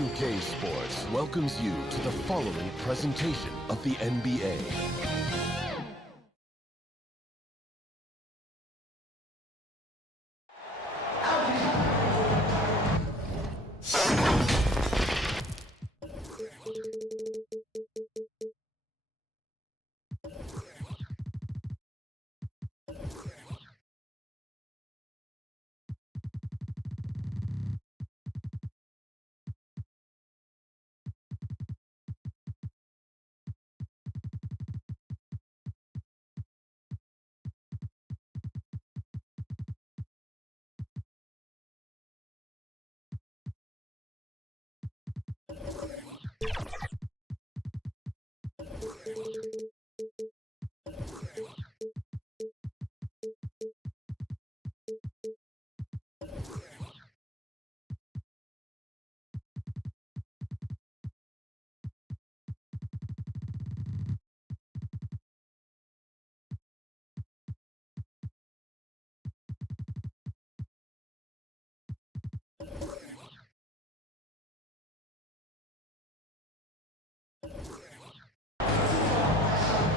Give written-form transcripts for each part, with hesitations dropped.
2K Sports welcomes you to the following presentation of the NBA.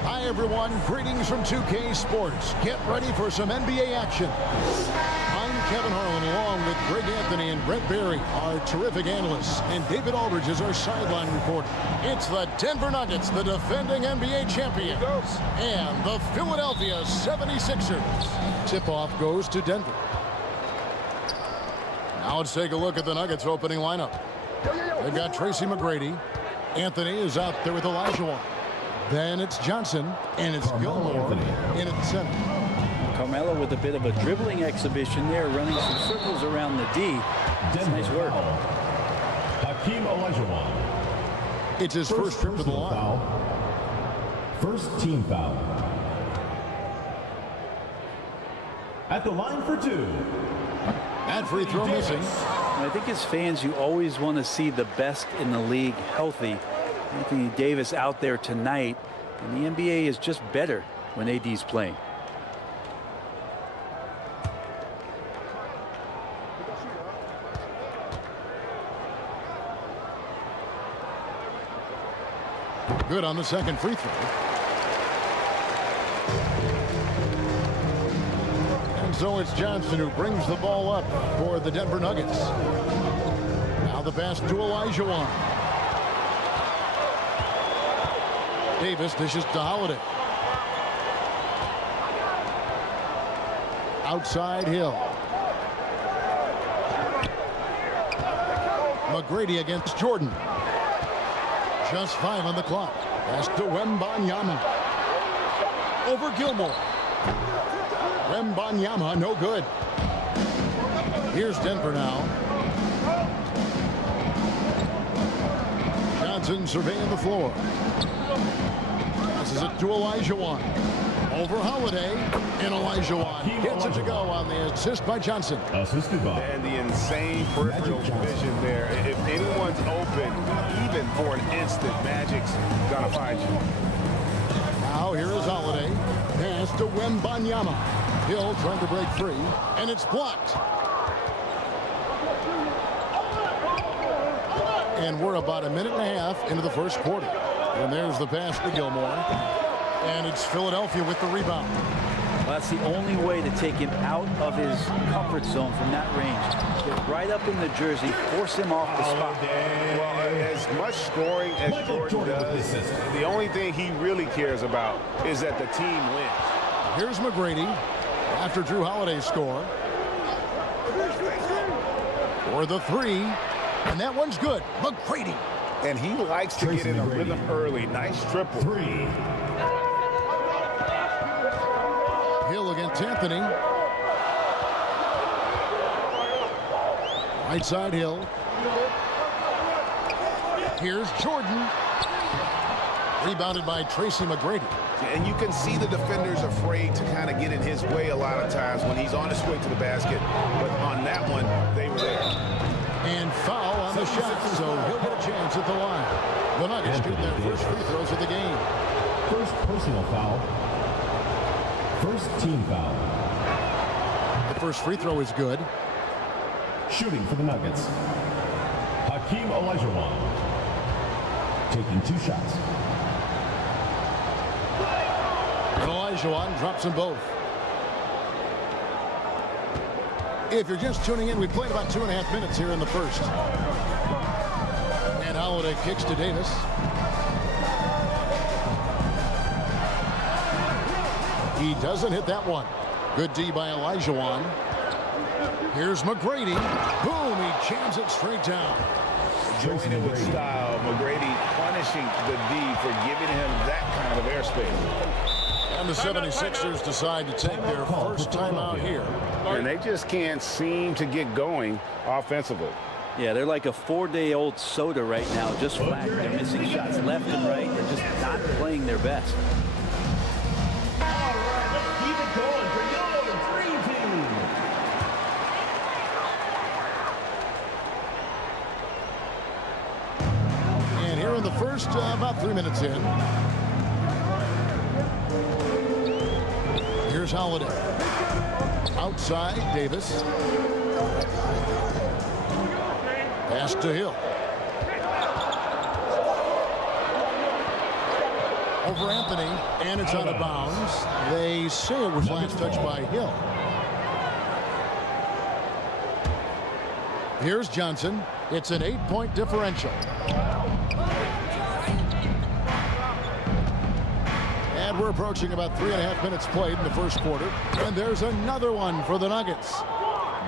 Hi everyone, greetings from 2K Sports. Get ready for some NBA action. I'm Kevin Harlan along with Greg Anthony and Brent Berry, our terrific analysts, and David Aldridge is our sideline reporter. It's the Denver Nuggets, the defending NBA champions, and the Philadelphia 76ers. Tip-off goes to Denver. Now let's take a look at the Nuggets opening lineup. They've got Tracy McGrady. Anthony is out there with Olajuwon. Then it's Johnson, and it's Gilmore in at center. Carmelo with a bit of a dribbling exhibition there, running some circles around the D. That's nice work. Hakeem Olajuwon. It's his first trip to the line. Foul. First team foul. At the line for two. That free throw missing. I think as fans, you always want to see the best in the league healthy. Anthony Davis out there tonight, and the NBA is just better when AD's playing. Good on the second free throw. And so it's Johnson who brings the ball up for the Denver Nuggets. Now the pass to Olajuwon. Davis dishes to Holiday. Outside Hill. McGrady against Jordan. Just 5 on the clock. Pass to WEMBANYAMA. Over Gilmore. WEMBANYAMA, no good. Here's Denver now. Johnson surveying the floor. Passes it to Olajuwon. Over Holiday. And Olajuwon gets it to go on the assist by Johnson. Assisted by. And the insane peripheral vision there. If anyone's open, even for an instant, Magic's gonna find you. Now here is Holiday. Pass to WEMBANYAMA. Hill trying to break free. And it's blocked. And we're about a minute and a half into the first quarter. And there's the pass to Gilmore. And it's Philadelphia with the rebound. Well, that's the only way to take him out of his comfort zone from that range. Get right up in the jersey, force him off the spot. Well, as much scoring as Jordan does, the only thing he really cares about is that the team wins. Here's McGrady after Jrue Holiday's score. For the three. And that one's good. McGrady. And he likes to get in a rhythm early. Nice triple. Three. Hill against Anthony. Right side Hill. Here's Jordan. Rebounded by Tracy McGrady. And you can see the defenders afraid to kind of get in his way a lot of times when he's on his way to the basket. But on that one, they were there. And foul on the shot, so he'll get a chance at the line. The Nuggets shoot their first free throws of the game. First personal foul. First team foul. The first free throw is good. Shooting for the Nuggets. Hakeem Olajuwon. Taking 2 shots. And Olajuwon drops them both. If you're just tuning in, we played about 2.5 minutes here in the first. And Holiday kicks to Davis. He doesn't hit that one. Good D by Olajuwon. Here's McGrady. Boom, he jams it straight down. Joining with style, McGrady punishing the D for giving him that kind of airspace. And the 76ers decide to take their first timeout here. And they just can't seem to get going offensively. Yeah, they're like a 4-day-old soda right now, just flat. They're missing shots left and right. They're just not playing their best. All right, let's keep it going for your dream team. And here in the first, about 3 minutes in. Here's Holiday. Outside, Davis. Pass to Hill. Over Anthony, and it's out of bounds. They say it was last touched by Hill. Here's Johnson. It's an 8-point differential. And we're approaching about 3.5 minutes played in the first quarter. And there's another one for the Nuggets.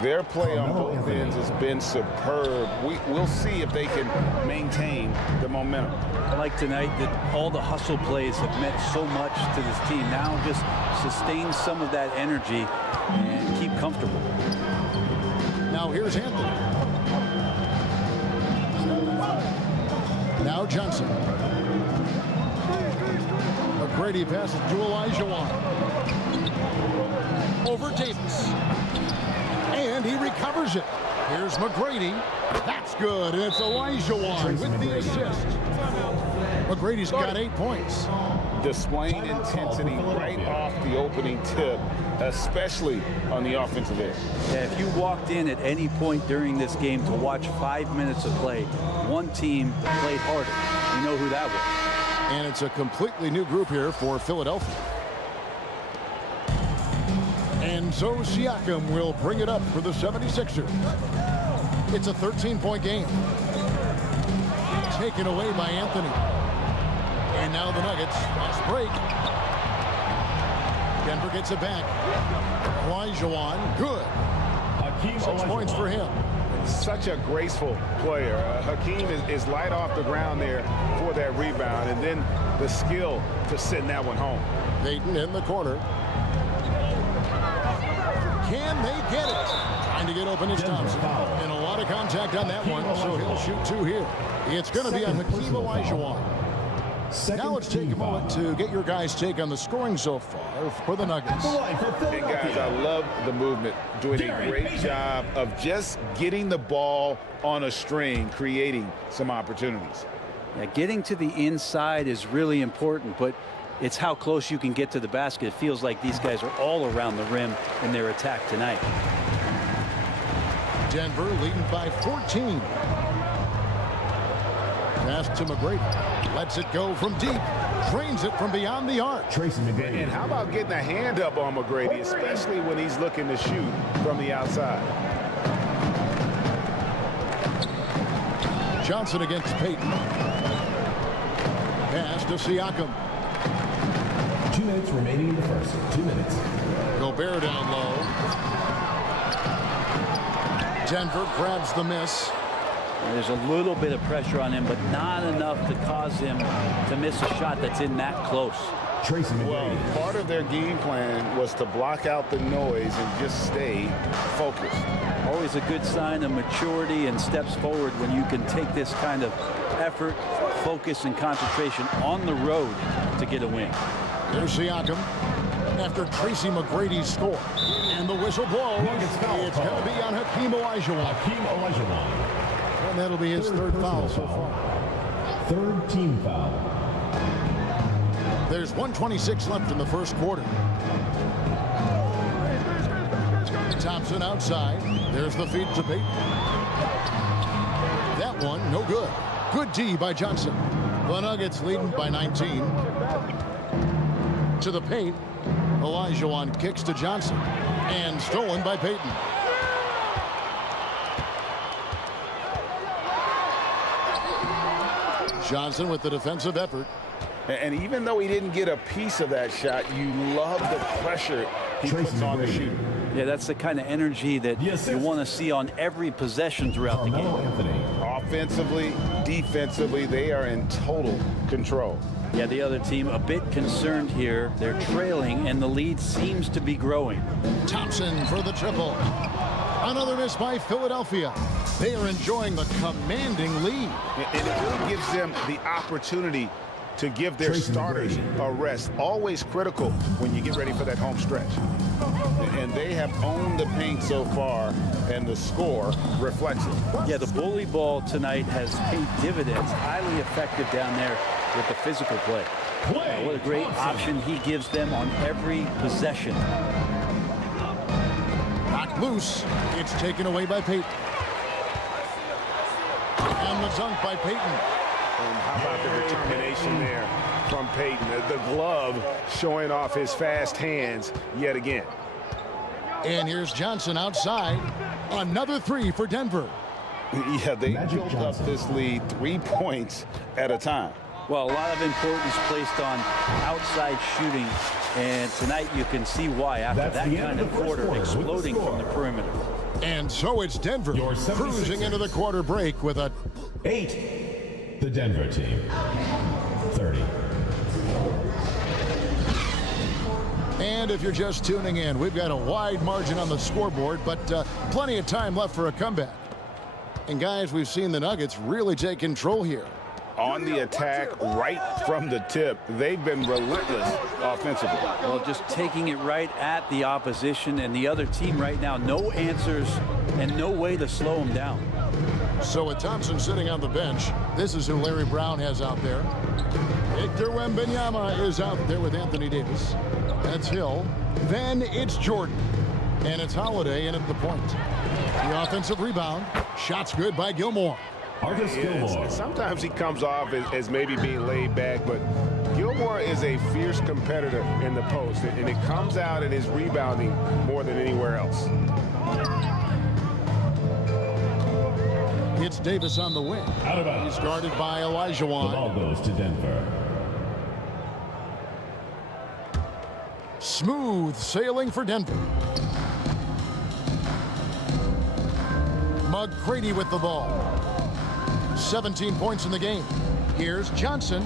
Their play on both ends has been superb. We'll see if they can maintain the momentum. I like tonight that all the hustle plays have meant so much to this team. Now just sustain some of that energy and keep comfortable. Now here's Anthony. Now Johnson. McGrady passes to Olajuwon. Over Davis. And he recovers it. Here's McGrady. That's good. And it's Olajuwon with the assist. McGrady's got 8 points. Displaying intensity right off the opening tip, especially on the offensive end. Yeah, if you walked in at any point during this game to watch 5 minutes of play, one team played harder. You know who that was. And it's a completely new group here for Philadelphia. And so Siakam will bring it up for the 76ers. It's a 13-point game. Taken away by Anthony. And now the Nuggets fast break. Denver gets it back. Olajuwon, good. 6 points for him. Such a graceful player. Hakeem is light off the ground there for that rebound, and then the skill to send that one home. Payton in the corner. Can they get it? Trying to get open is Thompson. And a lot of contact on that one, so he'll shoot 2 here. It's going to be on Hakeem Olajuwon. Now let's take a moment to get your guys' take on the scoring so far for the Nuggets. Hey guys, I love the movement. Doing a great job of just getting the ball on a string, creating some opportunities. Yeah, getting to the inside is really important, but it's how close you can get to the basket. It feels like these guys are all around the rim in their attack tonight. Denver leading by 14. Pass to McGrady. Lets it go from deep. Drains it from beyond the arc. And how about getting a hand up on McGrady, especially when he's looking to shoot from the outside. Johnson against Payton. Pass to Siakam. 2 minutes remaining in the first. 2 minutes. Gobert down low. Denver grabs the miss. There's a little bit of pressure on him, but not enough to cause him to miss a shot that's in that close. Well, part of their game plan was to block out the noise and just stay focused. Always a good sign of maturity and steps forward when you can take this kind of effort, focus, and concentration on the road to get a win. There's Siakam after Tracy McGrady's score. And the whistle blows. It's going to be on Hakeem Olajuwon. And that'll be his 3rd foul so far. 3rd team foul. There's 1:26 left in the first quarter. Thompson outside. There's the feed to Payton. That one, no good. Good D by Johnson. The Nuggets leading by 19. To the paint. Olajuwon kicks to Johnson. And stolen by Payton. Johnson with the defensive effort. And even though he didn't get a piece of that shot, you love the pressure he puts on the shooter. Yeah, that's the kind of energy that you want to see on every possession throughout the game. Offensively, defensively, they are in total control. Yeah, the other team a bit concerned here. They're trailing, and the lead seems to be growing. Thompson for the triple. Another miss by Philadelphia. They are enjoying the commanding lead. And it really gives them the opportunity to give their starters a rest. Always critical when you get ready for that home stretch. And they have owned the paint so far, and the score reflects it. Yeah, the bully ball tonight has paid dividends. Highly effective down there with the physical play. What a great option he gives them on every possession. Knocked loose. It's taken away by Payton. And the dunk by Payton. And how about the determination there from Payton? The glove showing off his fast hands yet again. And here's Johnson outside. Another three for Denver. Yeah, they built up this lead 3 points at a time. Well, a lot of importance placed on outside shooting, and tonight you can see why after that kind of quarter exploding from the perimeter. And so it's Denver cruising into the quarter break with a 8. The Denver team. 30. And if you're just tuning in, we've got a wide margin on the scoreboard, but plenty of time left for a comeback. And guys, we've seen the Nuggets really take control here. On the attack right from the tip, they've been relentless offensively. Well, just taking it right at the opposition and the other team right now. No answers and no way to slow them down. So with Thompson sitting on the bench, this is who Larry Brown has out there. Victor Wembanyama is out there with Anthony Davis. That's Hill. Then it's Jordan. And it's Holiday in at the point. The offensive rebound. Shots good by Gilmore. Yes, sometimes he comes off as maybe being laid back, but Gilmore is a fierce competitor in the post, and it comes out in his rebounding more than anywhere else. It's Davis on the wing. He's guarded by Olajuwon. The ball goes to Denver. Smooth sailing for Denver. McGrady with the ball. 17 points in the game. Here's Johnson.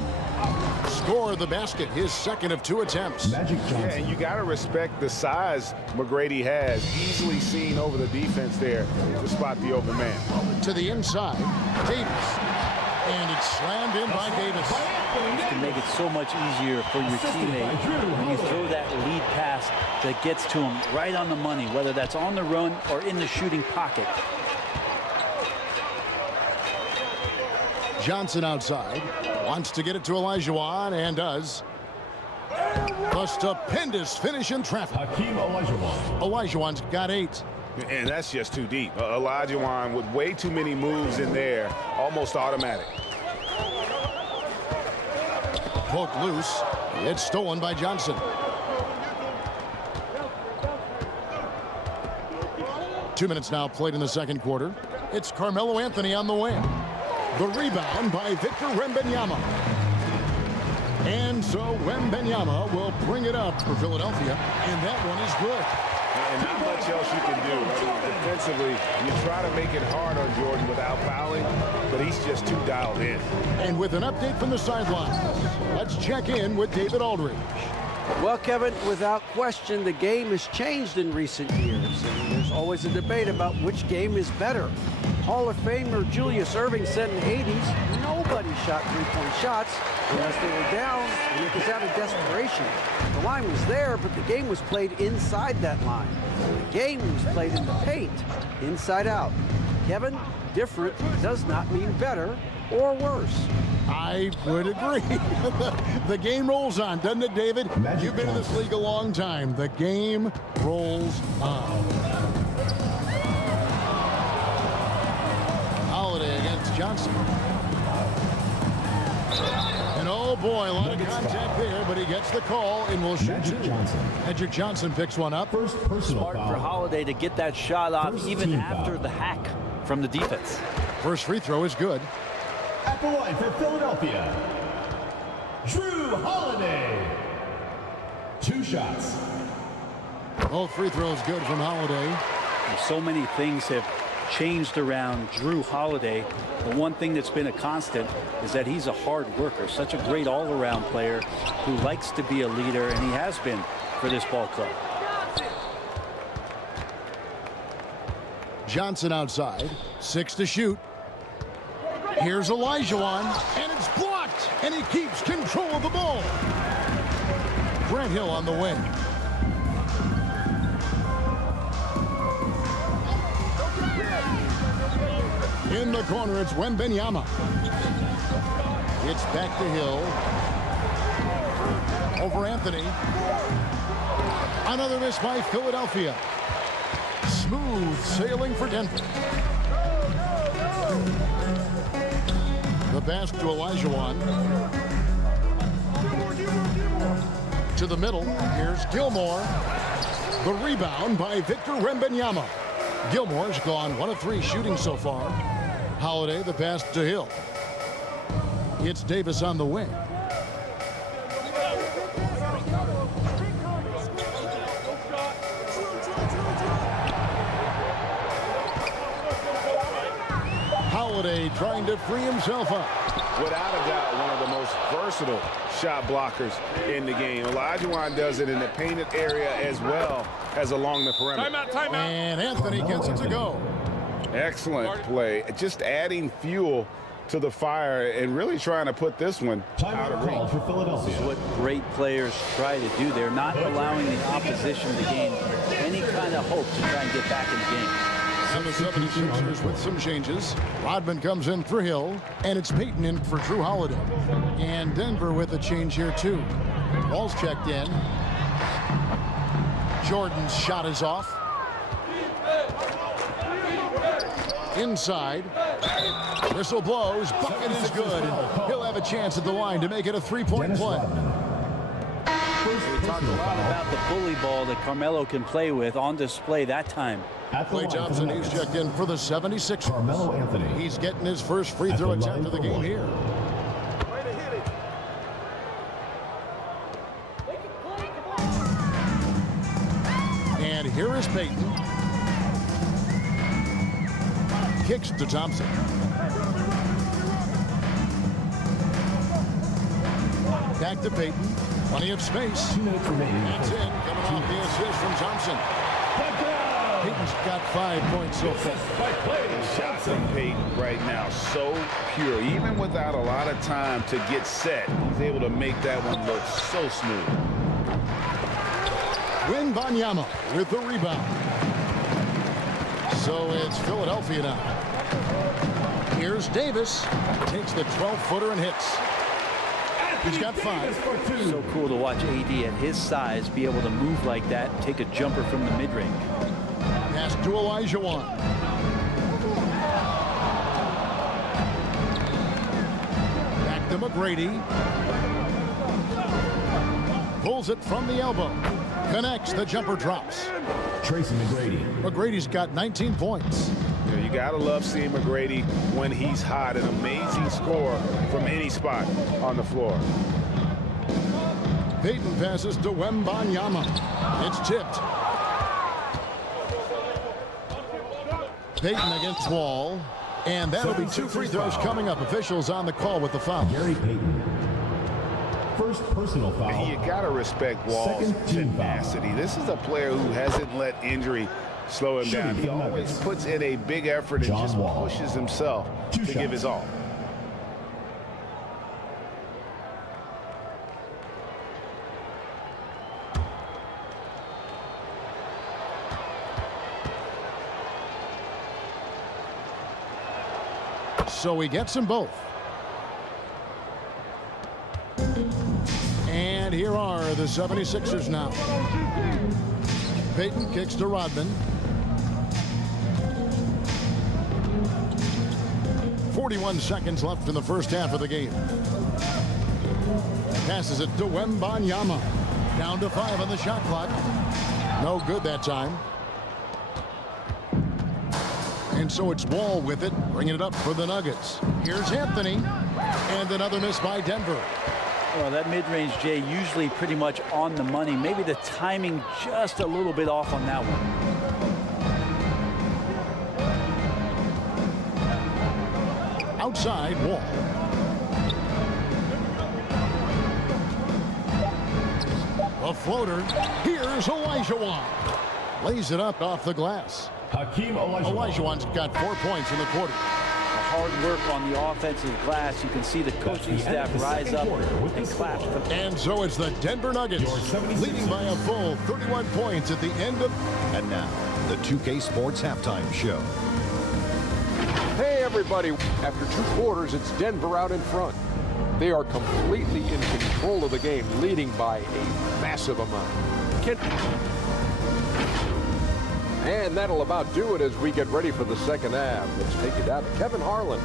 Score the basket, his second of 2 attempts. Magic Johnson. Yeah, and you got to respect the size McGrady has. Easily seen over the defense there to spot the open man. To the inside, Davis. And it's slammed in by Davis. This can make it so much easier for your teammate when you throw that lead pass that gets to him right on the money, whether that's on the run or in the shooting pocket. Johnson outside, wants to get it to Olajuwon, and does. A stupendous finish in traffic. Hakeem Olajuwon. Olajuwon's got 8. And that's just too deep. Olajuwon with way too many moves in there, almost automatic. Poked loose. It's stolen by Johnson. Two minutes now played in the second quarter. It's Carmelo Anthony on the wing. The rebound by Victor Wembanyama. And so Wembanyama will bring it up for Philadelphia, and that one is good. And not much else you can do. Defensively, you try to make it hard on Jordan without fouling, but he's just too dialed in. And with an update from the sidelines, let's check in with David Aldridge. Well, Kevin, without question, the game has changed in recent years, and there's always a debate about which game is better. Hall of Famer Julius Erving said in the 80s, nobody shot three-point shots unless they were down, and it was out of desperation. The line was there, but the game was played inside that line. The game was played in the paint, inside out. Kevin, different does not mean better or worse. I would agree. The game rolls on, doesn't it, David? You've been in this league a long time. The game rolls on. Holiday against Johnson. And oh boy, a lot of contact there, but he gets the call and will shoot two. Magic Johnson picks one up. First personal Smart foul. for Holiday to get that shot off First even team after foul. the hack from the defense. First free throw is good. At the line for Philadelphia, JRUE Holiday. 2 shots. Both free throws good from Holiday. So many things have changed around JRUE Holiday. The one thing that's been a constant is that he's a hard worker, such a great all-around player who likes to be a leader, and he has been for this ball club. Johnson outside, 6 to shoot. Here's Olajuwon, and it's blocked, and he keeps control of the ball. Grant Hill on the wing. In the corner, it's WEMBANYAMA. It's back to Hill. Over Anthony. Another miss by Philadelphia. Smooth sailing for Denver. The pass to Olajuwon. To the middle. Here's Gilmore. The rebound by Victor Wembanyama. Gilmore's gone 1 of 3 shooting so far. Holiday, the pass to Hill. It's Davis on the wing. Holiday trying to free himself up. Without a doubt, one of the most versatile shot blockers in the game. Olajuwon does it in the painted area as well as along the perimeter. Timeout. And Anthony gets it to go. Excellent play. Just adding fuel to the fire and really trying to put this one out of Timeout called reach. for Philadelphia. What great players try to do. They're not allowing the opposition to gain any kind of hope to try and get back in the game. And the 76ers with some changes. Rodman comes in for Hill, and it's Payton in for JRUE Holiday. And Denver with a change here, too. Wall's checked in. Jordan's shot is off. Inside. Whistle blows. Bucket is good. He'll have a chance at the line to make it a 3-point play. We talked a lot about the bully ball that Carmelo can play with on display that time. Klay Thompson, he's checked in for the 76ers. Carmelo Anthony. He's getting his first free throw attempt of the game here. And here is Payton. Kicks to Thompson. Back to Payton. Plenty of space. 2 minutes remaining. That's in. Coming off the assist from Thompson. Payton's got 5 points so far. Shot from Payton right now, so pure. Even without a lot of time to get set, he's able to make that one look so smooth. Wembanyama with the rebound. So it's Philadelphia now. Here's Davis. Takes the 12-footer and hits. He's got 5. So cool to watch AD at his size be able to move like that and take a jumper from the mid-range. Pass to Olajuwon. Back to McGrady. Pulls it from the elbow. Connects. The jumper drops. Tracy McGrady. McGrady's got 19 points. You gotta love seeing McGrady when he's hot. An amazing score from any spot on the floor. Payton passes to Wembanyama. It's tipped. Payton against Wall. And that'll be 2 free throws coming up. Officials on the call with the foul. Gary Payton. First personal foul. You gotta respect Wall's Second team foul. tenacity. This is a player who hasn't let injury slow him down. He always puts in a big effort and John just Wall. pushes himself to give his all. So he gets them both. And here are the 76ers now. Payton kicks to Rodman. 41 seconds left in the first half of the game. Passes it to WEMBANYAMA. Down to 5 on the shot clock. No good that time. And so it's Wall with it, bringing it up for the Nuggets. Here's Anthony. And another miss by Denver. Well, that mid-range, Jay, usually pretty much on the money. Maybe the timing just a little bit off on that one. Outside, Wall. A floater. Here's Olajuwon. Lays it up off the glass. Hakeem Olajuwon. Olajuwon's got 4 points in the quarter. Hard work on the offensive glass. You can see the coaching staff rise up and clap. And so it's the Denver Nuggets leading by a full 31 points at the end of... And now, the 2K Sports Halftime Show. Hey, everybody. After 2 quarters, it's Denver out in front. They are completely in control of the game, leading by a massive amount. And that'll about do it as we get ready for the second half. Let's take it out to Kevin Harlan.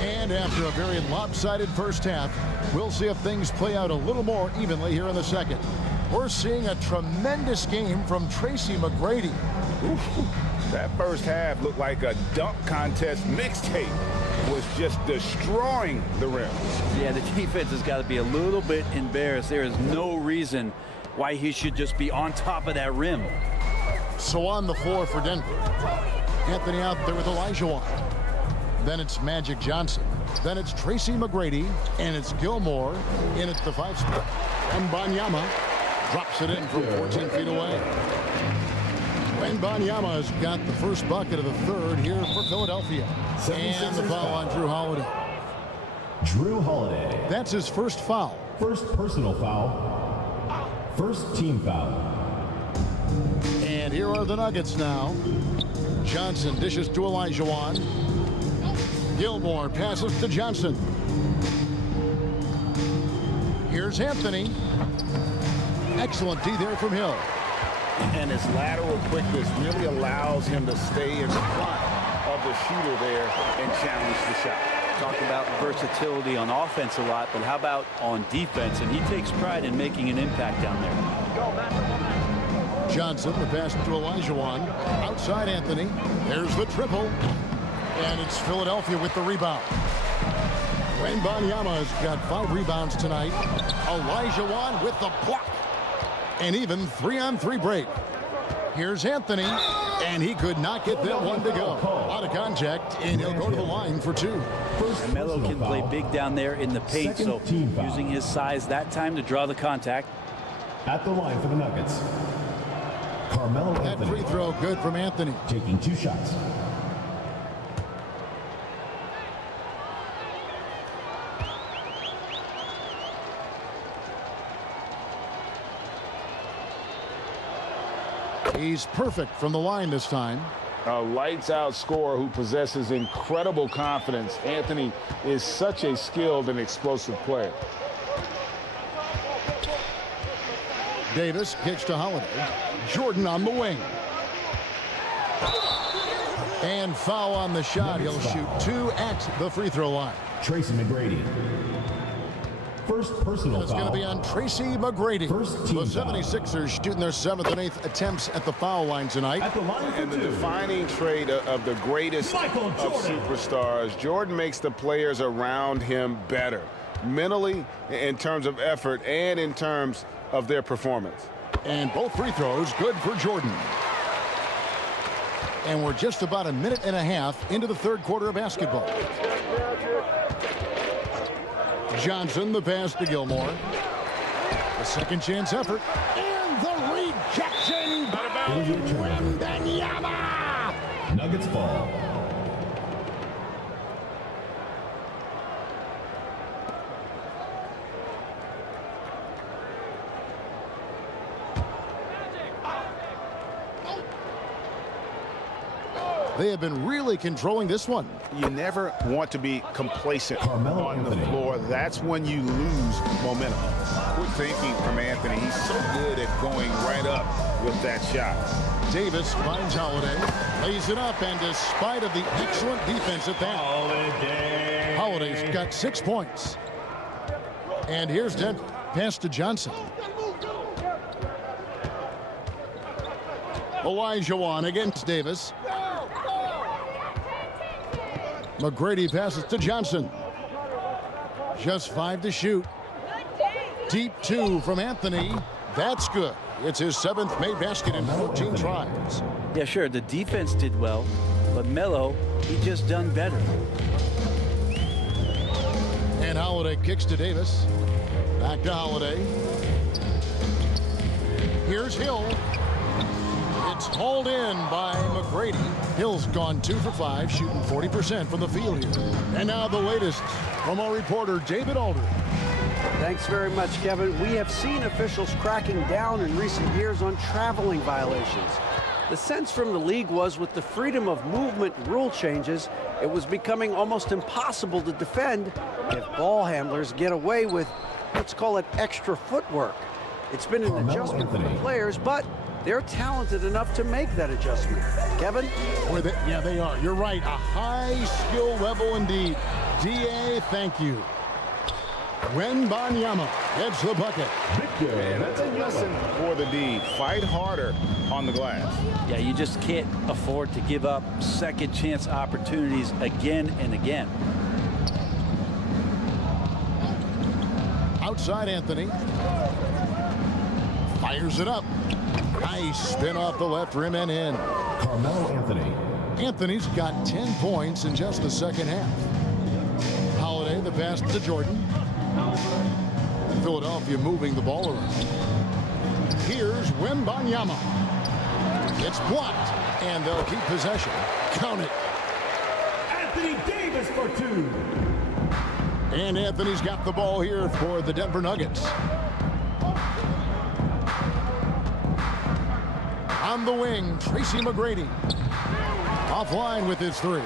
And after a very lopsided first half, we'll see if things play out a little more evenly here in the second. We're seeing a tremendous game from Tracy McGrady. That first half looked like a dunk contest mixtape. Was just destroying the rim. Yeah, the defense has got to be a little bit embarrassed. There is no reason why he should just be on top of that rim. So on the floor for Denver. Anthony out there with Olajuwon. Then it's Magic Johnson. Then it's Tracy McGrady. And it's Gilmore in at the 5 spot. WEMBANYAMA drops it in from 14 feet away. WEMBANYAMA has got the first bucket of the third here for Philadelphia. And the foul on Jrue Holiday. Jrue Holiday. That's his first foul. First personal foul. First team foul. And here are the Nuggets now. Johnson dishes to Olajuwon. Gilmore passes to Johnson. Here's Anthony. Excellent D there from Hill. And his lateral quickness really allows him to stay in front of the shooter there and challenge the shot. Talk about versatility on offense a lot, but how about on defense? And he takes pride in making an impact down there. Johnson, the pass to Olajuwon. Outside Anthony. There's the triple. And it's Philadelphia with the rebound. WEMBANYAMA has got 5 rebounds tonight. Olajuwon with the block. And even 3-on-3 break. Here's Anthony. And he could not get that one to go. Out of contact, and he'll go to the line for 2. Melo can play big down there in the paint, so using his size that time to draw the contact. At the line for the Nuggets, Carmelo That Anthony. free throw good from Anthony. Taking 2 shots. He's perfect from the line this time. A lights-out scorer who possesses incredible confidence. Anthony is such a skilled and explosive player. Davis kicks to Holiday. Jordan on the wing. And foul on the shot. He'll shoot 2 at the free throw line. Tracy McGrady. First personal It's foul. going to be on Tracy McGrady. First team The foul. 76ers shooting their 7th and 8th attempts at the foul line tonight. At the line for And the 2. defining trait of the greatest Michael of Jordan. superstars, Jordan makes the players around him better, mentally, in terms of effort, and in terms of their performance. And both free throws good for Jordan. And we're just about a minute and a half into the third quarter of basketball. Johnson, the pass to Gilmore. The second chance effort. And the rejection by WEMBANYAMA. Nuggets ball. They have been really controlling this one. You never want to be complacent Carmelo on the Anthony. floor. That's when you lose momentum. Good thinking from Anthony. He's so good at going right up with that shot. Davis finds Holiday, lays it up, and despite of the excellent defense at that, Holiday's got 6 points. And here's Denver. Pass to Johnson. Olajuwon against Davis. McGrady passes to Johnson. Just 5 to shoot. Deep 2 from Anthony. That's good. It's his 7th made basket in 14 tries. Yeah, sure, the defense did well, but Melo, he just done better. And Holiday kicks to Davis. Back to Holiday. Here's Hill. It's hauled in by McGrady. Hill's gone 2 for 5, shooting 40% from the field here. And now the latest from our reporter, David Aldridge. Thanks very much, Kevin. We have seen officials cracking down in recent years on traveling violations. The sense from the league was with the freedom of movement rule changes, it was becoming almost impossible to defend if ball handlers get away with, let's call it, extra footwork. It's been an adjustment for the players, but they're talented enough to make that adjustment. Kevin? Yeah, they are. You're right. A high skill level indeed. DA, thank you. Wembanyama gets the bucket. And that's a lesson for the D. Fight harder on the glass. Yeah, you just can't afford to give up second chance opportunities again and again. Outside Anthony. Fires it up. Nice spin off the left rim and in. Carmelo Anthony. Anthony's got 10 points in just the second half. Holiday, the pass to Jordan. Philadelphia moving the ball around. Here's Wembanyama. It's blocked, and they'll keep possession. Count it. Anthony Davis for 2. And Anthony's got the ball here for the Denver Nuggets. On the wing, Tracy McGrady. Offline with his 3.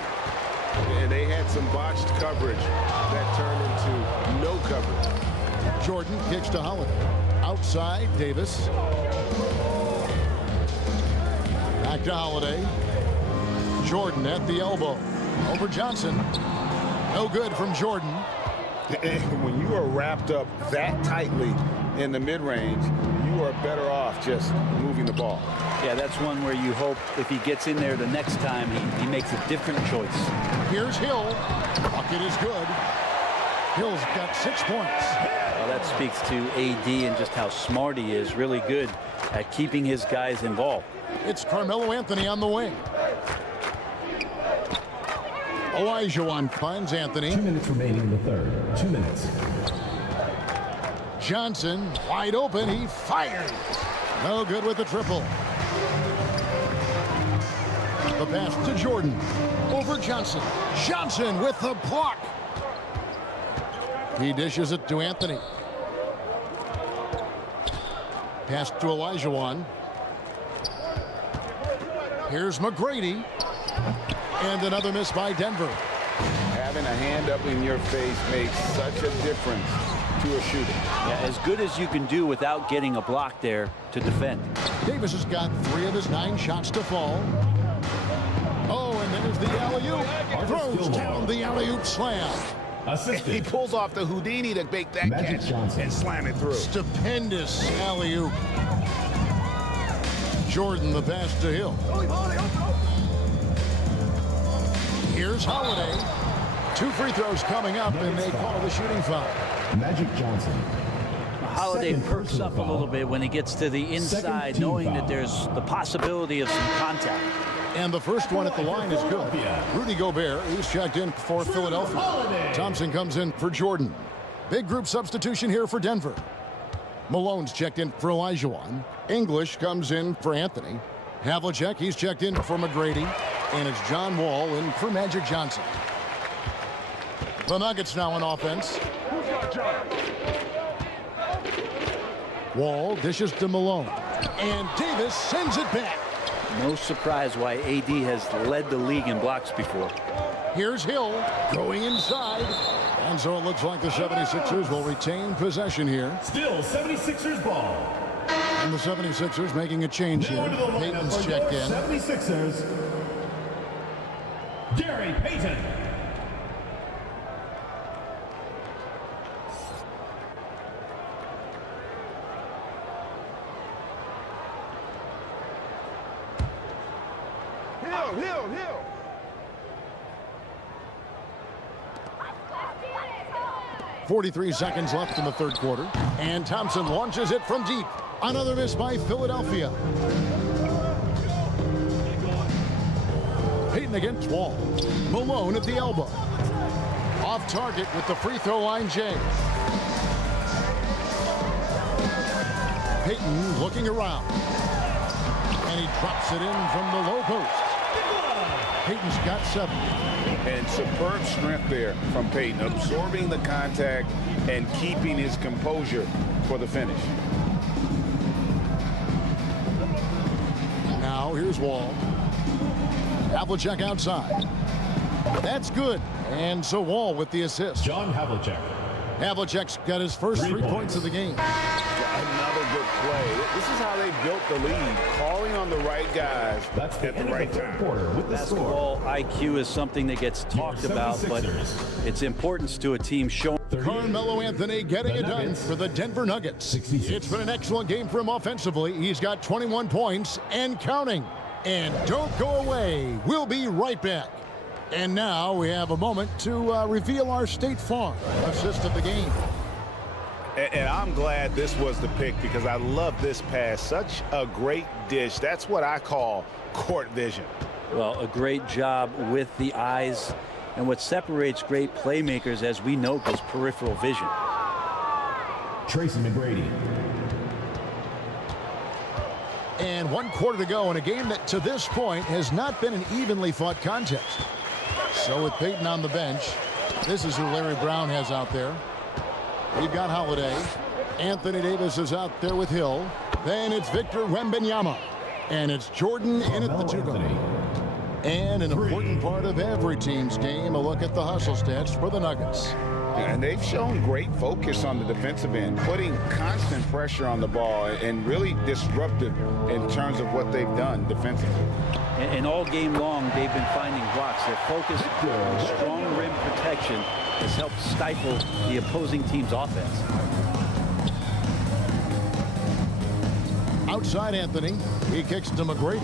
And they had some botched coverage that turned into no coverage. Jordan kicks to Holiday. Outside, Davis. Back to Holiday. Jordan at the elbow. Over Johnson. No good from Jordan. When you are wrapped up that tightly in the mid-range, you are better off just moving the ball. Yeah, that's one where you hope if he gets in there the next time, he makes a different choice. Here's Hill. Bucket is good. Hill's got 6 points. Well, that speaks to AD and just how smart he is. Really good at keeping his guys involved. It's Carmelo Anthony on the wing. Olajuwon finds Anthony. 2 minutes remaining in the third. 2 minutes. Johnson wide open. He fires. No good with the triple. The pass to Jordan. Over Johnson. Johnson with the block. He dishes it to Anthony. Pass to Olajuwon. Here's McGrady. And another miss by Denver. Having a hand up in your face makes such a difference to a shooter. Yeah, as good as you can do without getting a block there to defend. Davis has got 3 of his 9 shots to fall. Oh, and there's the alley-oop. Throws down the alley-oop slam. He pulls off the Houdini to make that Magic catch Johnson. and slam it through. Stupendous alley-oop. Jordan the pass to Hill. Here's Holiday. 2 free throws coming up, and they call the shooting foul. Magic Johnson. Holiday Second perks personal up a foul. little bit when he gets to the inside, Second team knowing foul. that there's the possibility of some contact. And the first one at the line is good. Rudy Gobert, he's checked in for Philadelphia. Thompson comes in for Jordan. Big group substitution here for Denver. Malone's checked in for Olajuwon. English comes in for Anthony. Havlicek, he's checked in for McGrady. And it's John Wall in for Magic Johnson. The Nuggets now on offense. Wall dishes to Malone. And Davis sends it back. No surprise why AD has led the league in blocks before. Here's Hill going inside. And so it looks like the 76ers will retain possession here. Still 76ers ball. And the 76ers making a change here. Payton's checked in. 76ers, Gary Payton. Hill. 43 seconds left in the third quarter. And Thompson launches it from deep. Another miss by Philadelphia. Payton against Wall. Malone at the elbow. Off target with the free throw line, Jay. Payton looking around. And he drops it in from the low post. Payton's got 7. And superb strength there from Payton, absorbing the contact and keeping his composure for the finish. Now here's Wall. Havlicek outside. That's good. And so Wall with the assist. John Havlicek. Havlicek's got his first 3 points of the game. Another good play. This is how they built the lead, calling on the right guys That's the at the end right of the third time. quarter with the score. Basketball IQ is something that gets talked about, but its importance to a team showing. Carmelo Anthony getting The it done Nuggets. for the Denver Nuggets. 66. It's been an excellent game for him offensively. He's got 21 points and counting. And don't go away. We'll be right back. And now we have a moment to reveal our State Farm assist of the game. And I'm glad this was the pick because I love this pass. Such a great dish. That's what I call court vision. Well, a great job with the eyes. And what separates great playmakers, as we know, is peripheral vision. Tracy McGrady. And 1 quarter to go in a game that to this point has not been an evenly fought contest. So with Payton on the bench, this is who Larry Brown has out there. We've got Holiday. Anthony Davis is out there with Hill. Then it's Victor Wembanyama. And it's Jordan in at the 2 guard. And an important part of every team's game, a look at the hustle stats for the Nuggets. And they've shown great focus on the defensive end, putting constant pressure on the ball and really disruptive in terms of what they've done defensively. And all game long, they've been finding blocks. Their focus on strong rim protection has helped stifle the opposing team's offense. Outside Anthony, he kicks to McGrady.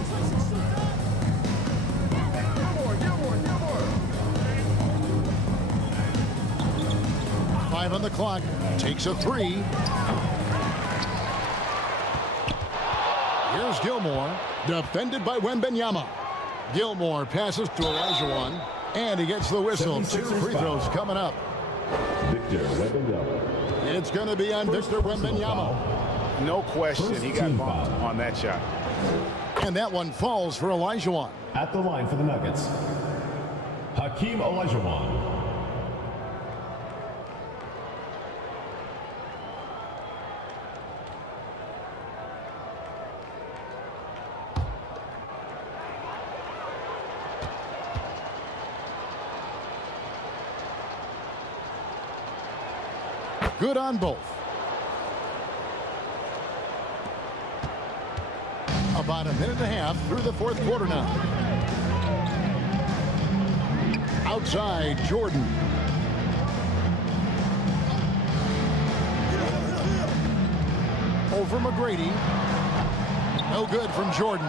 Five on the clock, takes a 3. Here's Gilmore, defended by Wembanyama. Gilmore passes to Olajuwon, and he gets the whistle. 2 free throws coming up. Victor Wembanyama. It's going to be on Victor Wembanyama. No question, he got bumped on that shot. And that one falls for Olajuwon. At the line for the Nuggets, Hakeem Olajuwon. Good on both. About a minute and a half through the fourth quarter now. Outside, Jordan. Over McGrady. No good from Jordan.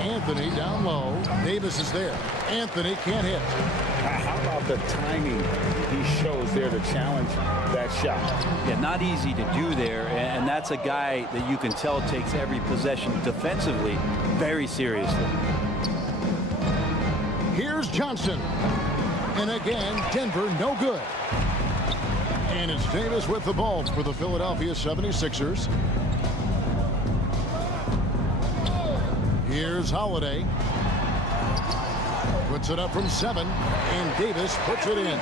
Anthony down low. Davis is there. Anthony can't hit. How about the timing he shows there to challenge that shot? Yeah, not easy to do there, and that's a guy that you can tell takes every possession defensively very seriously. Here's Johnson. And again, Denver no good. And it's Davis with the ball for the Philadelphia 76ers. Here's Holiday. Puts it up from 7, and Davis puts it in.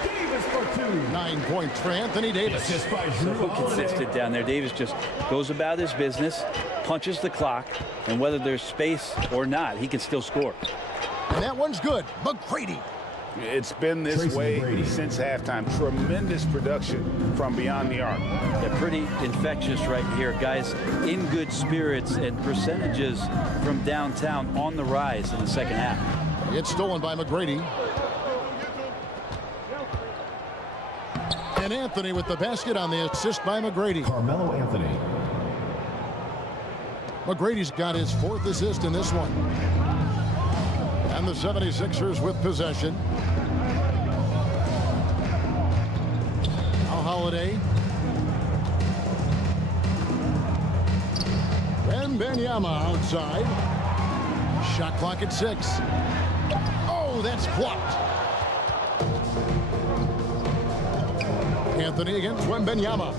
9 points for Anthony Davis. So consistent down there. Davis just goes about his business, punches the clock, and whether there's space or not, he can still score. And that one's good. McGrady. It's been this way since halftime. Tremendous production from beyond the arc. Yeah, pretty infectious right here. Guys in good spirits, and percentages from downtown on the rise in the second half. It's stolen by McGrady. And Anthony with the basket on the assist by McGrady. Carmelo Anthony. McGrady's got his 4th assist in this one. And the 76ers with possession. Now Holiday. WEMBANYAMA outside. Shot clock at 6. Oh, that's blocked. Anthony against WEMBANYAMA.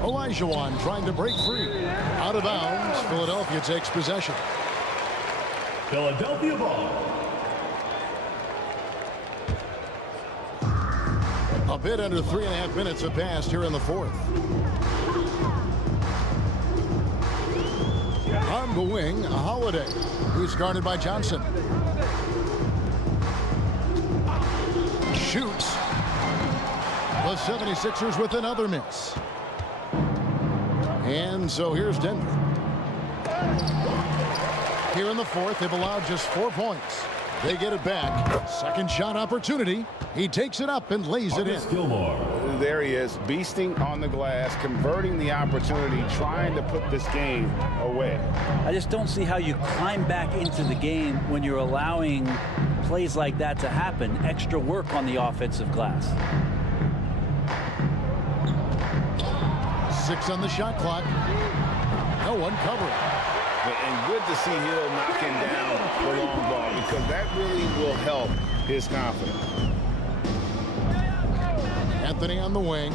Olajuwon trying to break free. Out of bounds. Philadelphia takes possession. Philadelphia ball. A bit under 3.5 minutes have passed here in the 4th. On the wing, Holiday, who's guarded by Johnson. Shoots. The 76ers with another miss. And so here's Denver. Here in the 4th, they've allowed just 4 points. They get it back. Second shot opportunity. He takes it up and lays it in. There he is, beasting on the glass, converting the opportunity, trying to put this game away. I just don't see how you climb back into the game when you're allowing plays like that to happen. Extra work on the offensive glass. 6 on the shot clock. No one covering. And good to see Hill knocking down the long ball, because that really will help his confidence. Anthony on the wing.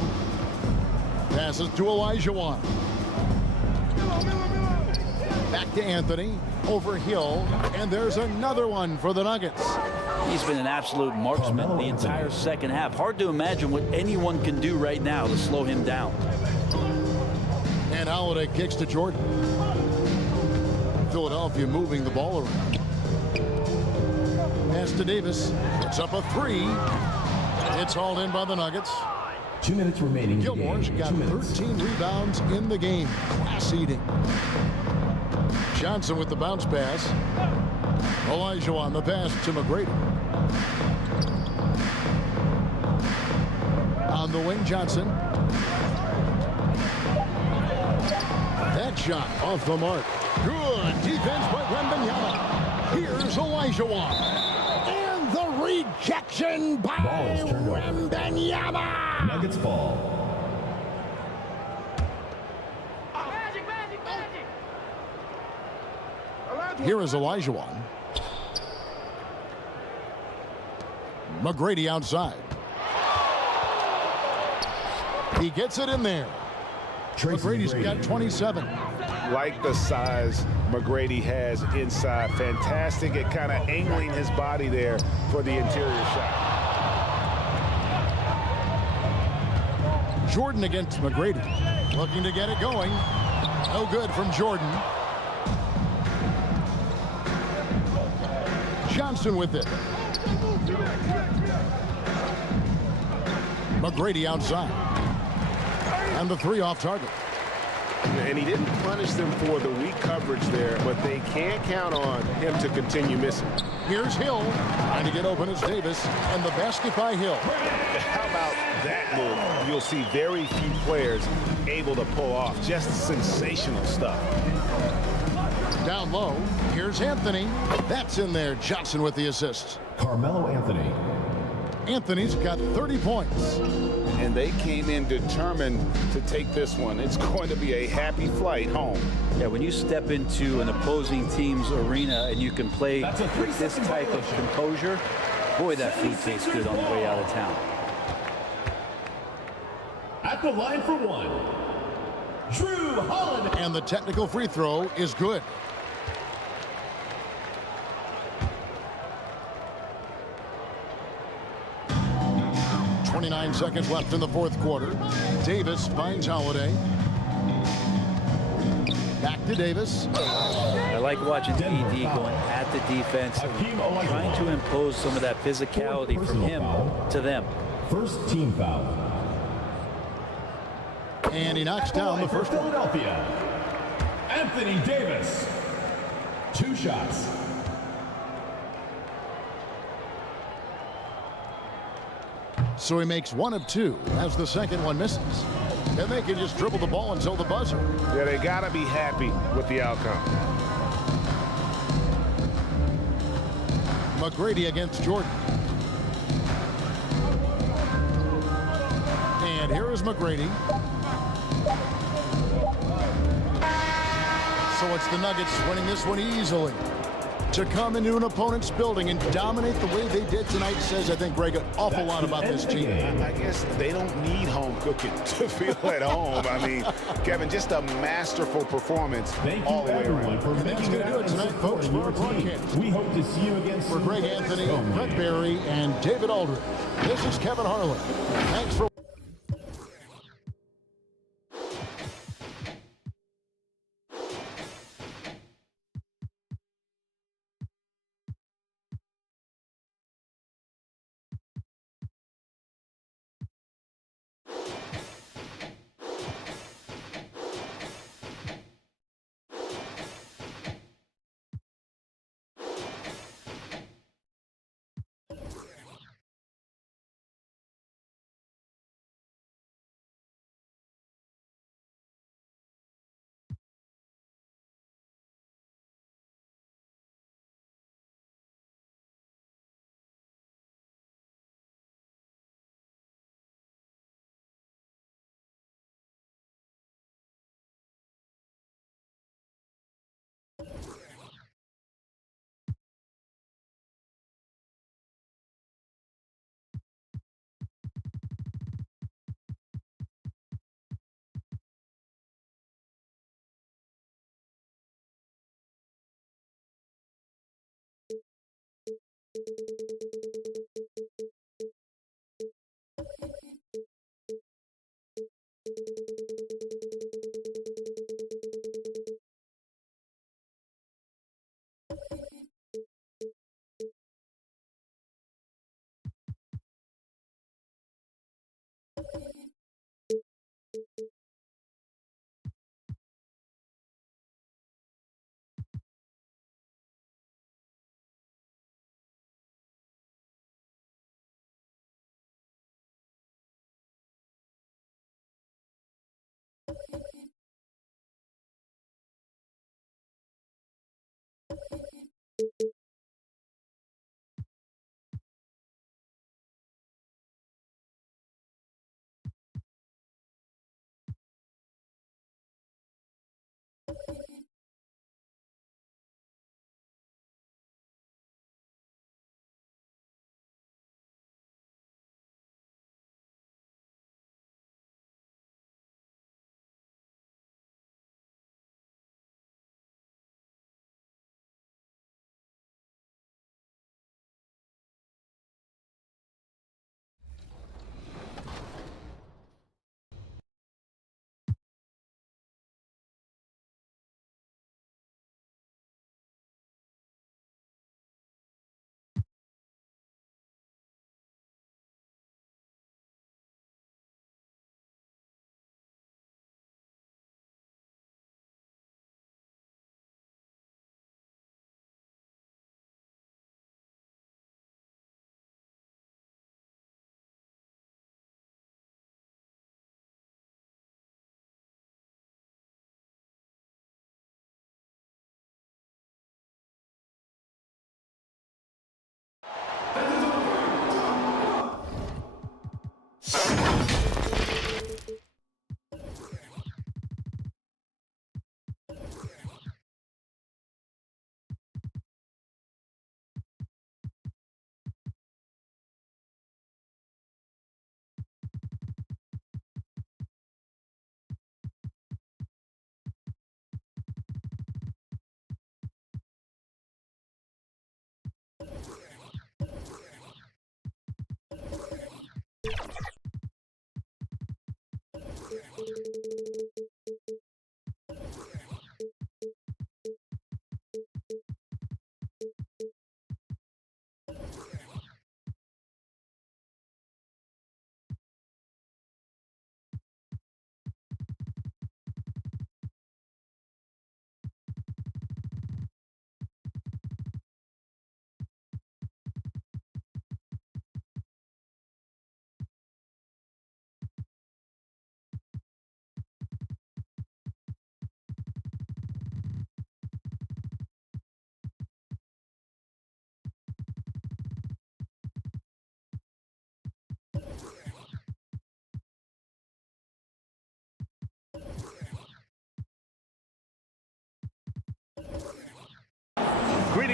Passes to Olajuwon. Back to Anthony. Over Hill. And there's another one for the Nuggets. He's been an absolute marksman the entire second half. Hard to imagine what anyone can do right now to slow him down. And Holiday kicks to Jordan. Philadelphia moving the ball around. Pass to Davis. It's up a 3. It's hauled in by the Nuggets. 2 minutes remaining. Gilmore's got 13 rebounds in the game. Class eating. Johnson with the bounce pass. Olajuwon the pass to McGrady. On the wing, Johnson. That shot off the mark. Good defense by WEMBANYAMA. Here's Olajuwon. And the rejection by WEMBANYAMA. Nuggets ball. Here is Olajuwon. McGrady outside. He gets it in there. McGrady's got 27. Like the size McGrady has inside. Fantastic at kind of angling his body there for the interior shot. Jordan against McGrady. Looking to get it going. No good from Jordan. Johnson with it. McGrady outside. And the 3 off target. And he didn't punish them for the weak coverage there, but they can't count on him to continue missing. Here's Hill. Trying to get open as Davis. And the basket by Hill. How about that move? You'll see very few players able to pull off. Just sensational stuff. Down low. Here's Anthony. That's in there. Johnson with the assist. Carmelo Anthony. Anthony's got 30 points. And they came in determined to take this one. It's going to be a happy flight home. Yeah, when you step into an opposing team's arena and you can play with this type of composure, boy, that feed tastes good on the way out of town. At the line for 1, Jrue Holiday. And the technical free throw is good. 29 seconds left in the fourth quarter. Davis finds Holiday. Back to Davis. I like watching ED going at the defense, trying to impose some of that physicality from him to them. First team foul. And he knocks down the first one. Philadelphia. Anthony Davis. 2 shots. So he makes 1 of 2 as the second one misses. And they can just dribble the ball until the buzzer. Yeah, they got to be happy with the outcome. McGrady against Jordan. And here is McGrady. So it's the Nuggets winning this one easily. To come into an opponent's building and dominate the way they did tonight says, I think, Greg, an awful lot about this team. I guess they don't need home cooking to feel at home. I mean, Kevin, just a masterful performance all the way around. And that's going to do it tonight, folks, for our broadcast. We hope to see you again For Greg Anthony, Brett Barry, and David Aldridge, this is Kevin Harlan. Thanks for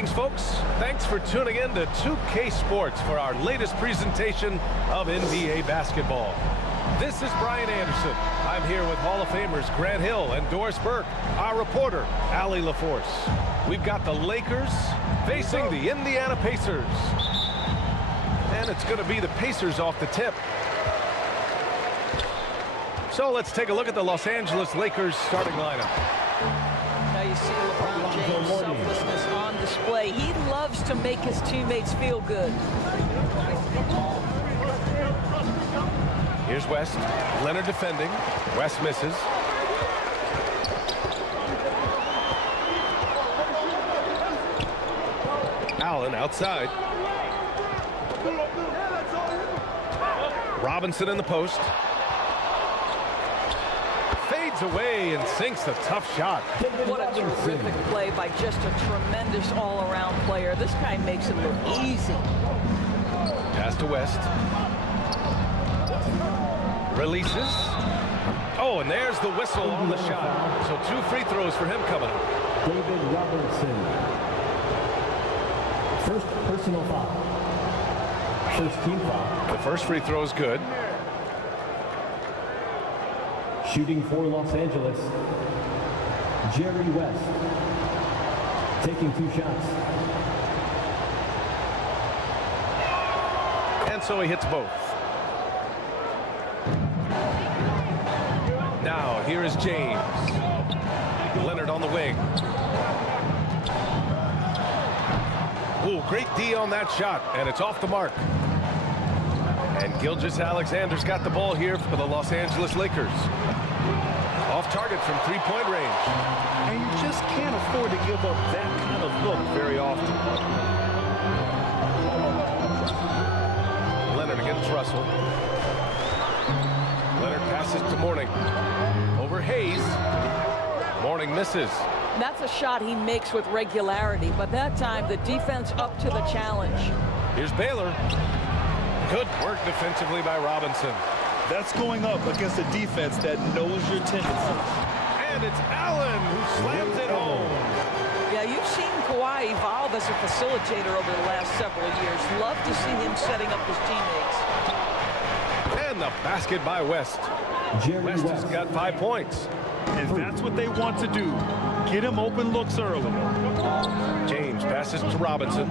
Greetings, folks. Thanks for tuning in to 2K Sports for our latest presentation of NBA basketball. This is Brian Anderson. I'm here with Hall of Famers Grant Hill and Doris Burke, our reporter, Allie LaForce. We've got the Lakers facing the Indiana Pacers. And it's going to be the Pacers off the tip. So let's take a look at the Los Angeles Lakers starting lineup. Now you see LeBron James' selflessness on display. He loves to make his teammates feel good. Here's West. Leonard defending. West misses. Allen outside. Robinson in the post. Fades away and sinks a tough shot. What a terrific play by just a tremendous all-around player. This guy makes it look easy. Pass to West. Releases. Oh, and there's the whistle on the shot. So 2 free throws for him coming up. David Robertson. First personal foul. First team foul. The first free throw is good. Shooting for Los Angeles, Jerry West. Taking 2 shots. And so he hits both. Now, here is James. Leonard on the wing. Ooh, great D on that shot, and it's off the mark. And Gilgeous-Alexander's got the ball here for the Los Angeles Lakers. Off target from 3-point range. And you just can't afford to give up that kind of look very often. Leonard against Russell. Leonard passes to Mourning. Over Hayes. Mourning misses. That's a shot he makes with regularity, but that time the defense up to the challenge. Here's Baylor. Good work defensively by Robinson. That's going up against a defense that knows your tendencies. And it's Allen who slams it home. Yeah, you've seen Kawhi evolve as a facilitator over the last several years. Love to see him setting up his teammates. And the basket by West. West has got 5 points. And that's what they want to do. Get him open looks early. James passes to Robinson.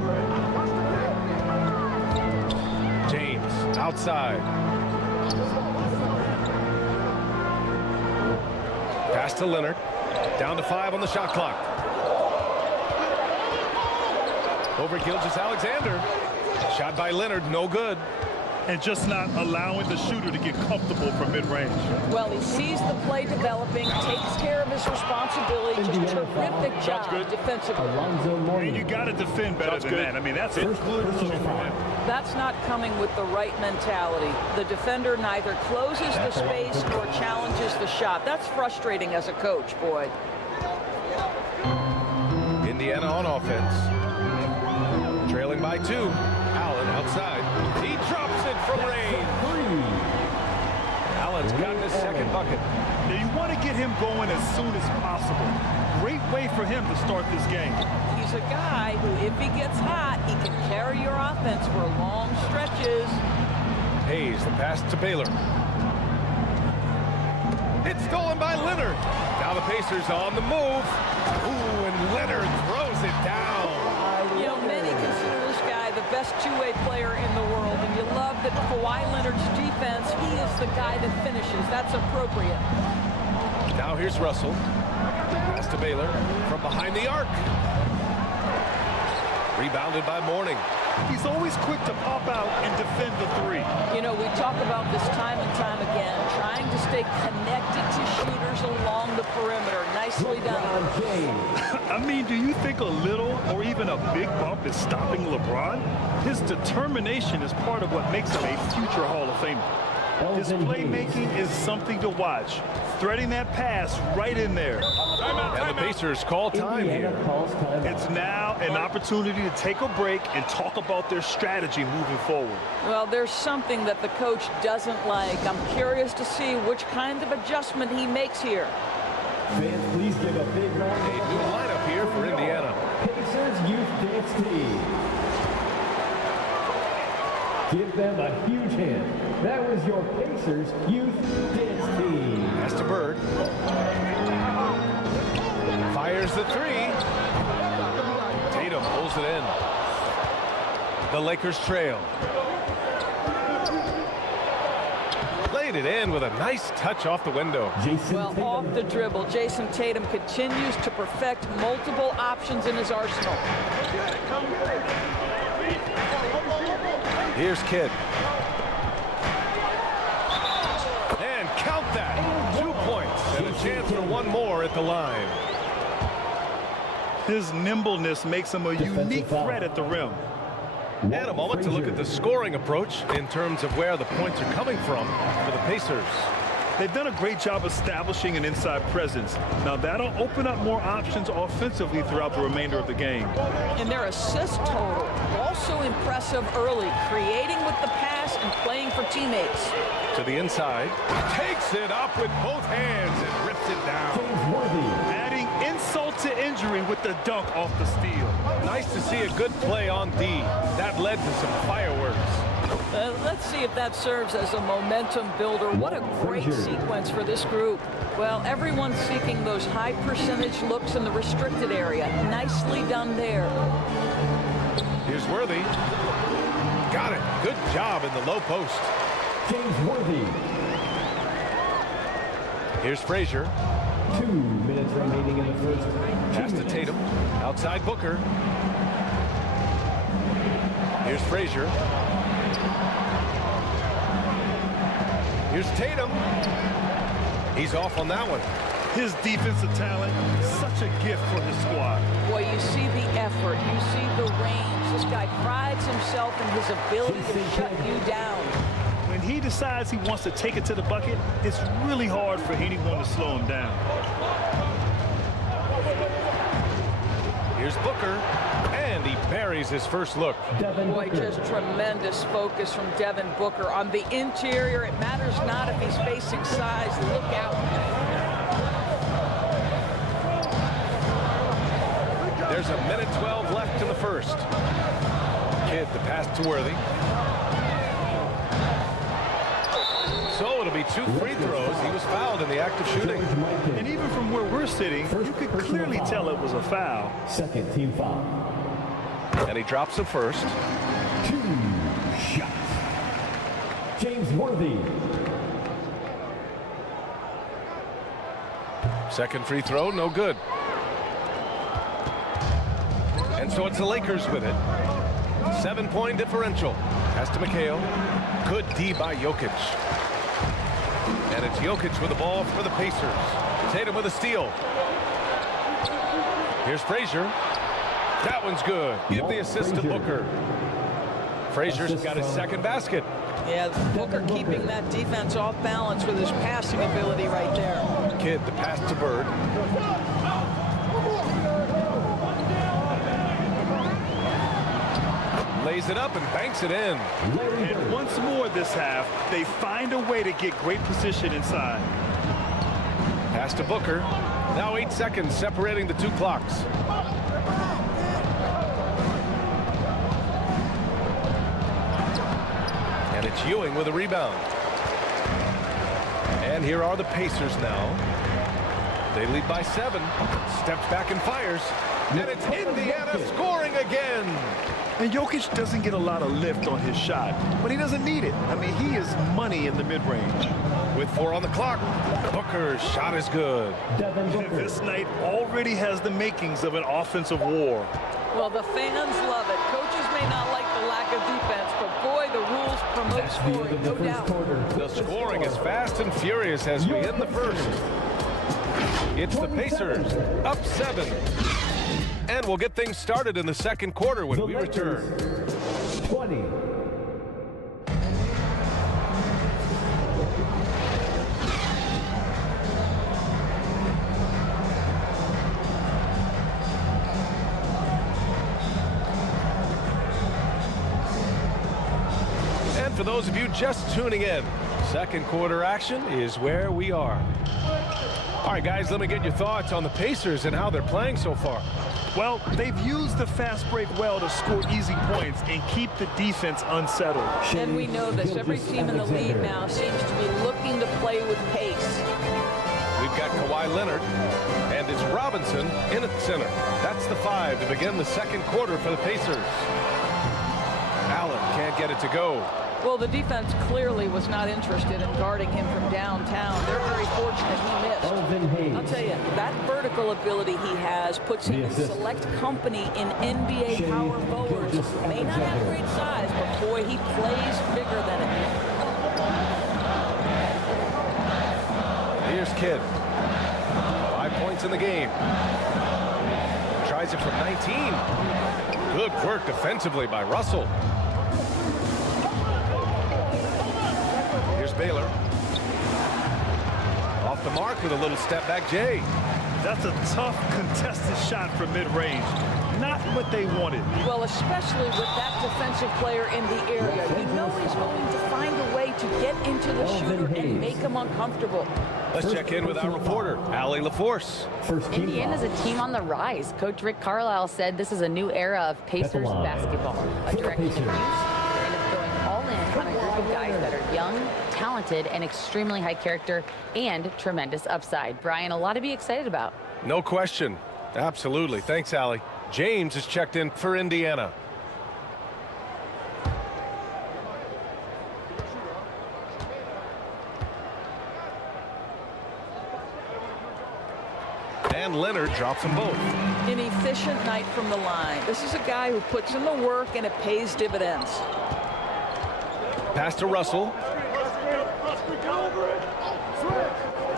James outside. Pass to Leonard. Down to 5 on the shot clock. Over Gilgeous-Alexander. Shot by Leonard, no good. And just not allowing the shooter to get comfortable from mid-range. Well, he sees the play developing, takes care of his responsibility. Just terrific job defensively. And you got to defend better than that. I mean, that's it. That's not coming with the right mentality. The defender neither closes the space or challenges the shot. That's frustrating as a coach, boy. Indiana on offense. Trailing by 2. Allen outside. He drops it from range. Allen's got his second bucket. Now you want to get him going as soon as possible. Great way for him to start this game. He's a guy who, if he gets hot, he can carry your offense for long stretches. Hayes, the pass to Baylor. It's stolen by Leonard. Now the Pacers on the move. Ooh, and Leonard throws it down. You know, many consider this guy the best two-way player in the world, and you love that Kawhi Leonard's defense, he is the guy that finishes. That's appropriate. Now here's Russell. Pass to Baylor from behind the arc. Rebounded by Mourning. He's always quick to pop out and defend the 3. You know, we talk about this time and time again, trying to stay connected to shooters along the perimeter. Nicely done. I mean, do you think a little or even a big bump is stopping LeBron? His determination is part of what makes him a future Hall of Famer. His playmaking is something to watch. Threading that pass right in there. And the Pacers call time here. It's now an opportunity to take a break and talk about their strategy moving forward. Well, there's something that the coach doesn't like. I'm curious to see which kind of adjustment he makes here. Fans, please give a big round. A new lineup here for Indiana. Pacers Youth Dance Give them a huge hand. That was your Pacers Youth Dance Team. Pass to Bird. Fires the three. Tatum pulls it in. The Lakers trail. Played it in with a nice touch off the window. Well, off the dribble, Jason Tatum continues to perfect multiple options in his arsenal. Here's Kidd. And count that. 2 points and a chance for one more at the line. His nimbleness makes him a unique threat at the rim. And a moment to look at the scoring approach in terms of where the points are coming from for the Pacers. They've done a great job establishing an inside presence. Now that'll open up more options offensively throughout the remainder of the game. And their assist total, also impressive early, creating with the pass and playing for teammates. To the inside, takes it up with both hands and rips it down. Adding insult to injury with the dunk off the steal. Nice to see a good play on D. That led to some fireworks. Let's see if that serves as a momentum builder. What a great sequence for this group. Well, everyone's seeking those high percentage looks in the restricted area. Nicely done there. Here's Worthy. Got it. Good job in the low post. James Worthy. Here's Frazier. 2 minutes remaining in the first. Pass to Tatum. Outside Booker. Here's Frazier. Here's Tatum. He's off on that one. His defensive talent, such a gift for his squad. Boy, you see the effort, you see the range. This guy prides himself in his ability to shut you down. When he decides he wants to take it to the bucket, it's really hard for anyone to slow him down. Here's Booker, and he buries his first look. Boy, just tremendous focus from Devin Booker on the interior. It matters not if he's facing size. Look out. There's a minute 12 left in the first. Kidd the pass to Worthy. So it'll be 2 free throws. He was fouled in the act of shooting. And even from where we're sitting, you could clearly tell it was a foul. Second team foul. And he drops the first. 2 shots. James Worthy. Second free throw, no good. And so it's the Lakers with it. 7-point differential. Pass to McHale. Good D by Jokic. And it's Jokic with the ball for the Pacers. Tatum with a steal. Here's Frazier. That one's good. Give the assist to Booker. Frazier's got his second basket. Yeah, Booker keeping that defense off balance with his passing ability right there. Kidd the pass to Bird. Lays it up and banks it in. And once more this half, they find a way to get great position inside. Pass to Booker. Now 8 seconds separating the 2 clocks. And it's Ewing with a rebound. And here are the Pacers now. They lead by 7. Steps back and fires. And it's Indiana scoring again. And Jokic doesn't get a lot of lift on his shot, but he doesn't need it. I mean, he is money in the mid-range. With 4 on the clock, Booker's shot is good. This night already has the makings of an offensive war. Well, the fans love it. Coaches may not like the lack of defense, but boy, the rules promote scoring, no doubt. The scoring is fast and furious as we end the first. It's the Pacers, up 7. And we'll get things started in the second quarter when we return. 20. And for those of you just tuning in, second quarter action is where we are. All right, guys, let me get your thoughts on the Pacers and how they're playing so far. Well, they've used the fast break well to score easy points and keep the defense unsettled. And we know this. Every team in the league now seems to be looking to play with pace. We've got Kawhi Leonard, and it's Robinson in at center. That's the 5 to begin the second quarter for the Pacers. Allen can't get it to go. Well, the defense clearly was not interested in guarding him from downtown. They're very fortunate he missed. I'll tell you, that vertical ability he has puts him in select company in NBA power forwards. May not have great size, but boy, he plays bigger than it. Here's Kidd. 5 points in the game. Tries it from 19. Good work defensively by Russell. Here's Baylor. Off the mark with a little step back, Jay. That's a tough contested shot from mid-range. Not what they wanted. Well, especially with that defensive player in the area. You know he's going to find a way to get into the shooter and make him uncomfortable. Let's check in with our reporter, Allie LaForce. Indiana's a team on the rise. Coach Rick Carlisle said this is a new era of Pacers basketball. A direction of youth and of going all in on a group of guys that are young, talented, and extremely high character and tremendous upside. Brian, a lot to be excited about. No question. Absolutely. Thanks, Allie. James is checked in for Indiana. And Leonard drops them both. An efficient night from the line. This is a guy who puts in the work and it pays dividends. Pass to Russell.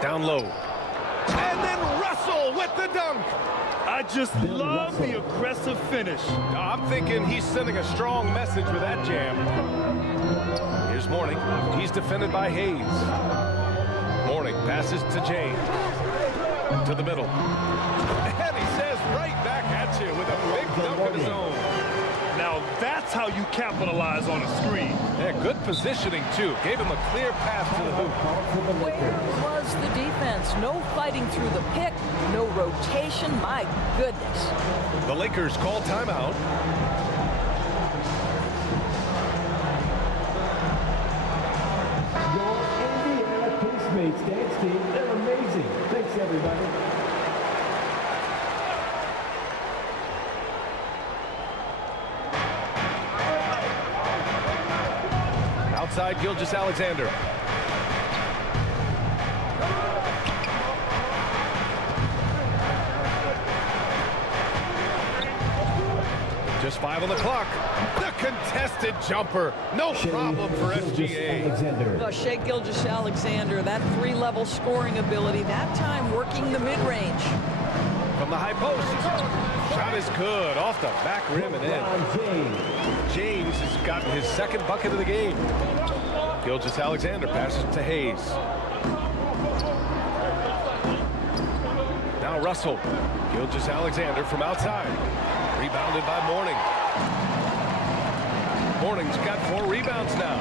Down low. And then Russell with the dunk. I just love the aggressive finish. I'm thinking he's sending a strong message with that jam. Here's Mourning. He's defended by Hayes. Mourning passes to James. To the middle. And he says right back at you with a big dunk of his own. Now that's how you capitalize on a screen. Yeah, good positioning too. Gave him a clear path to the hoop. Where was the defense? No fighting through the pick, no rotation. My goodness. The Lakers call timeout. Your Indiana Pacemates dance team, they're amazing. Thanks, everybody. Outside Gilgeous-Alexander. Just 5 on the clock. The contested jumper. No problem for SGA. Well, Shai Gilgeous-Alexander, that 3-level scoring ability, that time working the mid-range. From the high post. Shot is good. Off the back rim and in. James has gotten his second bucket of the game. Gilgeous-Alexander passes to Hayes. Now Russell. Gilgeous-Alexander from outside. Rebounded by Mourning. Mourning's got 4 rebounds now.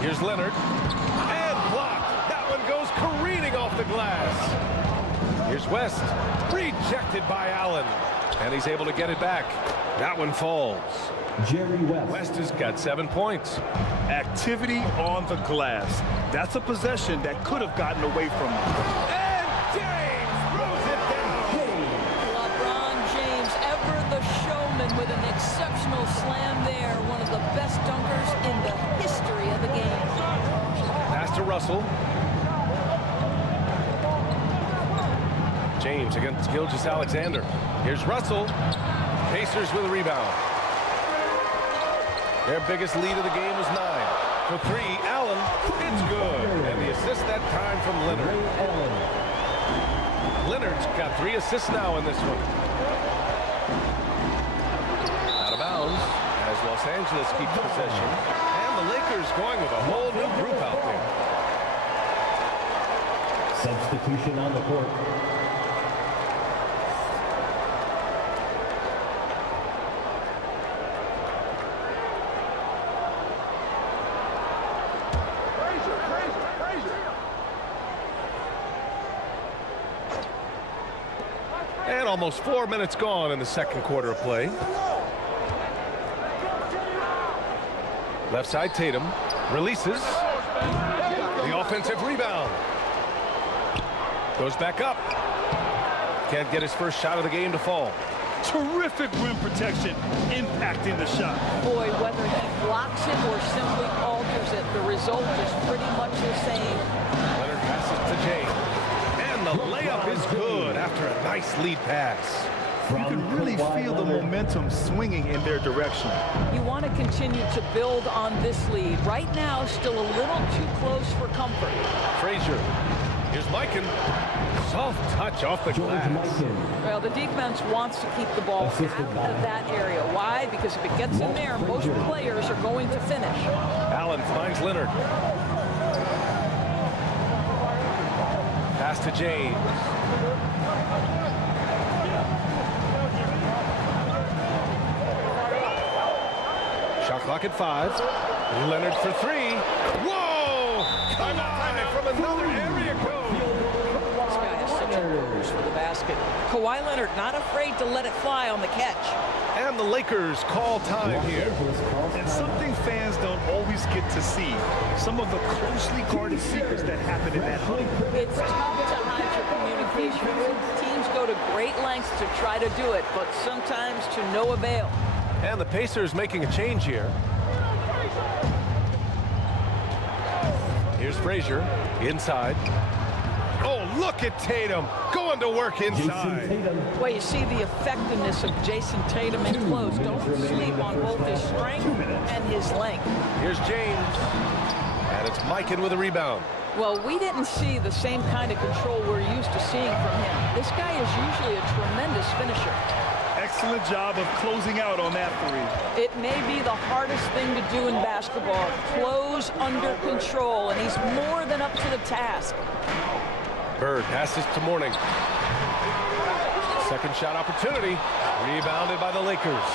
Here's Leonard. And blocked. That one goes careening off the glass. Here's West. Rejected by Allen. And he's able to get it back. That one falls. West has got 7 points. Activity on the glass. That's a possession that could have gotten away from him. And James throws it down. LeBron James, ever the showman with an exceptional slam there. One of the best dunkers in the history of the game. Pass to Russell. James against Gilgeous-Alexander. Here's Russell. Pacers with a rebound. Their biggest lead of the game was 9. For 3, Allen, it's good. And the assist that time from Leonard. Leonard's got 3 assists now in this one. Out of bounds as Los Angeles keeps possession. And the Lakers going with a whole new group out there. Substitution on the court. almost 4 minutes gone in the second quarter of play. Left side, Tatum releases. The offensive rebound. Goes back up. Can't get his first shot of the game to fall. Terrific rim protection, impacting the shot. Boy, whether he blocks it or simply alters it, the result is pretty much the same. Leonard passes to James. And the layup is good after a nice lead pass. You can really feel the momentum swinging in their direction. You want to continue to build on this lead. Right now, still a little too close for comfort. Frazier. Here's Mikan. Soft touch off the glass. Well, the defense wants to keep the ball out of that area. Why? Because if it gets in there, most players are going to finish. Allen finds Leonard. Pass to James. Shot clock at 5. Leonard for 3. Whoa! Timeout from another area code. This guy has such a nose for the basket. Kawhi Leonard not afraid to let it fly on the catch. And the Lakers call time here. And something fans don't always get to see. Some of the closely guarded secrets that happen in that huddle. It's tough to hide your communication. Teams go to great lengths to try to do it, but sometimes to no avail. And the Pacers making a change here. Here's Frazier inside. Oh, look at Tatum going to work inside. Well, you see the effectiveness of Jason Tatum in close. Don't sleep on both his strength and his length. Here's James. And it's Mikan with a rebound. Well, we didn't see the same kind of control we're used to seeing from him. This guy is usually a tremendous finisher. Excellent job of closing out on that 3. It may be the hardest thing to do in basketball. Close under control, and he's more than up to the task. Bird passes to Mourning. Second shot opportunity. Rebounded by the Lakers.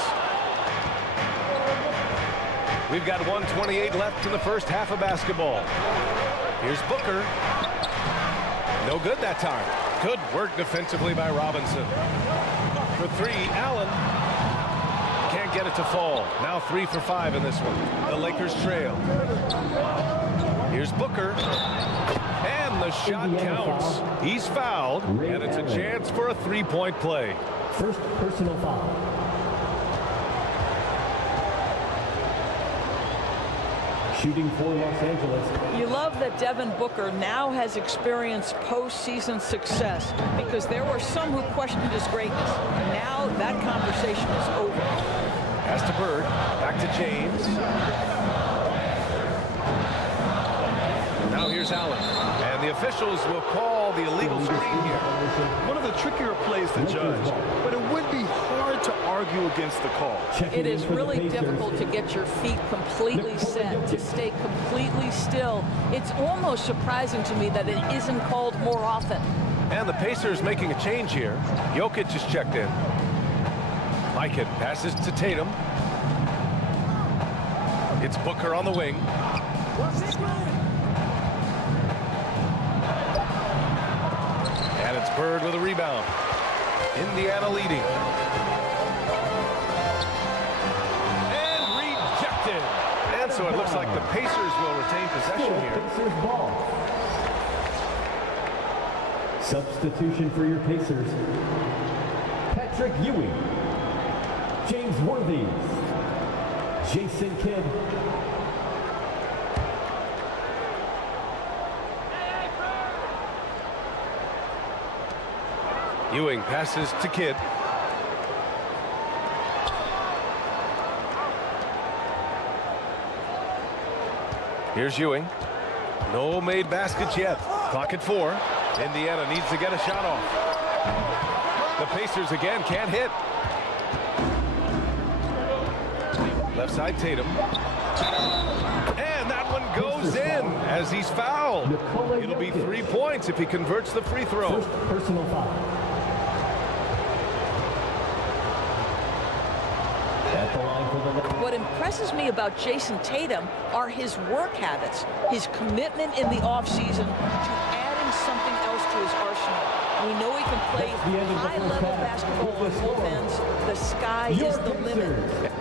We've got 1:28 left in the first half of basketball. Here's Booker. No good that time. Good work defensively by Robinson. For 3, Allen. Can't get it to fall. Now 3 for 5 in this one. The Lakers trail. Here's Booker. And the shot counts. He's fouled. And it's a chance for a 3-point play. First personal foul. Shooting for Los Angeles. You love that Devin Booker now has experienced postseason success, because there were some who questioned his greatness. Now that conversation is over. Pass to Bird. Back to James. Now here's Allen. And the officials will call the illegal screen here. One of the trickier plays to judge, but it would be hard to argue against the call. It is really difficult to get your feet completely set, to stay completely still. It's almost surprising to me that it isn't called more often. And the Pacers making a change here. Jokic is checked in. Mikan passes to Tatum. It's Booker on the wing. And it's Bird with a rebound. Indiana leading. And rejected. And so it looks like the Pacers will retain possession here. Pacers ball. Substitution for your Pacers. Patrick Ewing. James Worthy. Jason Kidd. Ewing passes to Kidd. Here's Ewing. No made baskets yet. Clock at 4. Indiana needs to get a shot off. The Pacers again can't hit. Left side Tatum. And that one goes in as he's fouled. It'll be 3 points if he converts the free throw. First personal foul. What impresses me about Jason Tatum are his work habits, his commitment in the offseason to adding something else to his arsenal. We know he can play high-level basketball on both ends. The sky is the limit.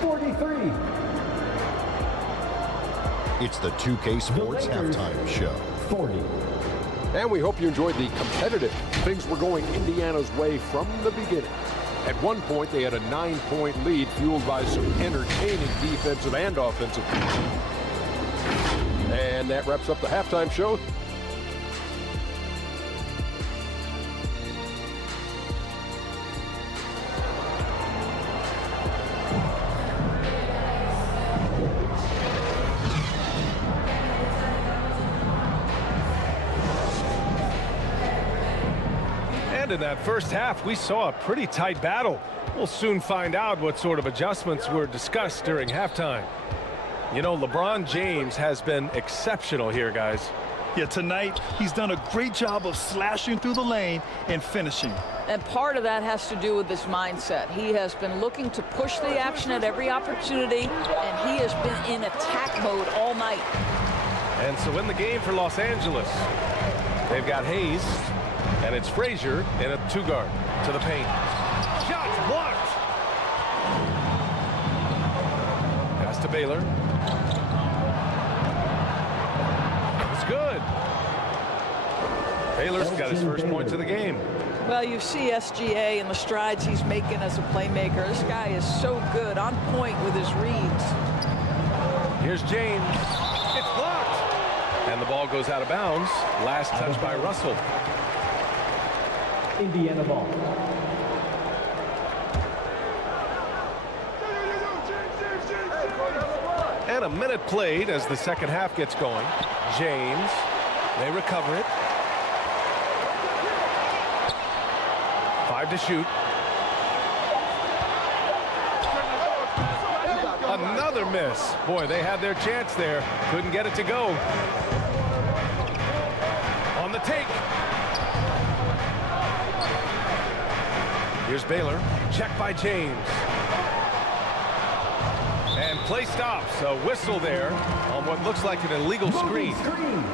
43. It's the 2K Sports Halftime Show. 40. And we hope you enjoyed the competitive. Things were going Indiana's way from the beginning. At one point, they had a 9-point lead fueled by some entertaining defensive and offensive. And that wraps up the halftime show. In that first half, we saw a pretty tight battle. We'll soon find out what sort of adjustments were discussed during halftime. You know, LeBron James has been exceptional here, guys. Yeah, tonight he's done a great job of slashing through the lane and finishing. And part of that has to do with his mindset. He has been looking to push the action at every opportunity, and he has been in attack mode all night. And so in the game for Los Angeles, they've got Hayes. And it's Frazier in a 2-guard to the paint. Shots blocked. Pass to Baylor. It's good. Baylor's got his first points of the game. Well, you see SGA and the strides he's making as a playmaker. This guy is so good, on point with his reads. Here's James. It's blocked. And the ball goes out of bounds. Last touch by Russell. Indiana ball. And a minute played as the second half gets going. James, they recover it. 5 to shoot. Another miss. Boy, they had their chance there. Couldn't get it to go. On the take. Here's Baylor. Check by James. And play stops. A whistle there on what looks like an illegal screen.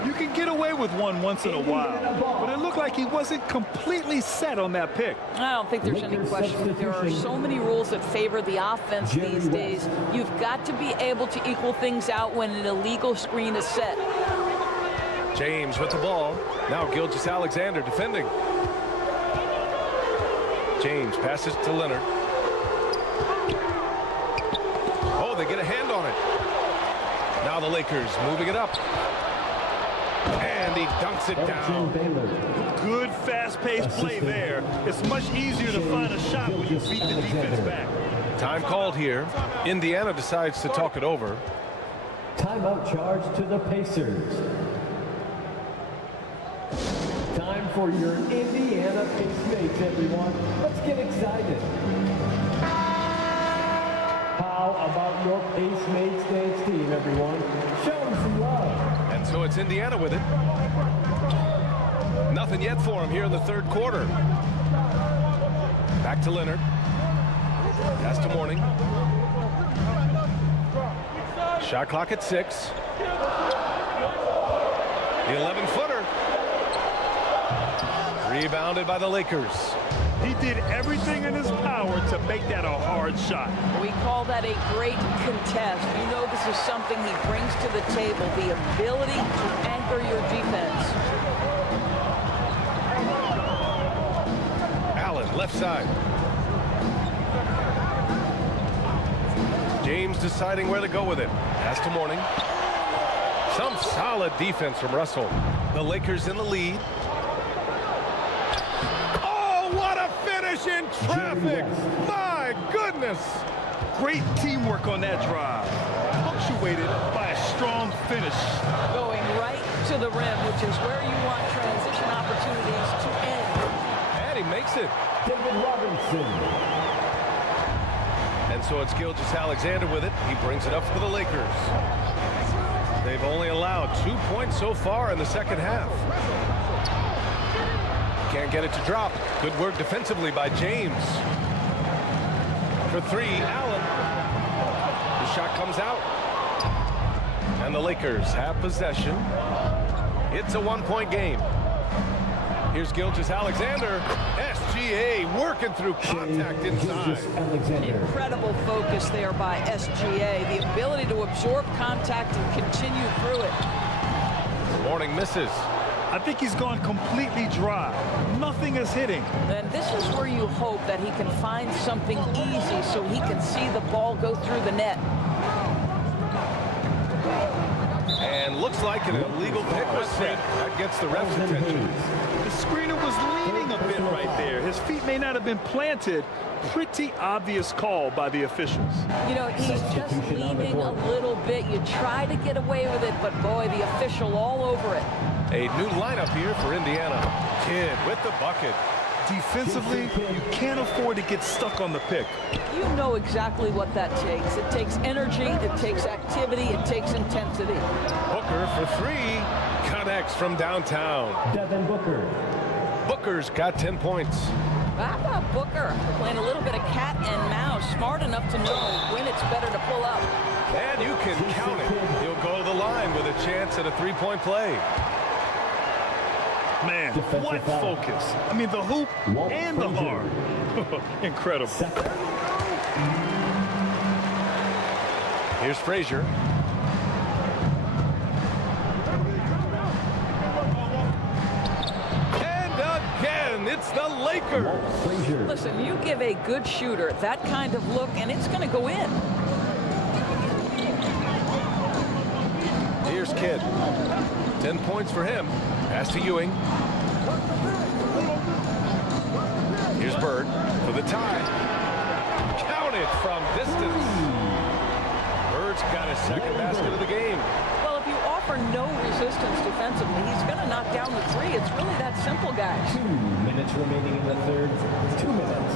You can get away with one once in a while, but it looked like he wasn't completely set on that pick. I don't think there's any question. There are so many rules that favor the offense these days. You've got to be able to equal things out when an illegal screen is set. James with the ball. Now Gilgeous-Alexander defending. James passes to Leonard. Oh, they get a hand on it. Now the Lakers moving it up. And he dunks it down. Good fast-paced play there. It's much easier to find a shot when you beat the defense back. Time called here. Indiana decides to talk it over. Timeout charge to the Pacers. Time for your Indiana Pacemates, everyone. Let's get excited. How about your Pacemates dance team, everyone? Show them some love. And so it's Indiana with it. Nothing yet for him here in the third quarter. Back to Leonard. Pass to Mourning. Shot clock at 6. The 11-footer. Rebounded by the Lakers. He did everything in his power to make that a hard shot. We call that a great contest. You know this is something he brings to the table, the ability to anchor your defense. Allen, left side. James deciding where to go with it. Pass to Mourning. Some solid defense from Russell. The Lakers in the lead. In traffic. My goodness. Great teamwork on that drive. Punctuated by a strong finish. Going right to the rim, which is where you want transition opportunities to end. And he makes it. David Robinson. And so it's Gilgeous-Alexander with it. He brings it up for the Lakers. They've only allowed 2 points so far in the second half. Can't get it to drop. Good work defensively by James. For 3, Allen. The shot comes out. And the Lakers have possession. It's a 1-point game. Here's Gilgeous-Alexander. SGA working through contact inside. Incredible focus there by SGA. The ability to absorb contact and continue through it. Mourning misses. I think he's gone completely dry. Nothing is hitting. And this is where you hope that he can find something easy so he can see the ball go through the net. And looks like an illegal pick was set. That gets the ref's attention. The screener was leaning a bit right there. His feet may not have been planted. Pretty obvious call by the officials. You know, he's just leaning a little bit. You try to get away with it, but boy, the official all over it. A new lineup here for Indiana. Kidd with the bucket. Defensively, you can't afford to get stuck on the pick. You know exactly what that takes. It takes energy, it takes activity, it takes intensity. Booker for three. Connects from downtown. Devin Booker. Booker's got 10 points. How about Booker? Playing a little bit of cat and mouse. Smart enough to know when it's better to pull up. And you can count it. He'll go to the line with a chance at a three-point play. Man, what focus. I mean, the hoop and the arm. Incredible. Here's Frazier. And again, it's the Lakers. Listen, you give a good shooter that kind of look, and it's going to go in. Here's Kidd. 10 points for him. Pass to Ewing. Here's Bird for the tie. Counted from distance. Bird's got his second basket of the game. Well, if you offer no resistance defensively, he's going to knock down the three. It's really that simple, guys. 2 minutes remaining in the third. 2 minutes.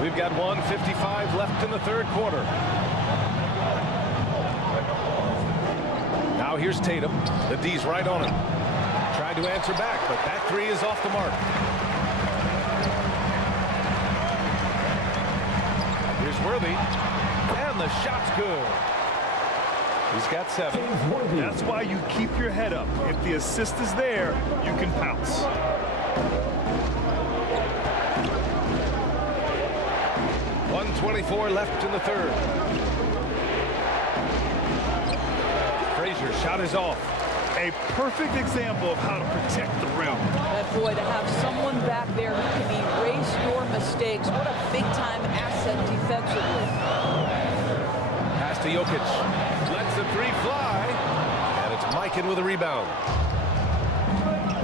We've got 1:55 left in the third quarter. Now here's Tatum. The D's right on him. Tried to answer back, but that three is off the mark. Here's Worthy. And the shot's good. He's got 7. That's why you keep your head up. If the assist is there, you can pounce. .124 left in the third. Frazier's shot is off. A perfect example of how to protect the rim. But boy, to have someone back there who can erase your mistakes, what a big-time asset defensively. Pass to Jokic. Lets the three fly. And it's Mikan with a rebound.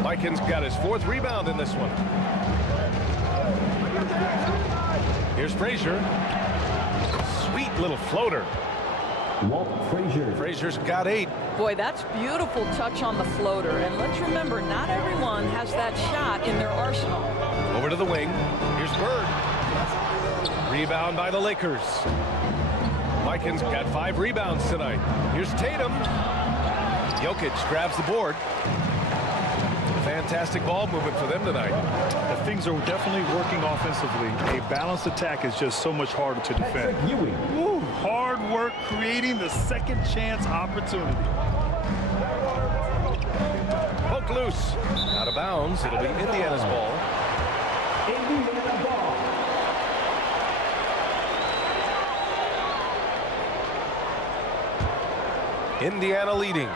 Mikan's got his 4th rebound in this one. Here's Frazier. Sweet little floater. Walt Frazier. Frazier's got 8. Boy, that's beautiful touch on the floater. And let's remember, not everyone has that shot in their arsenal. Over to the wing. Here's Bird. Rebound by the Lakers. Mikan's got 5 rebounds tonight. Here's Tatum. Jokic grabs the board. Fantastic ball movement for them tonight. Things are definitely working offensively. A balanced attack is just so much harder to defend. Woo, hard work creating the second chance opportunity. Poke loose. Out of bounds. It'll be Indiana's ball. Indiana ball. Indiana leading.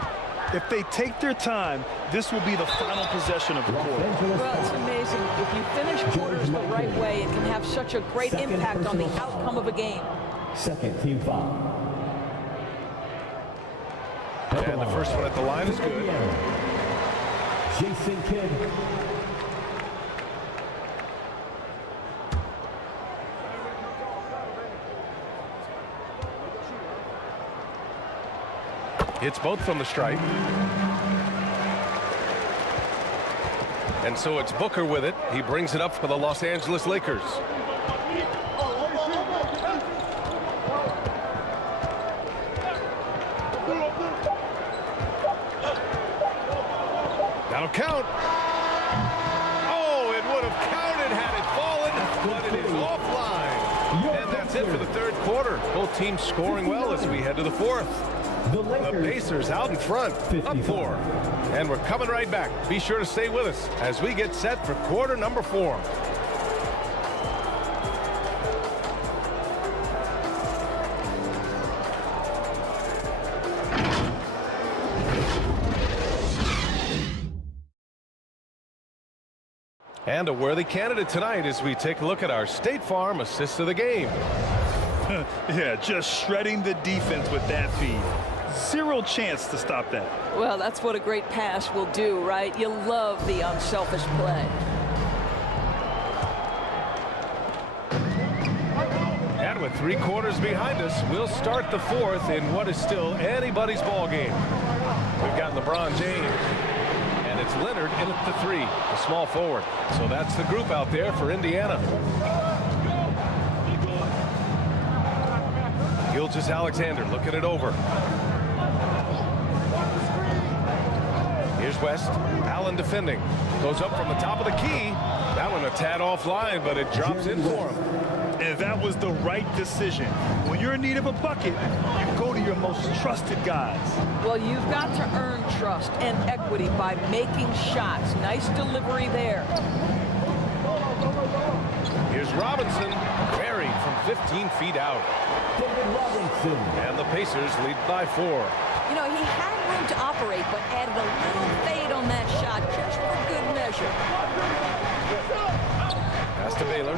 If they take their time, this will be the final possession of the quarter. Well, it's amazing. If you finish quarters the right way, it can have such a great impact on the outcome of a game. Second team foul. And the first one at the line is good. Jason Kidd. Hits both from the stripe. And so it's Booker with it. He brings it up for the Los Angeles Lakers. That'll count. Oh, it would have counted had it fallen, but it is offline. And that's it for the third quarter. Both teams scoring well as we head to the fourth. The Pacers out in front, up 4. And we're coming right back. Be sure to stay with us as we get set for quarter number 4. And a worthy candidate tonight as we take a look at our State Farm assist of the game. Yeah, just shredding the defense with that feed. Zero chance to stop that. Well, that's what a great pass will do, right? You love the unselfish play. And with 3 quarters behind us, we'll start the 4th in what is still anybody's ball game. We've got LeBron James. And it's Leonard in at the 3, the small forward. So that's the group out there for Indiana. Gilgeous-Alexander looking it over. Here's West. Allen defending. Goes up from the top of the key. That one a tad offline, but it drops in for him. And that was the right decision. When you're in need of a bucket, you go to your most trusted guys. Well, you've got to earn trust and equity by making shots. Nice delivery there. Here's Robinson, buried from 15 feet out. And the Pacers lead by 4. You know, he had room to operate, but added a little fade on that shot just for good measure. Pass to Baylor.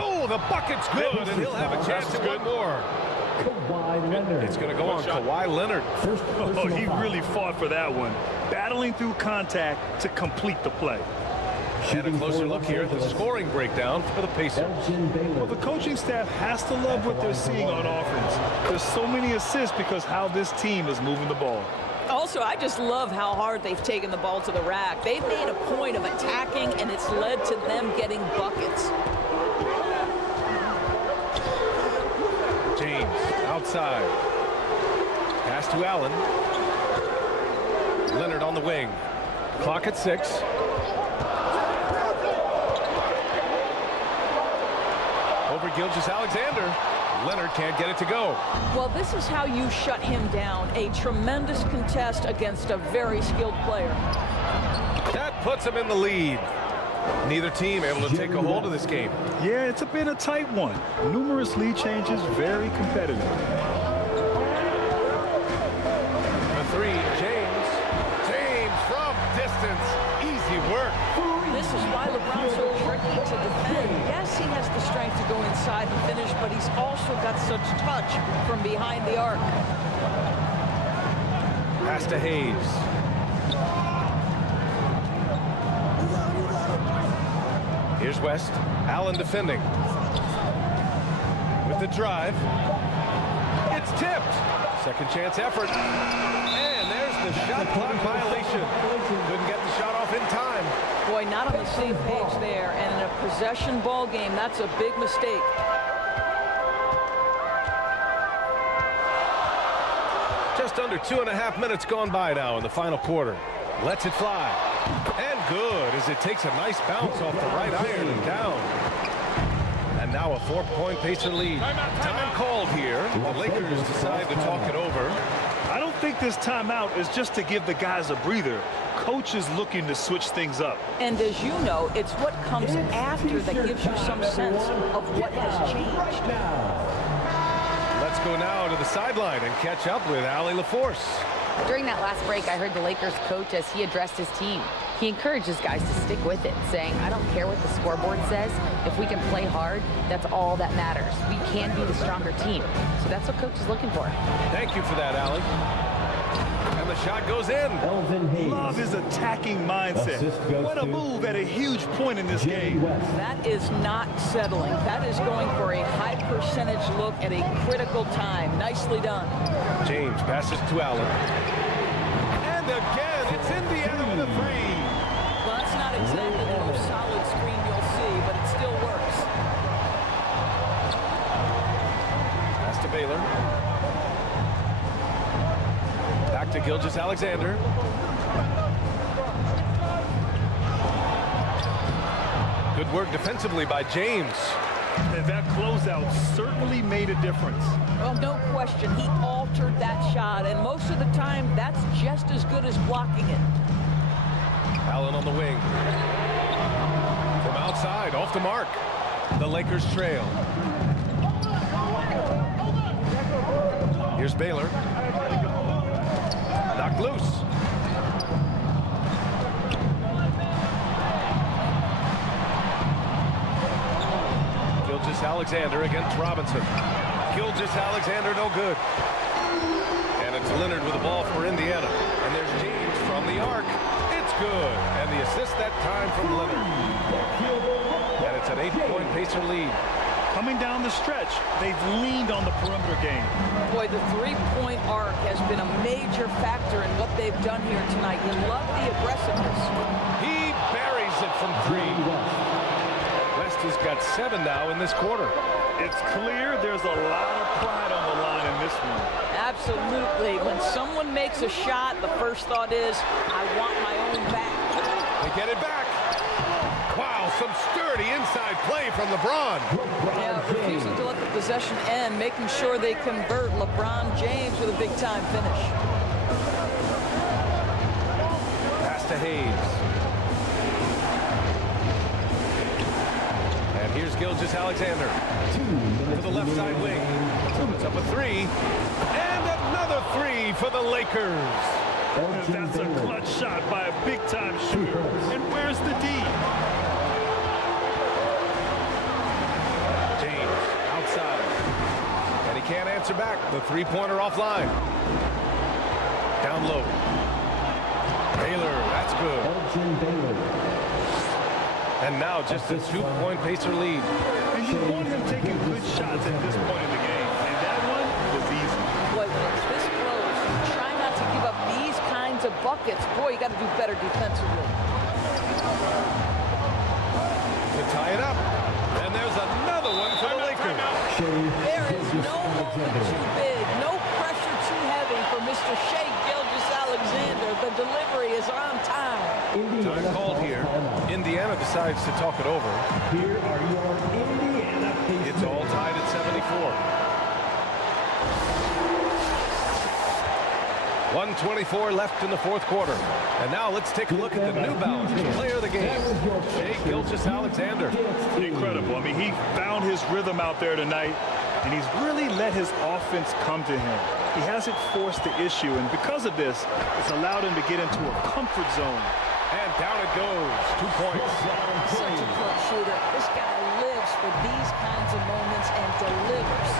Oh, the bucket's good, and he'll have a chance at one more. It's going to go on Kawhi Leonard. Oh, he really fought for that one. Battling through contact to complete the play. And a closer look here at the scoring breakdown for the Pacers. Well, the coaching staff has to love what they're seeing on offense. There's so many assists because how this team is moving the ball. Also, I just love how hard they've taken the ball to the rack. They've made a point of attacking, and it's led to them getting buckets. James outside. Pass to Allen. Leonard on the wing. Clock at 6. Over Gilgeous-Alexander. Leonard can't get it to go. Well, this is how you shut him down. A tremendous contest against a very skilled player. That puts him in the lead. Neither team able to take a hold of this game. Yeah, it's been a tight one. Numerous lead changes, very competitive. The 3, James. James from distance. Easy work. This is why LeBron's so tricky to defend. Yes, he has the strength to go inside and finish, but he's also got such touch from behind the arc. Pass to Hayes. Here's West. Allen defending. With the drive. It's tipped. Second chance effort. And there's the shot clock violation. Couldn't get the shot off in time. Boy, not on the same page there. And in a possession ball game, that's a big mistake. Just under 2.5 minutes gone by now in the final quarter. Lets it fly. And good as it takes a nice bounce off the right iron and down. And now a 4-point Pacer lead. Time called here. The Lakers decide to talk it over. I don't think this timeout is just to give the guys a breather. Coach is looking to switch things up. And as you know, it's what comes after that gives you some sense of what has changed. Let's go now to the sideline and catch up with Allie LaForce. During that last break, I heard the Lakers coach as he addressed his team. He encouraged his guys to stick with it, saying, I don't care what the scoreboard says. If we can play hard, that's all that matters. We can be the stronger team. So that's what coach is looking for. Thank you for that, Allie. And the shot goes in. Love his attacking mindset. What a move at a huge point in this game. That is not settling. That is going for a high percentage look at a critical time. Nicely done. James passes to Allen. And again, it's Indiana with a 3. Well, that's not exactly the most solid screen you'll see, but it still works. Pass to Baylor. Back to Gilgeous-Alexander. Good work defensively by James. And that closeout certainly made a difference. Well, no question. He altered that shot, and most of the time, that's just as good as blocking it. Allen on the wing. From outside, off the mark. The Lakers trail. Here's Baylor. Knocked loose. Gilgeous-Alexander against Robinson. Gilgeous-Alexander, no good. And it's Leonard with the ball for Indiana. And there's James from the arc. It's good. And the assist that time from Leonard. And it's an 8-point Pacer lead. Coming down the stretch, they've leaned on the perimeter game. Boy, the three-point arc has been a major factor in what they've done here tonight. You love the aggressiveness. He buries it from three. West has got 7 now in this quarter. It's clear there's a lot of pride on the line in this one. Absolutely. When someone makes a shot, the first thought is, I want my own back. They get it back. Wow, some sturdy inside play from LeBron. Yeah, refusing to let the possession end, making sure they convert. LeBron James with a big-time finish. Pass to Hayes. And here's Gilgeous-Alexander to the left side wing. It's up a 3. And another 3 for the Lakers. That's a clutch shot by a big-time shooter. And where's the D? James outside. And he can't answer back. The three-pointer offline. Down low. Baylor, that's good. And now just a 2-point Pacer lead. And you want him taking good shots at this point in the game. And that one was easy. Boy, when it's this close, you try not to give up these kinds of buckets. Boy, you got to do better defensively. To tie it up. And there's another one for the Lakers. There is no moment too big, no pressure too heavy for Mr. Shai Gilgeous-Alexander. The delivery is on time. Time called here. Indiana decides to talk it over. Here are your Indiana Pacers. It's all tied at 74. 1:24 left in the fourth quarter. And now let's take a look at the New Balance player of the game, Shai Gilgeous-Alexander. Incredible. I mean, he found his rhythm out there tonight, and he's really let his offense come to him. He hasn't forced the issue, and because of this, it's allowed him to get into a comfort zone. And down it goes. 2 points. Such a clutch shooter. This guy lives for these kinds of moments and delivers.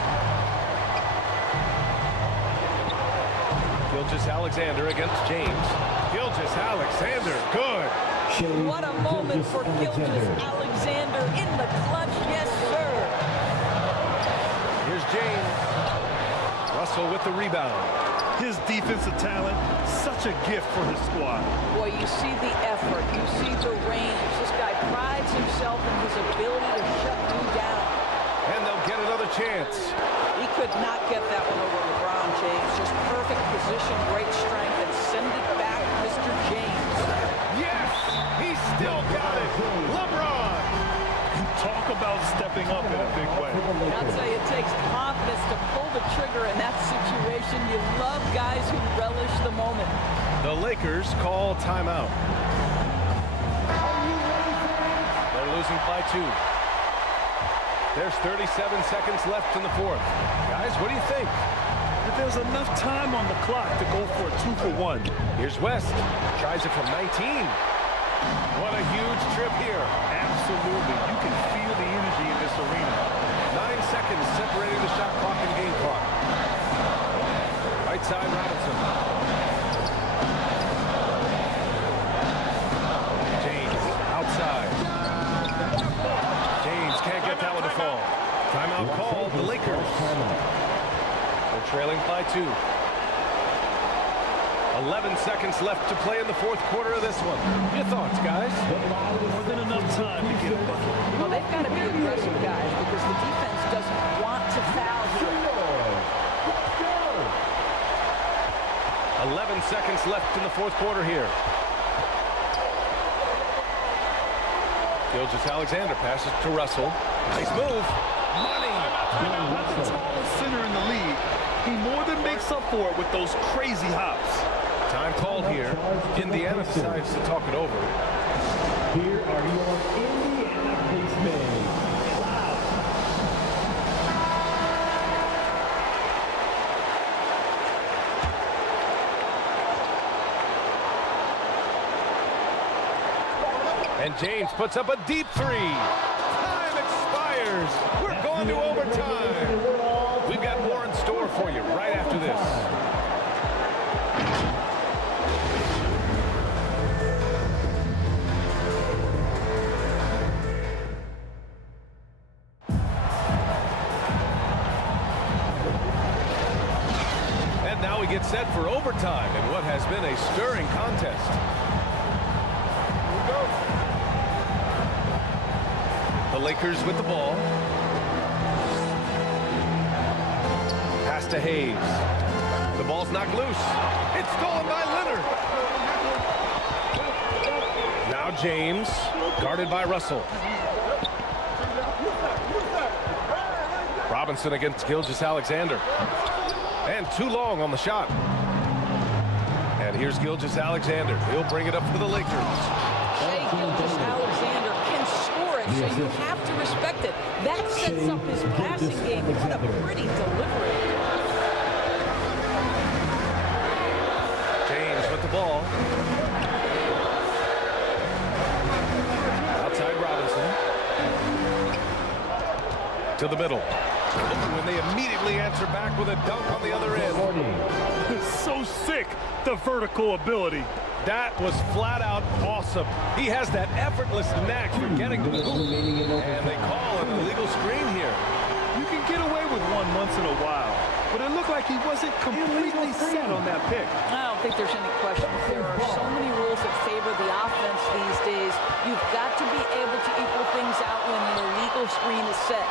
Gilgeous-Alexander against James. Gilgeous-Alexander, good. What a moment for Gilgeous-Alexander in the clutch. Yes, sir. Here's James. Russell with the rebound. His defensive talent, such a gift for his squad. Boy, you see the effort. You see the range. This guy prides himself in his ability to shut you down. And they'll get another chance. He could not get that one over LeBron James. Just perfect position, great strength, and send it back, Mr. James. Yes! He still got it. LeBron! Talk about stepping up in a big way. I'll tell you, it takes confidence to pull the trigger in that situation. You love guys who relish the moment. The Lakers call timeout. They're losing by 2. There's 37 seconds left in the fourth. Guys, what do you think? There's enough time on the clock to go for a 2-for-1. Here's West. Tries it from 19. What a huge trip here. Absolutely. You can feel the energy in this arena. 9 seconds separating the shot clock and game clock. Right side, Robinson. James, outside. James can't get that one to fall. Timeout called, the Lakers. They're trailing by 2. 11 seconds left to play in the fourth quarter of this one. Your thoughts, guys? More than enough time to get a bucket. Well, they've got to be aggressive, guys, because the defense doesn't want to foul here. 11 seconds left in the fourth quarter here. Gilgeous-Alexander passes to Russell. Nice move. Money. Not the tallest center in the league. He more than makes up for it with those crazy hops. Time called here. Indiana decides to talk it over. Here are your Indiana basemen. And James puts up a deep three. Time expires. We're going to overtime. We've got more in store for you right after this. And now we get set for overtime in what has been a stirring contest. Here we go. The Lakers with the ball. Pass to Hayes. The ball's knocked loose. It's stolen by Leonard. Now James, guarded by Russell. Robinson against Gilgeous-Alexander. And too long on the shot. And here's Gilgeous-Alexander. He'll bring it up for the Lakers. Shai Gilgeous-Alexander can score it, so you have to respect it. That sets up his passing game. What a pretty delivery. James with the ball. Outside Robinson. To the middle. And they immediately answer back with a dunk on the other end. It's so sick, the vertical ability. That was flat out awesome. He has that effortless knack for getting to the hoop. And they call an illegal screen here. You can get away with one once in a while, but it looked like he wasn't completely set on that pick. I don't think there's any question. There are so many rules that favor the offense these days. You've got to be able to equal things out when an illegal screen is set.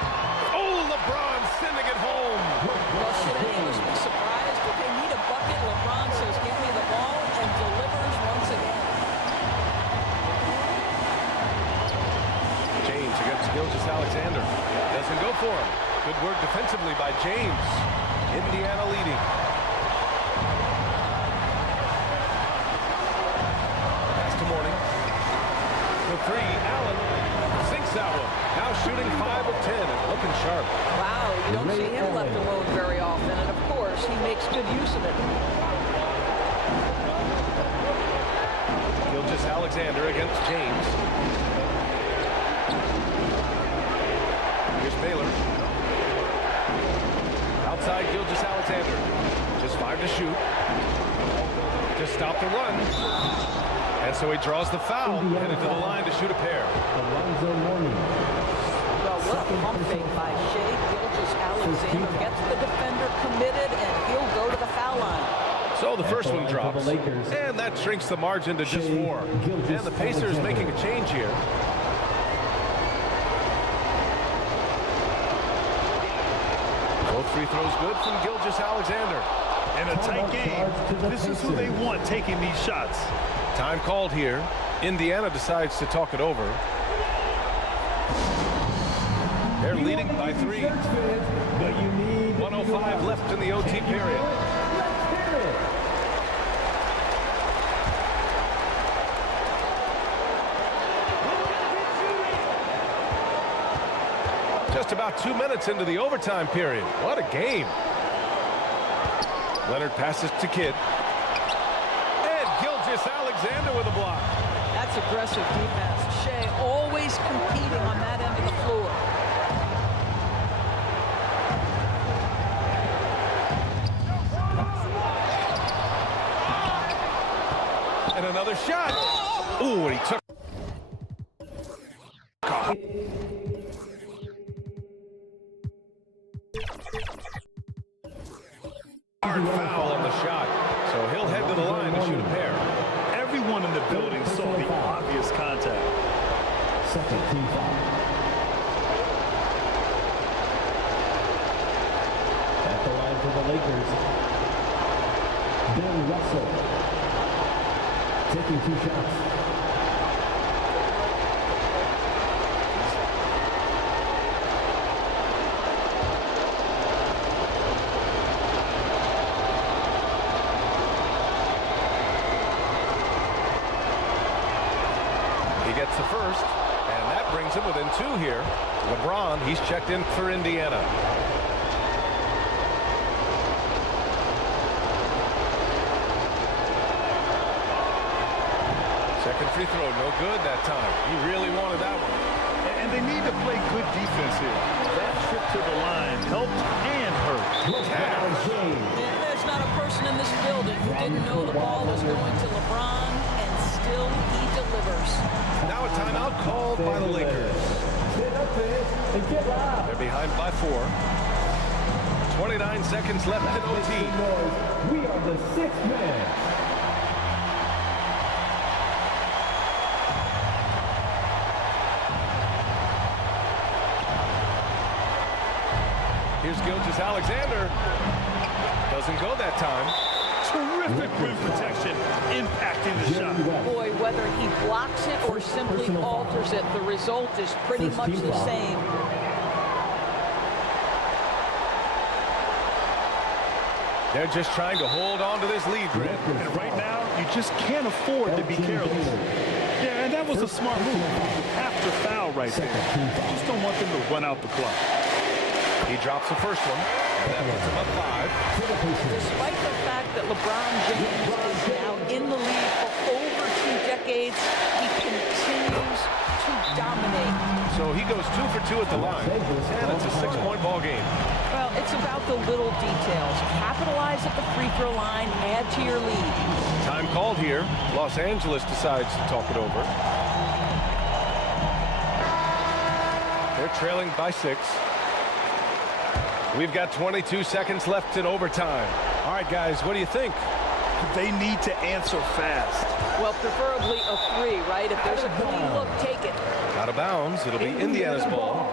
Oh, LeBron sending it home. Well, should any of us be surprised? If they need a bucket, LeBron says, "Give me the ball," and delivers once again. James against Gilgeous-Alexander. Doesn't go for him. Good work defensively by James. Indiana leading. Pass to Mourning. The three, Allen sinks that one. Now shooting 5 of 10 and looking sharp. Wow, you don't see him left alone very often, and of course, he makes good use of it. Gilgeous-Alexander against James. Here's Baylor. Outside Gilgeous-Alexander. Just 5 to shoot. Just stop the run. And so he draws the foul, headed to the line to shoot a pair. ALONZO Mourning. Well, what a pump fake by Shai Gilgeous-Alexander. Gets the defender committed, and he'll go to the foul line. So the first one drops, and that shrinks the margin to just 4. And the Pacers making a change here. Both free throws good from Gilgeous-Alexander. In a tight game, this is who they want taking these shots. Time called here. Indiana decides to talk it over. They're leading by 3. 1:05 left in the OT period. Just about 2 minutes into the overtime period. What a game. Leonard passes to Kidd. And Gilgeous-Alexander with a block. That's aggressive defense. Shai always competing on that end of the floor. And another shot. Ooh, and he took. Hard foul on the shot. So he'll head to the line to shoot a pair. Everyone in the building saw the obvious contact. Second team foul. At the line for the Lakers, Bill Russell taking 2 shots. 2 gets the first, and that brings him within 2 here. LeBron, he's checked in for Indiana. Second free throw, no good that time. He really wanted that one. And they need to play good defense here. That trip to the line helped and hurt. There's not a person in this building who didn't know the ball was going to LeBron, and still he delivers. Now a timeout called by the Lakers. They're behind by 4. 29 seconds left in OT. We are the 6th man. Here's Gilgeous-Alexander. Doesn't go that time. Terrific rim protection, impacting the shot. Boy, whether he blocks it or simply alters it, the result is pretty much the same. They're just trying to hold on to this lead, Grant. And right now, you just can't afford to be careless. Yeah, and that was a smart move. You have to foul right there. You just don't want them to run out the clock. He drops the first one, and that puts him up 5. Despite the fact that LeBron James is now in the lead for over 2 decades, he continues to dominate. So he goes 2 for 2 at the line, and it's a 6-point ball game. Well, it's about the little details. Capitalize at the free throw line, add to your lead. Time called here. Los Angeles decides to talk it over. They're trailing by 6. We've got 22 seconds left in overtime. All right, guys, what do you think? They need to answer fast. Well, preferably a 3, right? If there's a clean look, take it. Out of bounds. It'll be Indiana's ball.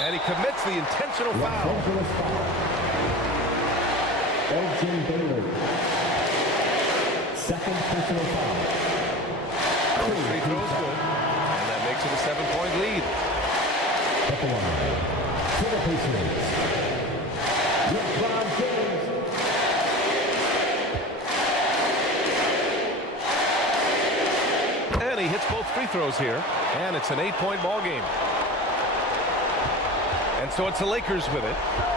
And he commits the intentional foul. Second personal foul. Free throw's good, and that makes it a 7-point lead. At the line, for the Pacers, LeBron James. And he hits both free throws here, and it's an 8-point ball game. And so it's the Lakers with it.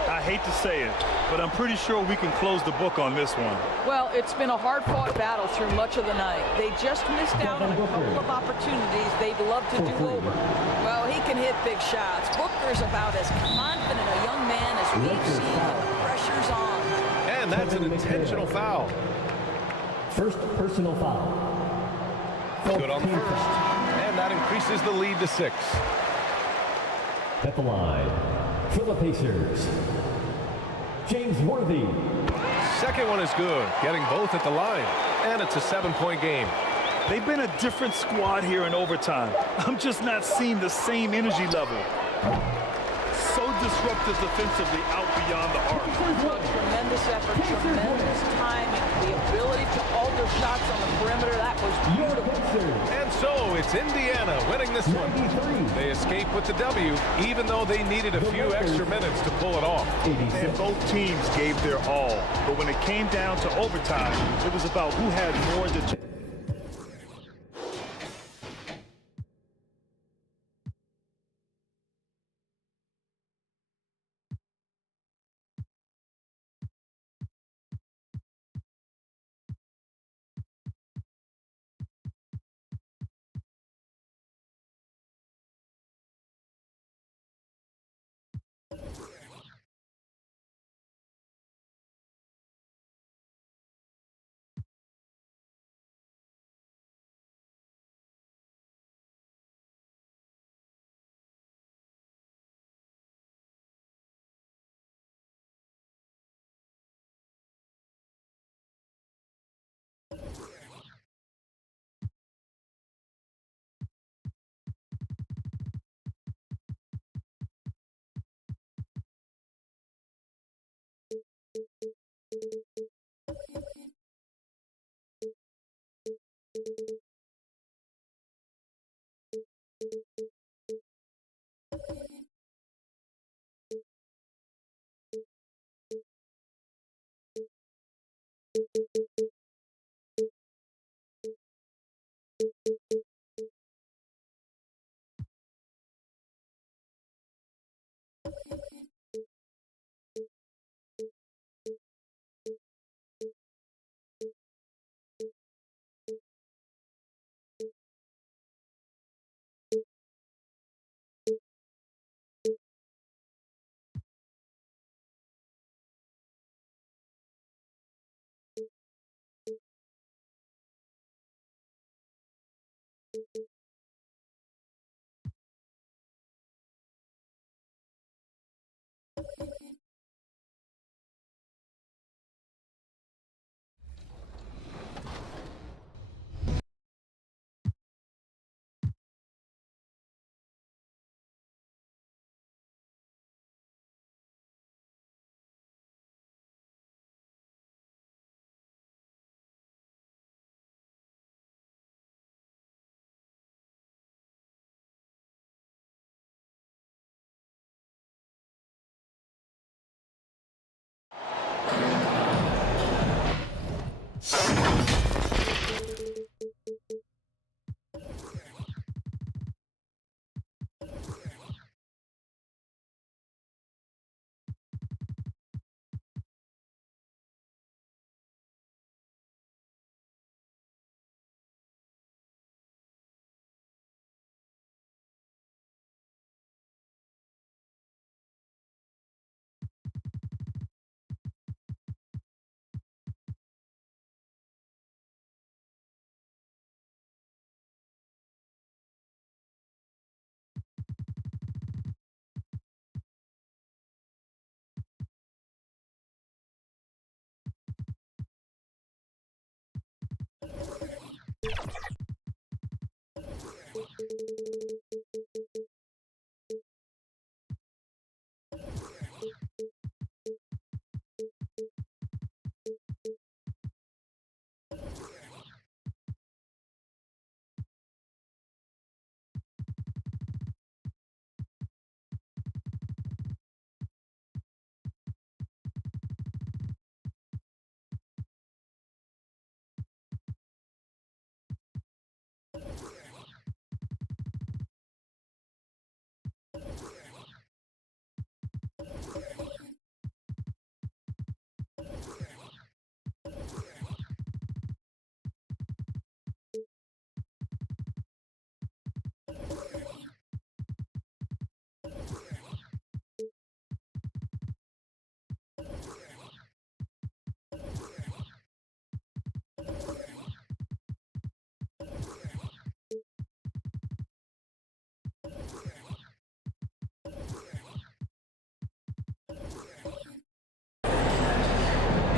I hate to say it, but I'm pretty sure we can close the book on this one. Well, it's been a hard-fought battle through much of the night. They just missed out on a couple of opportunities they'd love to do over. Well, he can hit big shots. Booker's about as confident a young man as we've seen when the pressure's on. And that's an intentional foul. First personal foul. Good on the first. And that increases the lead to 6. At the line, for the Pacers, James Worthy. Second one is good, getting both at the line. And it's a 7-point game. They've been a different squad here in overtime. I'm just not seeing the same energy level. So disruptive defensively out beyond the arc. Well, tremendous effort, tremendous timing, the ability to alter shots on the perimeter. That was beautiful. And so it's Indiana winning this one. They escape with the W, even though they needed a few extra minutes to pull it off. And both teams gave their all. But when it came down to overtime, it was about who had more to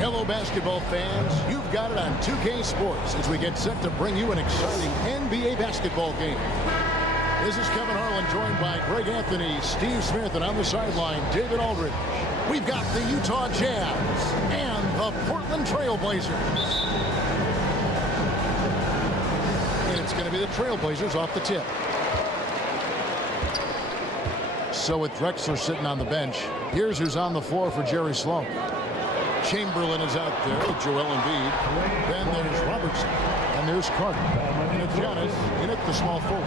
Hello, basketball fans. You've got it on 2K Sports as we get set to bring you an exciting NBA basketball game. This is Kevin Harlan, joined by Greg Anthony, Steve Smith, and on the sideline, David Aldridge. We've got the Utah Jazz and the Portland Trail Blazers. And it's going to be the Trail Blazers off the tip. So with Drexler sitting on the bench, here's who's on the floor for Jerry Sloan. Chamberlain is out there with Joel Embiid. Then there's Robertson. And there's Carter. And it's Giannis in at the small forward.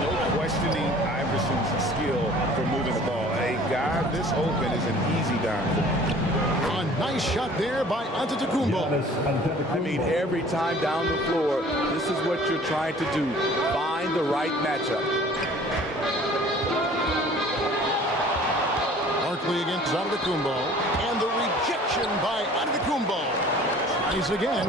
No questioning Iverson's skill for moving the ball. A guy this open is an easy down for him. A nice shot there by Antetokounmpo. I mean, every time down the floor, this is what you're trying to do. Find the right matchup. Barkley against Antetokounmpo. And the rejection by Antetokounmpo. Tries again.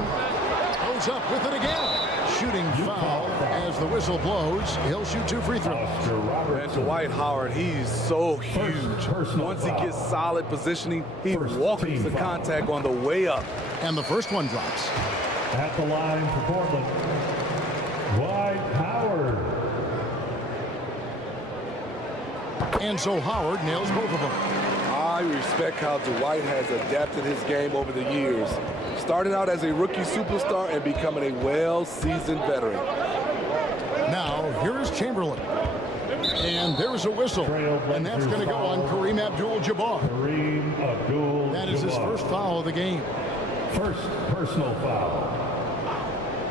Goes up with it again. Shooting foul as the whistle blows. He'll shoot 2 free throws. And Dwight Howard, he's so huge. Once he gets solid positioning, he walks the contact on the way up. And the first one drops. At the line for Portland, Dwight Howard. And so Howard nails both of them. I respect how Dwight has adapted his game over the years. Started out as a rookie superstar and becoming a well-seasoned veteran. Now, here's Chamberlain. And there's a whistle. And that's going to go on Kareem Abdul-Jabbar. That is his first foul of the game. First personal foul.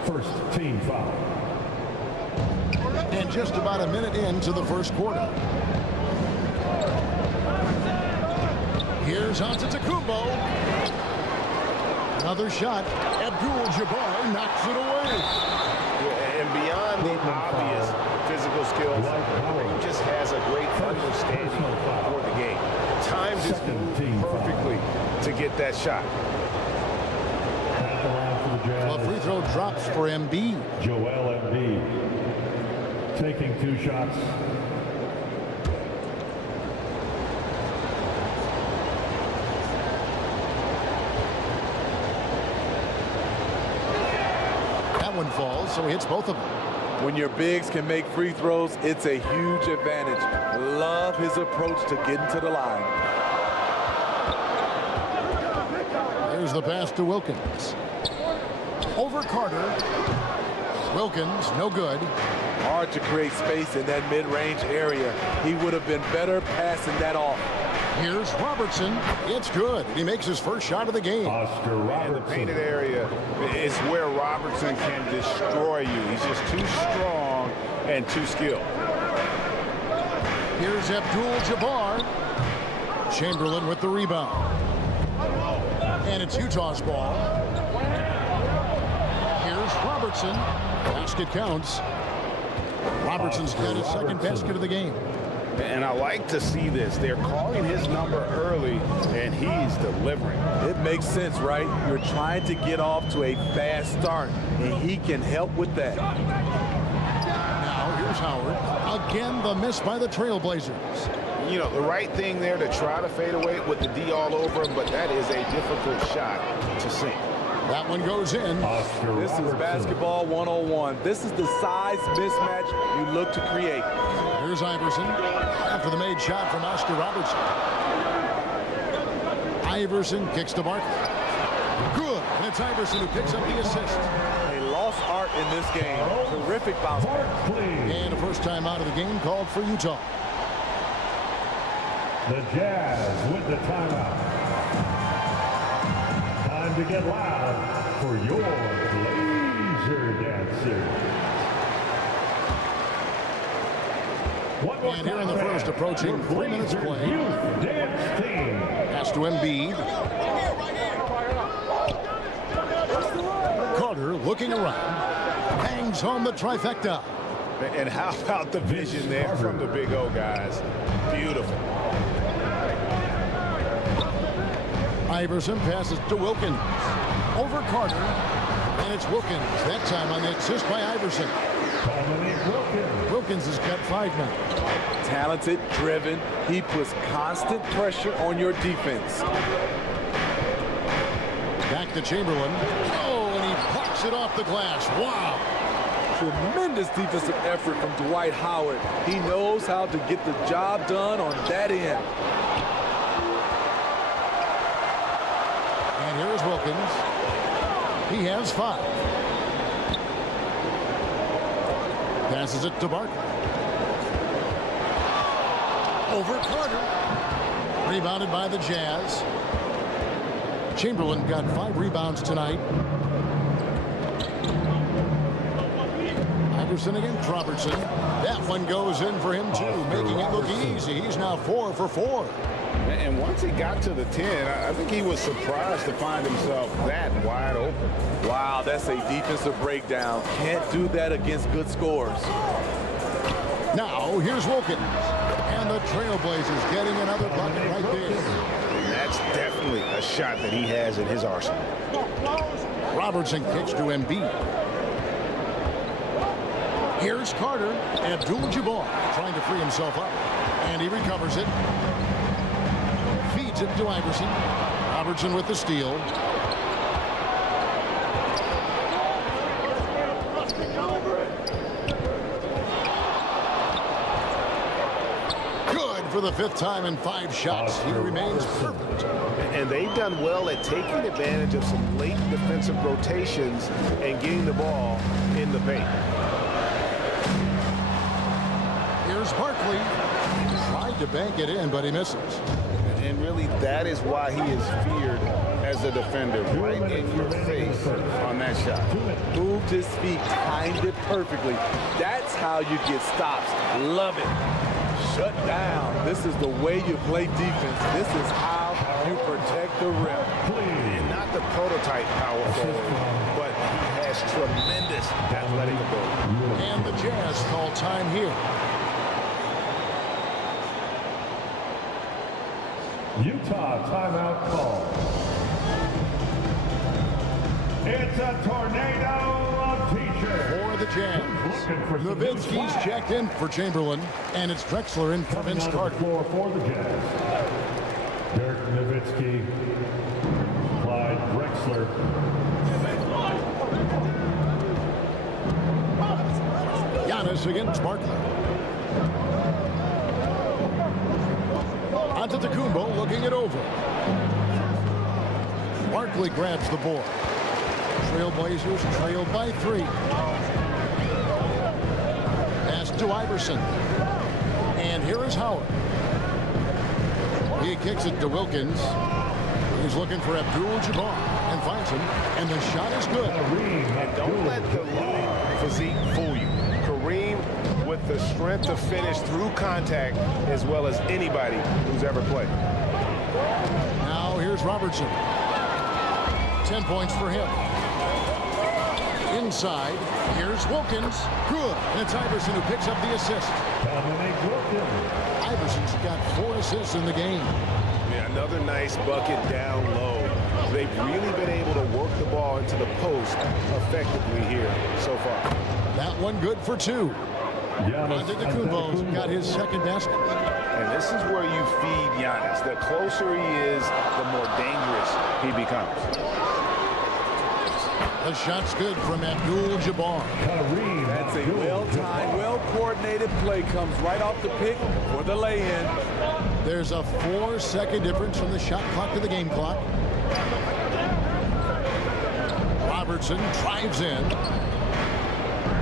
First team foul. And just about a minute into the first quarter. Here's Antetokounmpo. Another shot. Abdul-Jabbar knocks it away. Yeah, and beyond the obvious physical skills, he just has a great understanding for the game. Timed his move perfectly to get that shot. A free throw drops for Embiid. Joel Embiid taking 2 shots. One falls, so he hits both of them. When your bigs can make free throws, it's a huge advantage. Love his approach to getting to the line. There's the pass to Wilkins. Over Carter. Wilkins, no good. Hard to create space in that mid-range area. He would have been better passing that off. Here's Robertson. It's good. He makes his first shot of the game. And the painted area is where Robertson can destroy you. He's just too strong and too skilled. Here's Abdul-Jabbar. Chamberlain with the rebound. And it's Utah's ball. Here's Robertson. Basket counts. Robertson's got his second basket of the game. And I like to see this. They're calling his number early, and he's delivering. It makes sense, right? You're trying to get off to a fast start, and he can help with that. Now here's Howard. Again, the miss by the Trailblazers. You know, the right thing there to try to fade away with the D all over him, but that is a difficult shot to sink. That one goes in. This is basketball 101. This is the size mismatch you look to create. Here's Iverson after the made shot from Oscar Robertson. Iverson kicks to Barkley. Good. And it's Iverson who picks up the assist. A lost art in this game. Terrific bounce back. And a first time out of the game called for Utah. The Jazz with the timeout. Time to get loud for your laser dancers. And here in the first, approaching 3 minutes play. Pass to Embiid. Carter looking around. Hangs home the trifecta. And how about the vision there from the Big O guys? Beautiful. Iverson passes to Wilkins. Over Carter. And it's Wilkins. That time on the assist by Iverson. Wilkins has got 5 now. Talented, driven. He puts constant pressure on your defense. Back to Chamberlain. Oh, and he pops it off the glass. Wow. Tremendous defensive effort from Dwight Howard. He knows how to get the job done on that end. And here is Wilkins. He has 5. Passes it to Barkley. Over Carter. Rebounded by the Jazz. Chamberlain got 5 rebounds tonight. Iverson against Robertson. That one goes in for him too, making it look easy. He's now 4 for 4. And once he got to the 10, I think he was surprised to find himself that wide open. Wow, that's a defensive breakdown. Can't do that against good scores. Now, here's Wilkins. And the Trailblazers getting another bucket right there. And that's definitely a shot that he has in his arsenal. Robertson kicks to Embiid. Here's Carter. Abdul-Jabbar trying to free himself up. And he recovers it. Feeds it to Iverson. Robertson with the steal. Good for the 5th time in 5 shots. He remains perfect. And they've done well at taking advantage of some late defensive rotations and getting the ball in the paint. Here's Barkley. Tried to bank it in, but he misses. And really, that is why he is feared as a defender, right in your face on that shot. Moved his feet, timed it perfectly. That's how you get stops. Love it. Shut down. This is the way you play defense. This is how you protect the rim. And not the prototype power forward, but he has tremendous athletic ability. And the Jazz call time here. Utah timeout call. It's a tornado of teachers. For the Jazz. Nowitzki's checked in for Chamberlain, and it's Drexler in for Vince Carter. For the Jazz. Dirk Nowitzki, Clyde Drexler. Giannis against Barkley. Antetokounmpo looking it over. Barkley grabs the board. Trailblazers trailed by 3. Pass to Iverson. And here is Howard. He kicks it to Wilkins. He's looking for Abdul-Jabbar and finds him, and the shot is good. And don't let the low physique fool you. Kareem with the strength to finish through contact as well as anybody who's ever played. Now here's Robertson. 10 points for him. Inside, here's Wilkins. Good. And it's Iverson who picks up the assist. Iverson's got 4 assists in the game. Yeah, another nice bucket down low. They've really been able to work the ball into the post effectively here so far. That one good for 2. Antetokounmpo's got his second basket. And this is where you feed Giannis. The closer he is, the more dangerous he becomes. The shot's good from Abdul-Jabbar. That's a well-timed, well-coordinated play. Comes right off the pick for the lay-in. There's a 4-second difference from the shot clock to the game clock. Robertson drives in.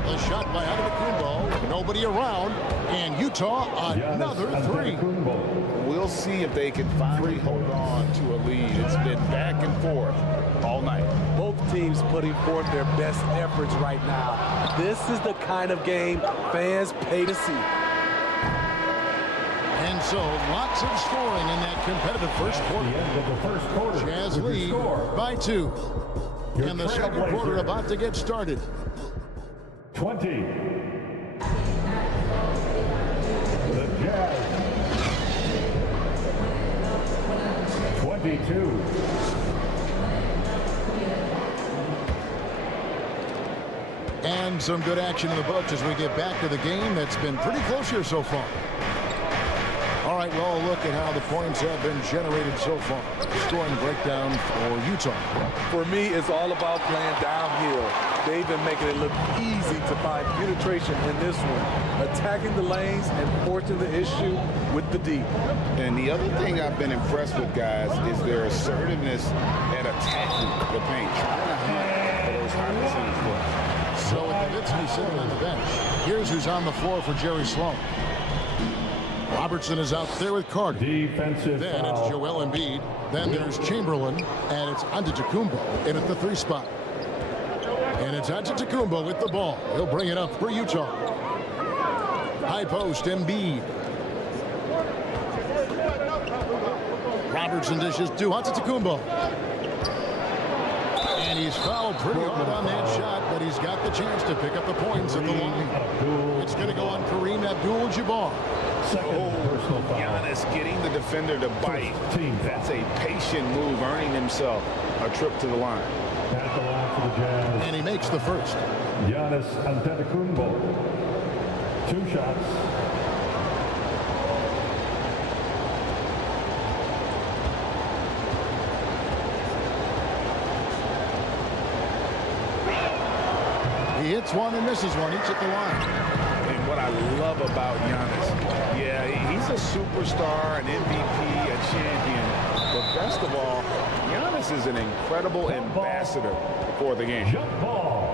The shot by Antetokounmpo. Nobody around. And Utah, another 3. We'll see if they can finally hold on to a lead. It's been back and forth all night. Both teams putting forth their best efforts right now. This is the kind of game fans pay to see. And so, lots of scoring in that competitive first quarter. Jazz lead by 2. And the second quarter about to get started. 20. The Jazz. 22. And some good action in the books as we get back to the game that's been pretty close here so far. All right, well, look at how the points have been generated so far. Scoring breakdown for Utah. For me, it's all about playing downhill. They've been making it look easy to find penetration in this one. Attacking the lanes and forcing the issue with the D. And the other thing I've been impressed with, guys, is their assertiveness at attacking the paint. Trying to hunt for those high-percentage looks. So with Nowitzki sitting on the bench, here's who's on the floor for Jerry Sloan. Robertson is out there with Carter. Defensive Then foul. it's Joel Embiid. Then there's Chamberlain, and it's Antetokounmpo in at the 3 spot. And it's Antetokounmpo with the ball. He'll bring it up for Utah. High post, Embiid. Robertson dishes to Antetokounmpo. And he's fouled pretty hard on that shot, but he's got the chance to pick up the points at the line. It's going to go on Kareem Abdul-Jabbar. Giannis getting the defender to bite. That's a patient move, earning himself a trip to the line. At the line for the Jazz. And he makes the first. Giannis Antetokounmpo. 2 shots. He hits one and misses one, each at the line. And what I love about Giannis, yeah, he's a superstar, an MVP, a champion. But best of all, Giannis is an incredible ambassador for the game. Jump ball.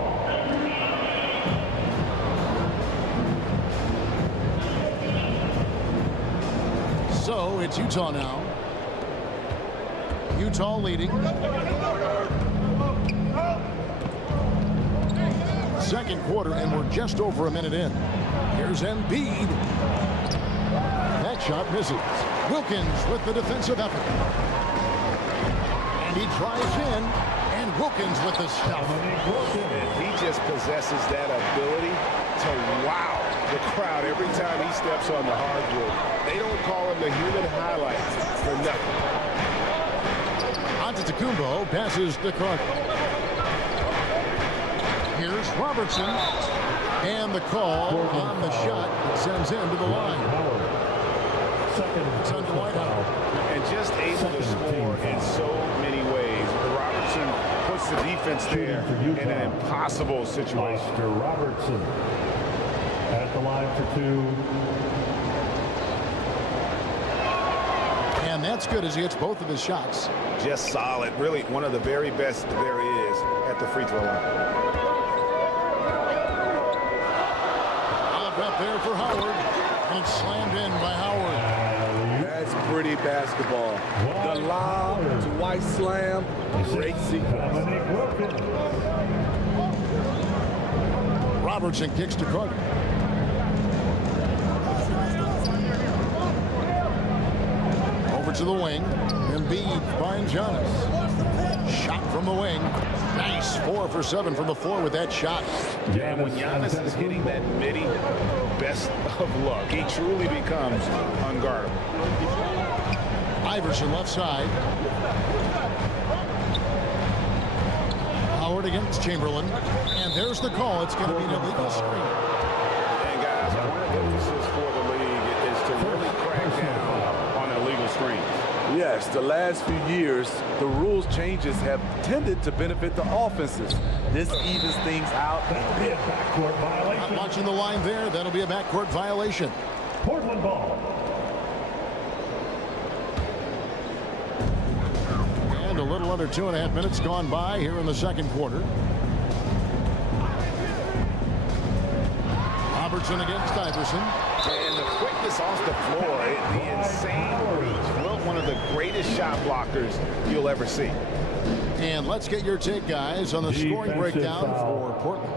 So it's Utah now. Utah leading. Second quarter, and we're just over a minute in. Here's Embiid. That shot misses. Wilkins with the defensive effort. And he drives in, and Wilkins with the stuff. And he just possesses that ability to wow the crowd every time he steps on the hardwood. They don't call him the human highlight for nothing. Antetokounmpo passes to Carter. Here's Robertson, and the call on the shot that sends him to the line. It's on Dwight Howard. And just able to score in so many ways. Robertson puts the defense there in an impossible situation. Mr. Robertson at the line for 2. And that's good as he hits both of his shots. Just solid. Really one of the very best there is at the free throw line. Up there for Howard, and it's slammed in by Howard. That's pretty basketball. The lob to White slam, great sequence. Robertson kicks to Carter. Over to the wing. Embiid finds Giannis. Shot from the wing. Nice. 4 for 7 from the floor with that shot. And when Giannis is hitting that midi, best of luck. He truly becomes unguardable. Iverson left side. Howard against Chamberlain. And there's the call. It's going to be an illegal screen. And guys, one of the emphasis for the league is to really crack down on illegal screens. Yes, the last few years, the rules changes have tended to benefit the offenses. This evens things out. Not watching the line there. That'll be a backcourt violation. Portland ball. And a little under 2.5 minutes gone by here in the second quarter. Robertson against Iverson. And the quickness off the floor, the insane reach. Wilt, one of the greatest shot blockers you'll ever see. And let's get your take, guys, on the scoring breakdown for Portland.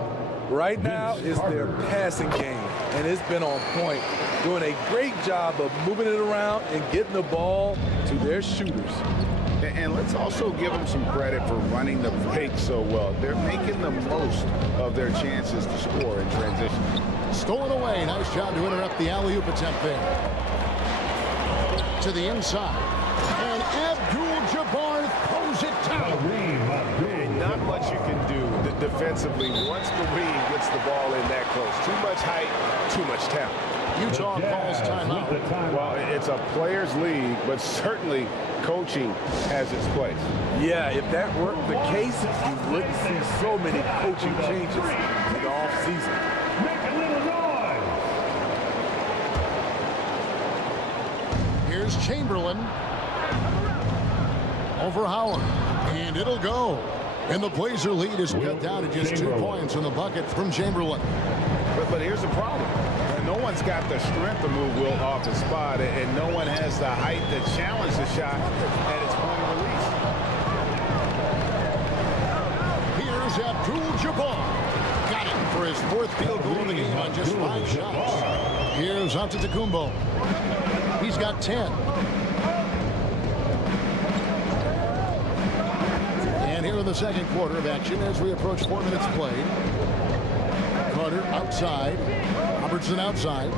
Right now is their passing game, and it's been on point. Doing a great job of moving it around and getting the ball to their shooters. And let's also give them some credit for running the break so well. They're making the most of their chances to score in transition. Stolen away. Nice job to interrupt the alley-oop attempt there. To the inside. And Abdul-Jabbar throws it down. Not much you can do defensively once Kareem gets the ball in that close. Too much height, too much talent. Utah calls timeout. Well, it's a players' league, but certainly coaching has its place. Yeah, if that weren't the case, you wouldn't see so many coaching changes in the offseason. Make a little noise. Here's Chamberlain. Over Howard. And it'll go. And the Blazer lead is cut down to just 2 points in the bucket from Chamberlain. But here's the problem. No one's got the strength to move Wilt off the spot, and no one has the height to challenge the shot at its point of release. Here's Abdul-Jabbar. Got it for his 4th field goal of the game on just 5 shots. Here's Antetokounmpo. He's got 10. And here in the second quarter of action as we approach 4 minutes played. Carter outside. Robertson outside.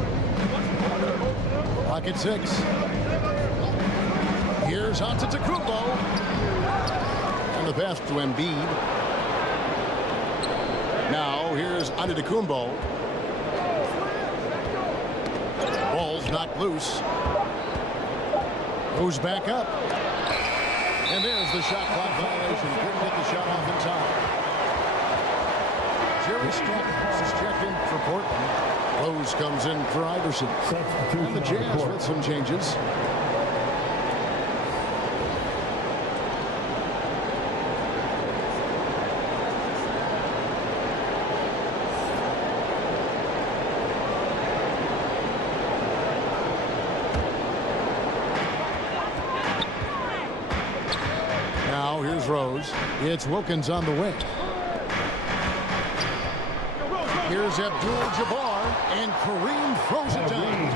Pocket 6. Here's Antetokounmpo. And the pass to Embiid. Now here's Antetokounmpo. Ball's knocked loose. Goes back up. And there's the shot clock violation. Couldn't get the shot off in time. Jerry Stevens is checked in for Portland. Rose comes in for Iverson. And the Jazz with some changes. Now here's Rose. It's Wilkins on the wing. Here's Abdul-Jabbar, and Kareem throws it down.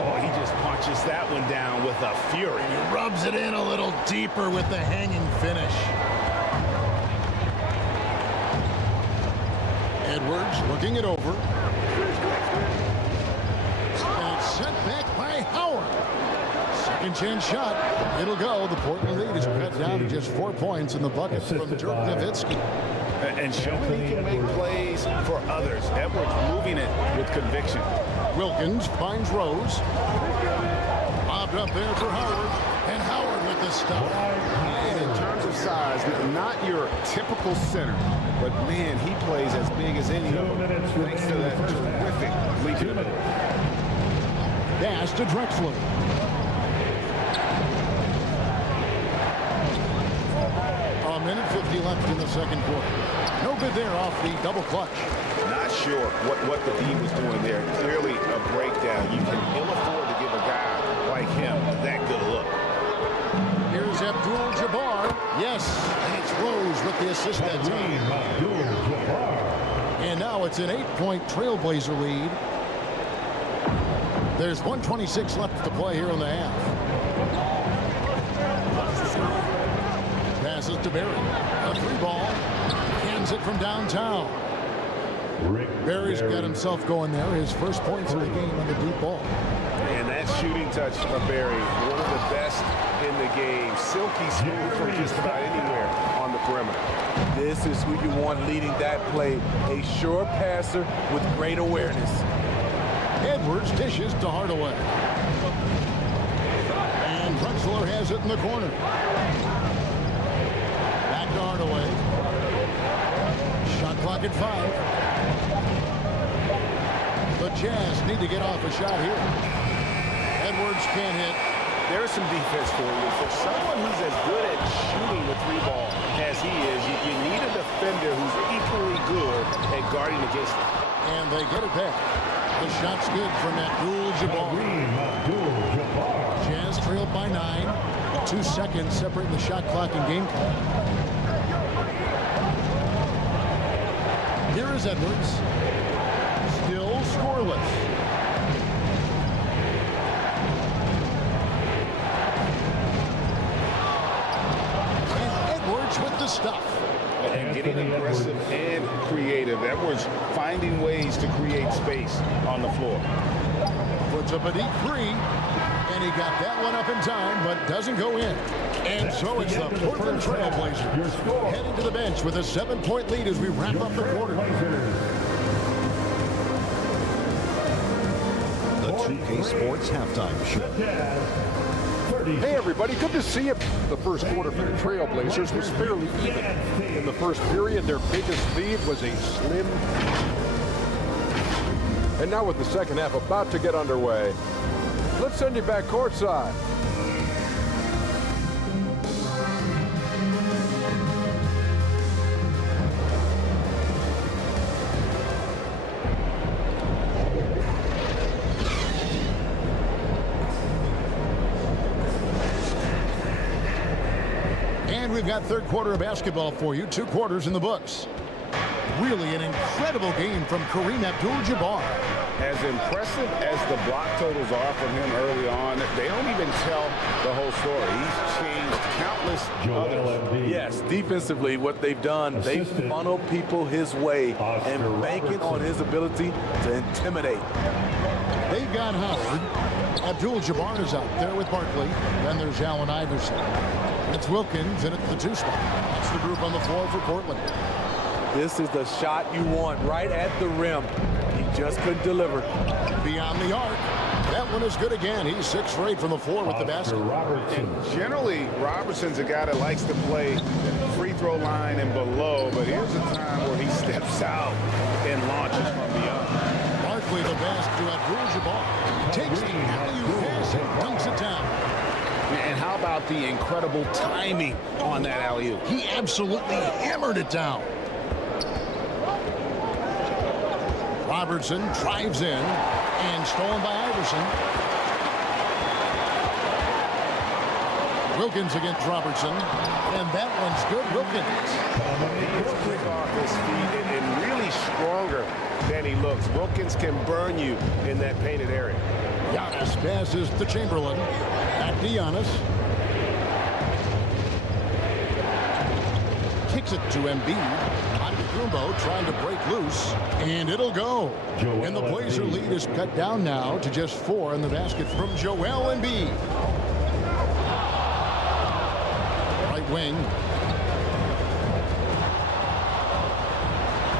Oh, he just punches that one down with a fury. He rubs it in a little deeper with the hanging finish. Edwards looking it over. And it's sent back by Howard. Second chance shot. It'll go. The Portland lead is cut down to just 4 points in the bucket from Dirk Nowitzki. And showing he can make plays for others. Edwards moving it with conviction. Wilkins finds Rose. Bobbed up there for Howard. And Howard with the stop. And in terms of size, not your typical center, but man, he plays as big as any of them. Thanks to that terrific leaping ability. Dash to Drexler. A minute 50 left in the second quarter. No good there off the double clutch. Not sure what the D was doing there. Clearly a breakdown. You can ill afford to give a guy like him that assist that time. And now it's an 8-point Trailblazer lead. There's 1:26 left to play here in the half. Passes to Berry. A 3-ball. Cans it from downtown. Berry's got himself going there. His first points of the game on the deep ball. And that shooting touch of Berry, one of the best in the game. Silky smooth from just about anywhere on the perimeter. This is who you want leading that play. A sure passer with great awareness. Edwards dishes to Hardaway. And Drexler has it in the corner. Back to Hardaway. Shot clock at 5. The Jazz need to get off a shot here. Edwards can't hit. There's some defense for you. For someone who's as good at shooting the 3-ball as he is, you need a defender who's equally good at guarding against it. And they get it back. The shot's good from Abdul-Jabbar. Jazz trailed by 9. 2 seconds separating the shot clock and game clock. Here is Edwards. Still scoreless. And Edwards with the stuff. And getting aggressive and creative. Edwards finding ways to create space on the floor. Puts up a deep 3. And he got that one up in time, but doesn't go in. And so it's the Portland Trailblazers heading to the bench with a 7-point lead as we wrap up the quarter. The 2K Sports Halftime Show. Hey everybody, good to see you. The first quarter for the Trailblazers was fairly even. In the first period, their biggest lead was a slim. And now with the second half about to get underway, let's send you back courtside. We've got third quarter of basketball for you. 2 quarters in the books. Really an incredible game from Kareem Abdul-Jabbar. As impressive as the block totals are from him early on, they don't even tell the whole story. He's changed countless others. Yes, defensively, what they've done, they funnel people his way and banking on his ability to intimidate. They've got Howard. Abdul-Jabbar is out there with Barkley. Then there's Allen Iverson. It's Wilkins in at the 2 spot. That's the group on the floor for Portland. This is the shot you want right at the rim. He just couldn't deliver. Beyond the arc. That one is good again. He's 6 for 8 from the floor with the basket. And generally, Robertson's a guy that likes to play free throw line and below, but here's a time where he steps out and launches from beyond. Barkley the pass to Abdul-Jabbar. Takes the alley-oop pass and dunks it down. And how about the incredible timing on that alley-oop? He absolutely hammered it down. Robertson drives in and stolen by Iverson. Wilkins against Robertson, and that one's good. Wilkins. He's quick off his feet and really stronger than he looks. Wilkins can burn you in that painted area. Giannis passes to Chamberlain. Back to Giannis. Kicks it to Embiid. Antetokounmpo trying to break loose, and it'll go. And the Blazer lead is cut down now to just 4 in the basket from Joel Embiid. Right wing.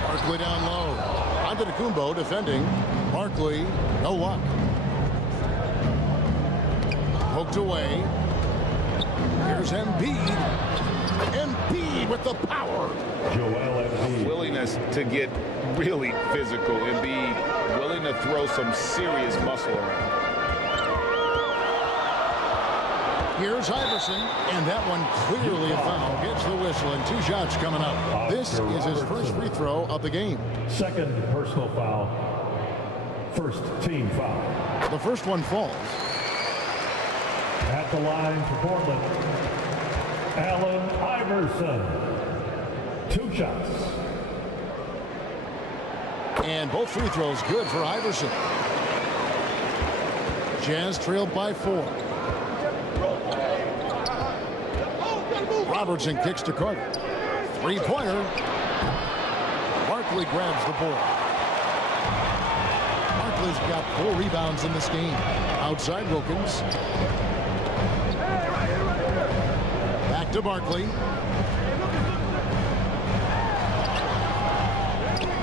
Barkley down low. Antetokounmpo defending. Barkley, no luck. Poked away. Here's Embiid. Embiid with the power. Willingness to get really physical. Embiid willing to throw some serious muscle around. Here's Iverson, and that one clearly a foul. Gets the whistle, and 2 shots coming up. This is his first free throw of the game. Second personal foul. First team foul. The first one falls. At the line for Portland, Allen Iverson. 2 shots. And both free throws good for Iverson. Jazz trailed by 4. Robertson kicks to Carter. 3-pointer. Barkley grabs the ball. Barkley's got 4 rebounds in this game. Outside Wilkins. Back to Barkley.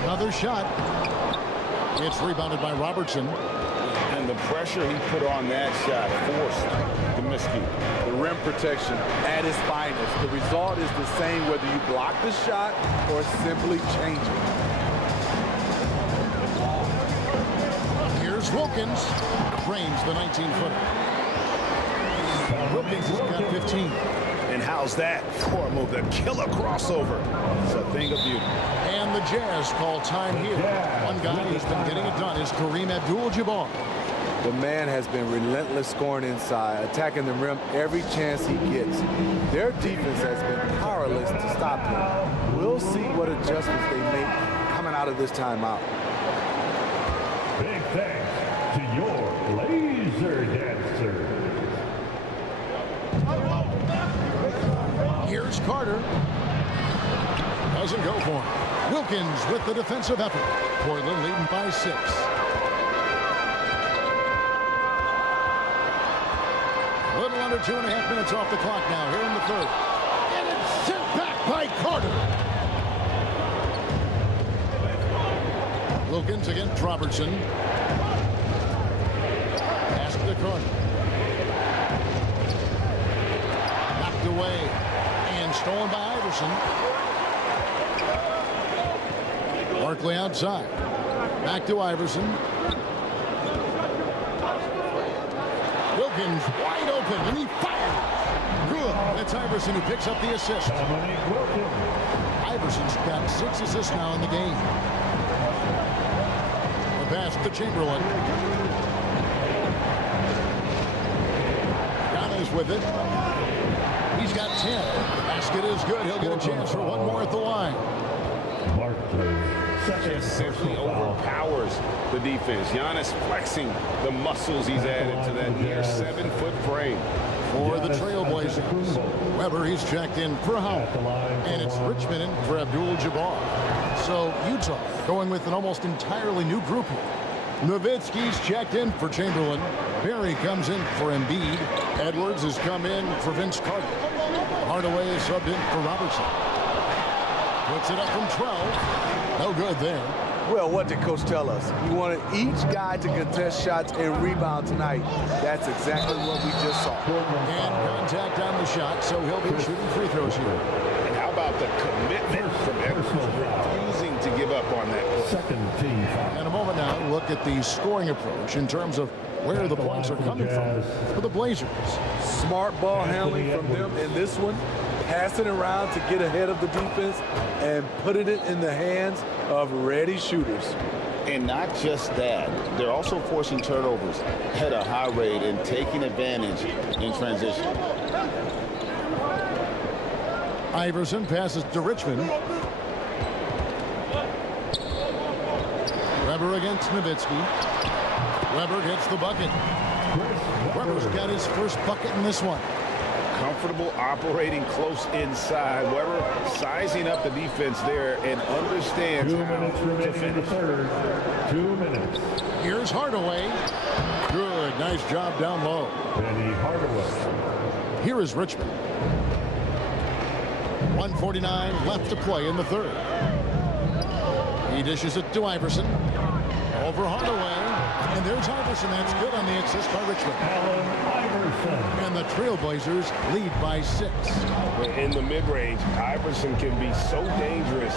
Another shot. It's rebounded by Robertson. And the pressure he put on that shot forced the miscue. The rim protection at its finest. The result is the same whether you block the shot or simply change it. Here's Wilkins. Drains the 19-footer. Wilkins has got 15. And how's that for a move? The killer crossover. It's a thing of beauty. And the Jazz call time here. One guy who's been getting it done is Kareem Abdul-Jabbar. The man has been relentless scoring inside, attacking the rim every chance he gets. Their defense has been powerless to stop him. We'll see what adjustments they make coming out of this timeout. Big thanks to your laser dancer. Here's Carter. Doesn't go for him. Wilkins with the defensive effort. Portland leading by 6. A little under 2.5 minutes off the clock now here in the 3rd. And it's sent back by Carter. Wilkins against Robertson. Pass to Carter. Knocked away. And stolen by Iverson. Barkley outside. Back to Iverson. Wilkins wide open, and he fires. Good. That's Iverson who picks up the assist. Iverson's got 6 assists now in the game. The pass to Chamberlain. Giannis with it. He's got 10. Basket is good. He'll get a chance for one more at the line. Just simply overpowers the defense. Giannis flexing the muscles he's added to that near 7-foot frame. For the Trailblazers, Weber, he's checked in for Howell. And it's Richmond in for Abdul-Jabbar. So Utah going with an almost entirely new group here. Nowitzki's checked in for Chamberlain. Berry comes in for Embiid. Edwards has come in for Vince Carter. Hardaway is subbed in for Robertson. Puts it up from 12. No good there. Well, what did Coach tell us? He wanted each guy to contest shots and rebound tonight. That's exactly what we just saw. And contact on the shot, so he'll be shooting free throws here. And how about the commitment from Edwards, refusing to give up on that play. Second team foul. In a moment now, look at the scoring approach in terms of where the points are coming from for the Blazers. Smart ball handling from them in this one. Passing around to get ahead of the defense and putting it in the hands of ready shooters. And not just that, they're also forcing turnovers at a high rate and taking advantage in transition. Iverson passes to Richmond. Weber against Nowitzki. Weber gets the bucket. Weber's got his first bucket in this one. Comfortable operating close inside. Weber sizing up the defense there and understands how to finish. 2 minutes. Here's Hardaway. Good. Nice job down low. Penny Hardaway. Here is Richmond. 1:49 left to play in the 3rd. He dishes it to Iverson. Over Hardaway. And there's Iverson. That's good on the assist by Richmond. And the Trailblazers lead by 6. In the mid-range, Iverson can be so dangerous.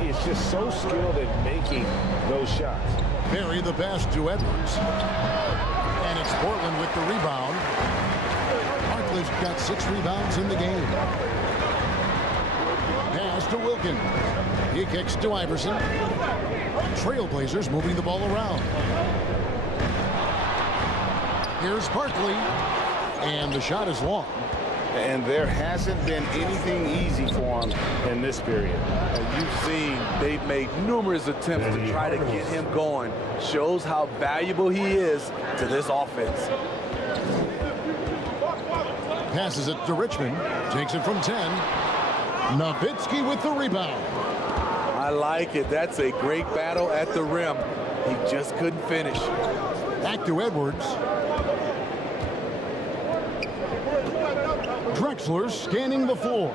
He is just so skilled at making those shots. Berry the pass to Edwards. And it's Portland with the rebound. Barkley's got 6 rebounds in the game. Pass to Wilkins. He kicks to Iverson. Trailblazers moving the ball around. Here's Barkley. And the shot is long. And there hasn't been anything easy for him in this period. And you've seen they've made numerous attempts to try to get him going. Shows how valuable he is to this offense. Passes it to Richmond. Takes it from 10. Nowitzki with the rebound. I like it. That's a great battle at the rim. He just couldn't finish. Back to Edwards. Drexler scanning the floor.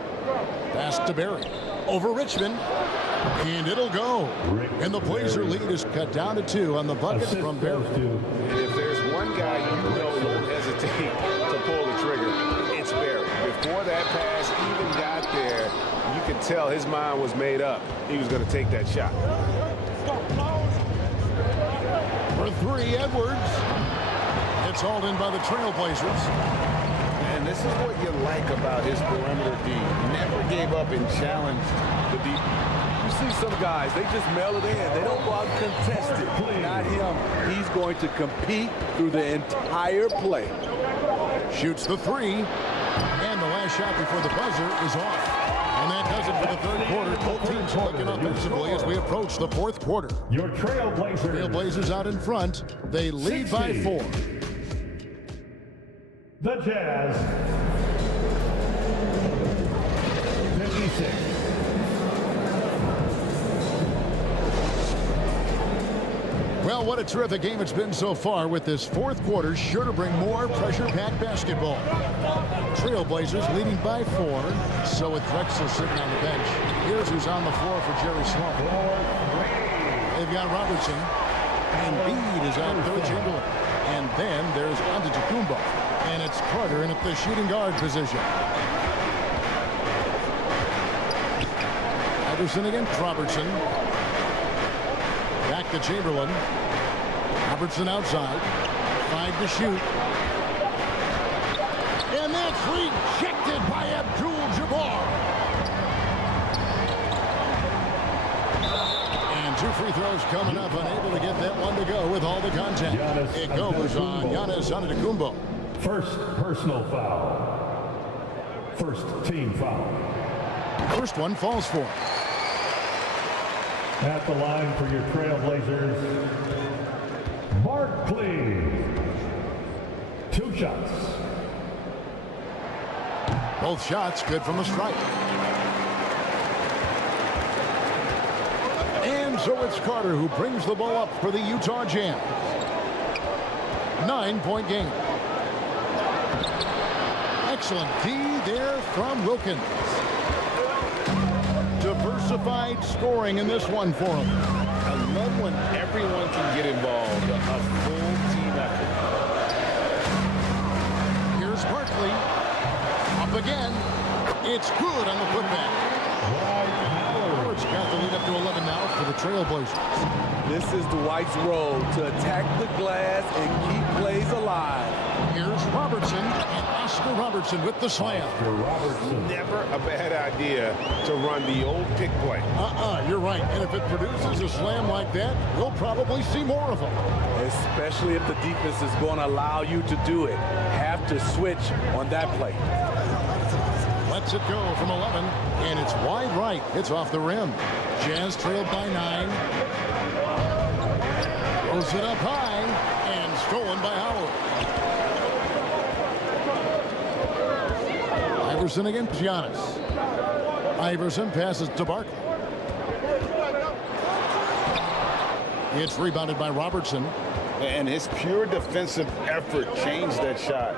Pass to Barry. Over Richmond. And it'll go. And the Blazer lead is cut down to 2 on the bucket from Barry. And if there's one guy you know won't hesitate to pull the trigger, it's Barry. Before that pass even got there, you could tell his mind was made up. He was going to take that shot. For 3, Edwards. It's hauled in by the Trailblazers. And this is what you like about his perimeter D. Never gave up and challenged the deep. You see some guys, they just mail it in. They don't go out and contest it. Not him. He's going to compete through the entire play. Shoots the 3. And the last shot before the buzzer is off. And that does it for the third quarter. Both teams looking offensively as we approach the fourth quarter. Your Trailblazers out in front. They lead by 4. The Jazz, 56. Well, what a terrific game it's been so far, with this fourth quarter sure to bring more pressure-packed basketball. Trailblazers leading by 4. So with Drexler sitting on the bench. Here's who's on the floor for Jerry Sloan. They've got Robertson. And Bede is out third, Chamberlain. And then there's Antetokounmpo. And it's Carter in at the shooting guard position. Iverson against Robertson. Back to Chamberlain. Robertson outside. 5 to shoot. And that's rejected by Abdul-Jabbar. And 2 free throws coming up. Unable to get that one to go with all the contact. It goes on Giannis Antetokounmpo. First personal foul. First team foul. First one falls for. At the line for your Trailblazers, Barkley. 2 shots. Both shots good from the stripe. And so it's Carter who brings the ball up for the Utah Jazz. 9-point game. Excellent D there from Wilkins. Diversified scoring in this one for him. I love when everyone can get involved. A full team effort. Here's Barkley. Up again. It's good on the putback. Howard's got the lead up to 11 now for the Trailblazers. This is Dwight's role, to attack the glass and keep plays alive. Here's Robertson, and Oscar Robertson with the slam. Never a bad idea to run the old pick play. You're right. And if it produces a slam like that, we'll probably see more of them. Especially if the defense is going to allow you to do it. Have to switch on that play. Lets it go from 11, and it's wide right. It's off the rim. Jazz trailed by 9. Throws it up high, and stolen by Howard. Iverson against Giannis. Iverson passes to Barkley. It's rebounded by Robertson. And his pure defensive effort changed that shot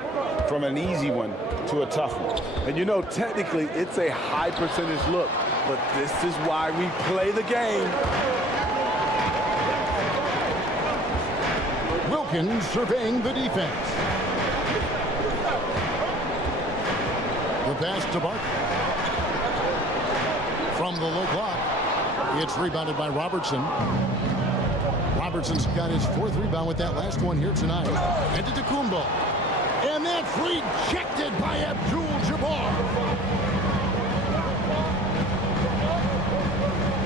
from an easy one to a tough one. And you know, technically, it's a high percentage look, but this is why we play the game. Wilkins surveying the defense. The pass to Barkley. From the low block, it's rebounded by Robertson. Robertson's got his 4th rebound with that last one here tonight. And to Antetokounmpo. And that's rejected by Abdul-Jabbar.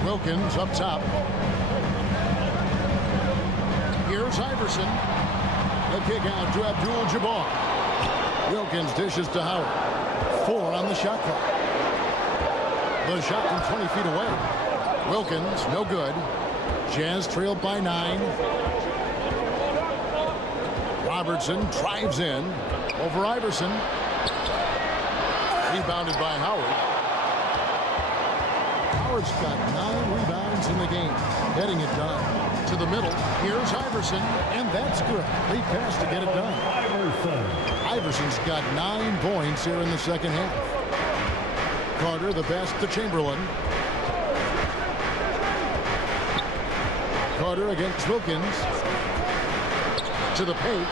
Wilkins up top. Here's Iverson. The kick out to Abdul-Jabbar. Wilkins dishes to Howard. 4 on the shot clock. The shot from 20 feet away. Wilkins, no good. Jazz trailed by 9. Robertson drives in over Iverson. Rebounded by Howard. Howard's got 9 rebounds in the game. Getting it done. To the middle. Here's Iverson, and that's good. Lead pass to get it done. Iverson's got 9 points here in the second half. Carter, the pass to Chamberlain. Carter against Wilkins. To the paint.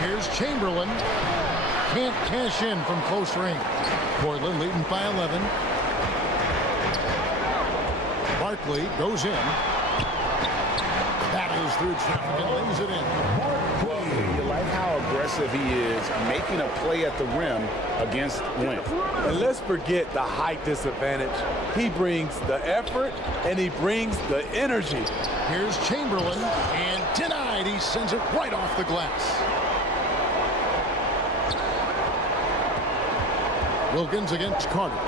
Here's Chamberlain. Can't cash in from close range. Portland leading by 11. Barkley goes in. Battles through traffic and lays it in. You like how aggressive he is, making a play at the rim against length. And let's forget the height disadvantage. He brings the effort and he brings the energy. Here's Chamberlain, and denied. He sends it right off the glass. Wilkins against Carter.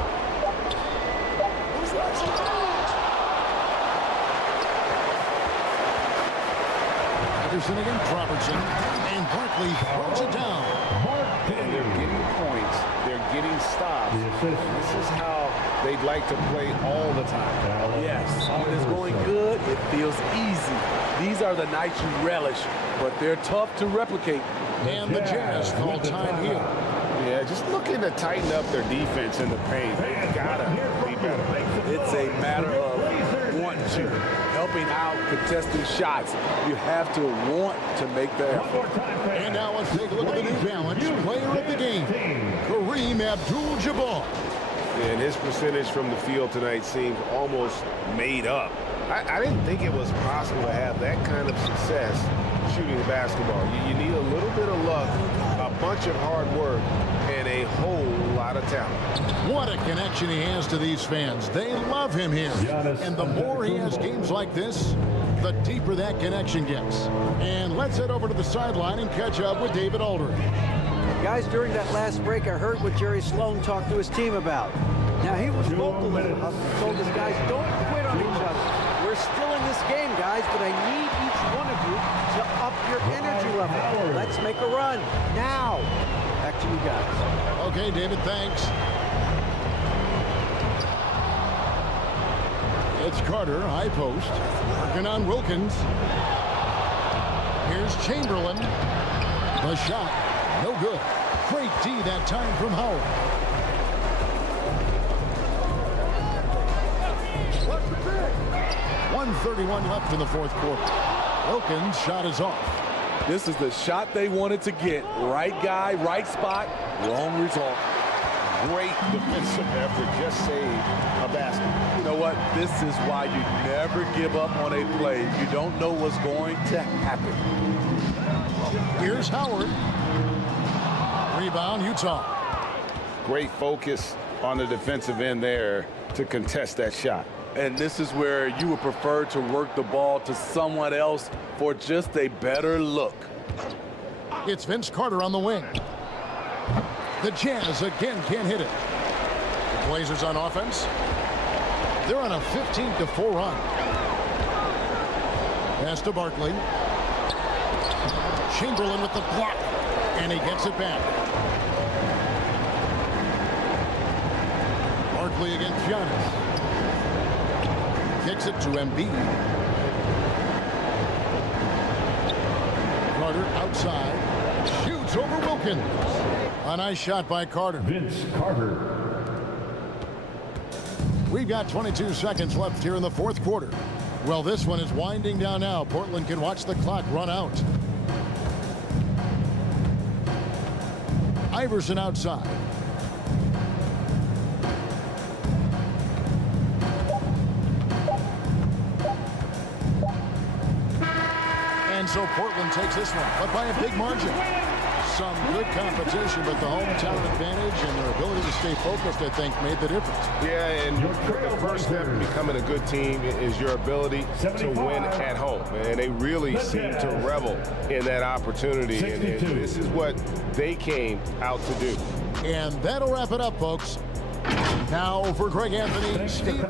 Anderson against Robertson, and Barkley throws it down. And they're getting points. They're getting stops. This is how they'd like to play all the time. Yes, when it's going good, it feels easy. These are the nights you relish, but they're tough to replicate. And the Jazz call time here. Yeah, just looking to tighten up their defense in the paint. They gotta be better. It's a matter of wanting to, helping out, contesting shots. You have to want to make the effort. And now let's take a look at the New Balance player of the game, Kareem Abdul-Jabbar. And his percentage from the field tonight seemed almost made up. I didn't think it was possible to have that kind of success shooting the basketball. You need a little bit of luck, a bunch of hard work, and a whole lot of talent. What a connection he has to these fans. They love him here. And the more he has games like this, the deeper that connection gets. And let's head over to the sideline and catch up with David Aldridge. Guys, during that last break, I heard what Jerry Sloan talked to his team about. Now, he was vocal in it. Told his guys, don't quit on each other. We're still in this game, guys, but I need each one of you to up your energy level. Let's make a run now. Back to you guys. Okay, David, thanks. It's Carter, high post, working on Wilkins. Here's Chamberlain. The shot, no good. Great D that time from Howard. 1:31 left in the fourth quarter. Wilkins' shot is off. This is the shot they wanted to get. Right guy, right spot, wrong result. Great defensive effort, just saved a basket. You know what? This is why you never give up on a play. You don't know what's going to happen. Here's Howard. Rebound, Utah. Great focus on the defensive end there to contest that shot. And this is where you would prefer to work the ball to someone else for just a better look. It's Vince Carter on the wing. The Jazz again can't hit it. The Blazers on offense. They're on a 15-4 run. Pass to Barkley. Chamberlain with the block. And he gets it back. Barkley against Giannis. Kicks it to Embiid. Carter outside. Shoots over Wilkins. A nice shot by Carter. Vince Carter. We've got 22 seconds left here in the fourth quarter. Well, this one is winding down now. Portland can watch the clock run out. Iverson outside. And so Portland takes this one, but by a big margin. Some good competition, but the hometown advantage and their ability to stay focused, I think, made the difference. Yeah, and the first step in becoming a good team is your ability to win at home. And they really seem to revel in that opportunity. And this is what they came out to do. And that'll wrap it up, folks. Now for Greg Anthony, Steve.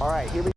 All right, here we go.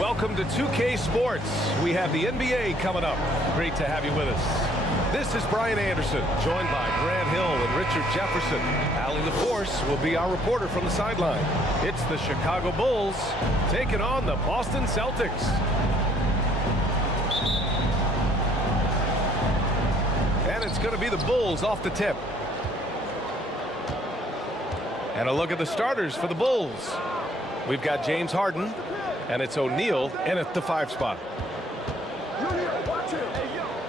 Welcome to 2K Sports. We have the NBA coming up. Great to have you with us. This is Brian Anderson, joined by Grant Hill and Richard Jefferson. Allie LaForce will be our reporter from the sideline. It's the Chicago Bulls taking on the Boston Celtics. And it's going to be the Bulls off the tip. And a look at the starters for the Bulls. We've got James Harden, and it's O'Neal in at the 5 spot.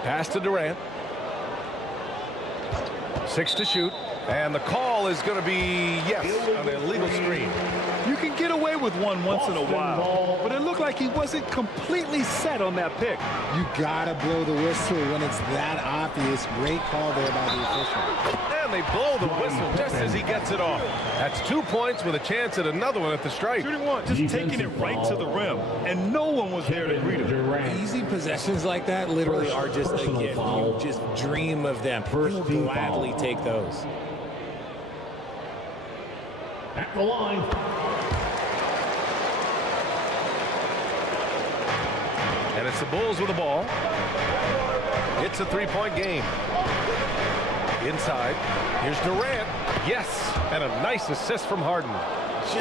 Pass to Durant. 6 to shoot. And the call is going to be, yes, an illegal screen. You can get away with one once in a while, but it looked like he wasn't completely set on that pick. You gotta blow the whistle when it's that obvious. Great call there by the official. And they blow the whistle just as he gets it off. That's 2 points with a chance at another one at the stripe. Shooting one, just taking it right to the rim, and no one was there to greet him. Easy possessions like that literally are just a gift. You just dream of them. You'll gladly take those. At the line. And it's the Bulls with the ball. It's a 3-point game. Inside. Here's Durant. Yes. And a nice assist from Harden.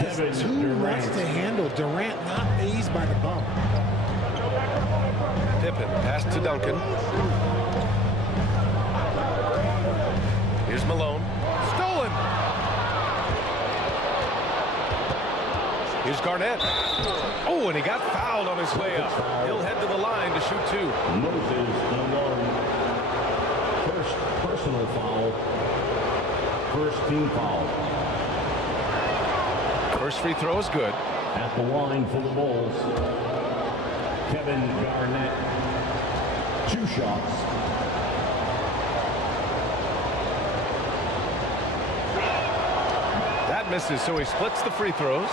Just too much to handle. Durant not fazed by the bump. Pippen. Pass to Duncan. Here's Malone. Stolen. Here's Garnett. Oh, and he got fouled on his way up. He'll head to the line to shoot 2. Moses Malone. First personal foul. First team foul. First free throw is good. At the line for the Bulls, Kevin Garnett. 2 shots. That misses, so he splits the free throws.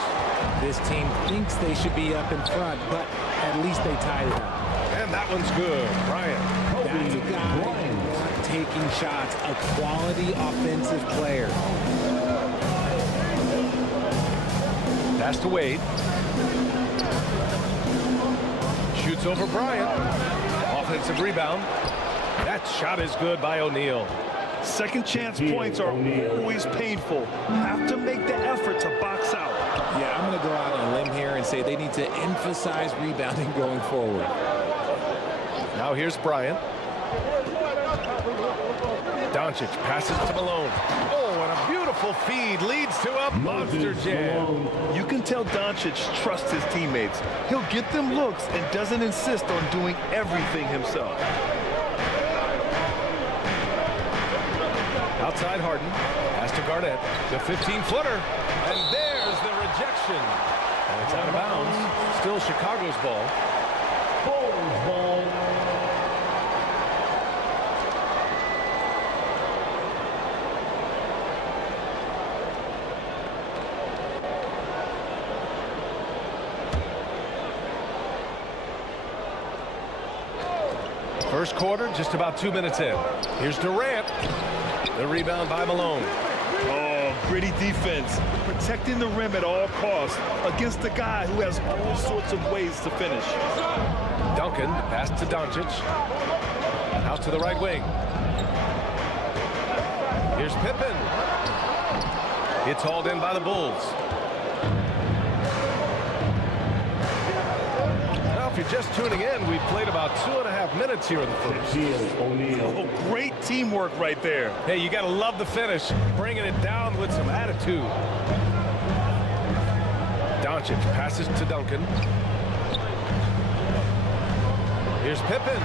This team thinks they should be up in front, but at least they tied it up. And that one's good. Bryant. That's a guy not taking shots, a quality offensive player. Pass to Wade. Shoots over Bryant. Offensive rebound. That shot is good by O'Neal. Second chance points are always painful. Have to make the effort to box out. Yeah, I'm going to go out on a limb here and say they need to emphasize rebounding going forward. Now here's Bryant. Doncic passes to Malone. Oh, and a beautiful feed leads to a monster jam. You can tell Doncic trusts his teammates. He'll get them looks and doesn't insist on doing everything himself. Outside Harden. Pass to Garnett. The 15-footer. And there's the rejection. And it's out of bounds. Still Chicago's ball. Bulls ball. First quarter, just about 2 minutes in. Here's Durant. The rebound by Malone. Oh, gritty defense. Protecting the rim at all costs against a guy who has all sorts of ways to finish. Duncan, pass to Doncic. Out to the right wing. Here's Pippen. It's hauled in by the Bulls. If you're just tuning in, we've played about 2.5 minutes here in the first. Oh, great teamwork right there. Hey, you got to love the finish, bringing it down with some attitude. Doncic passes to Duncan. Here's Pippen.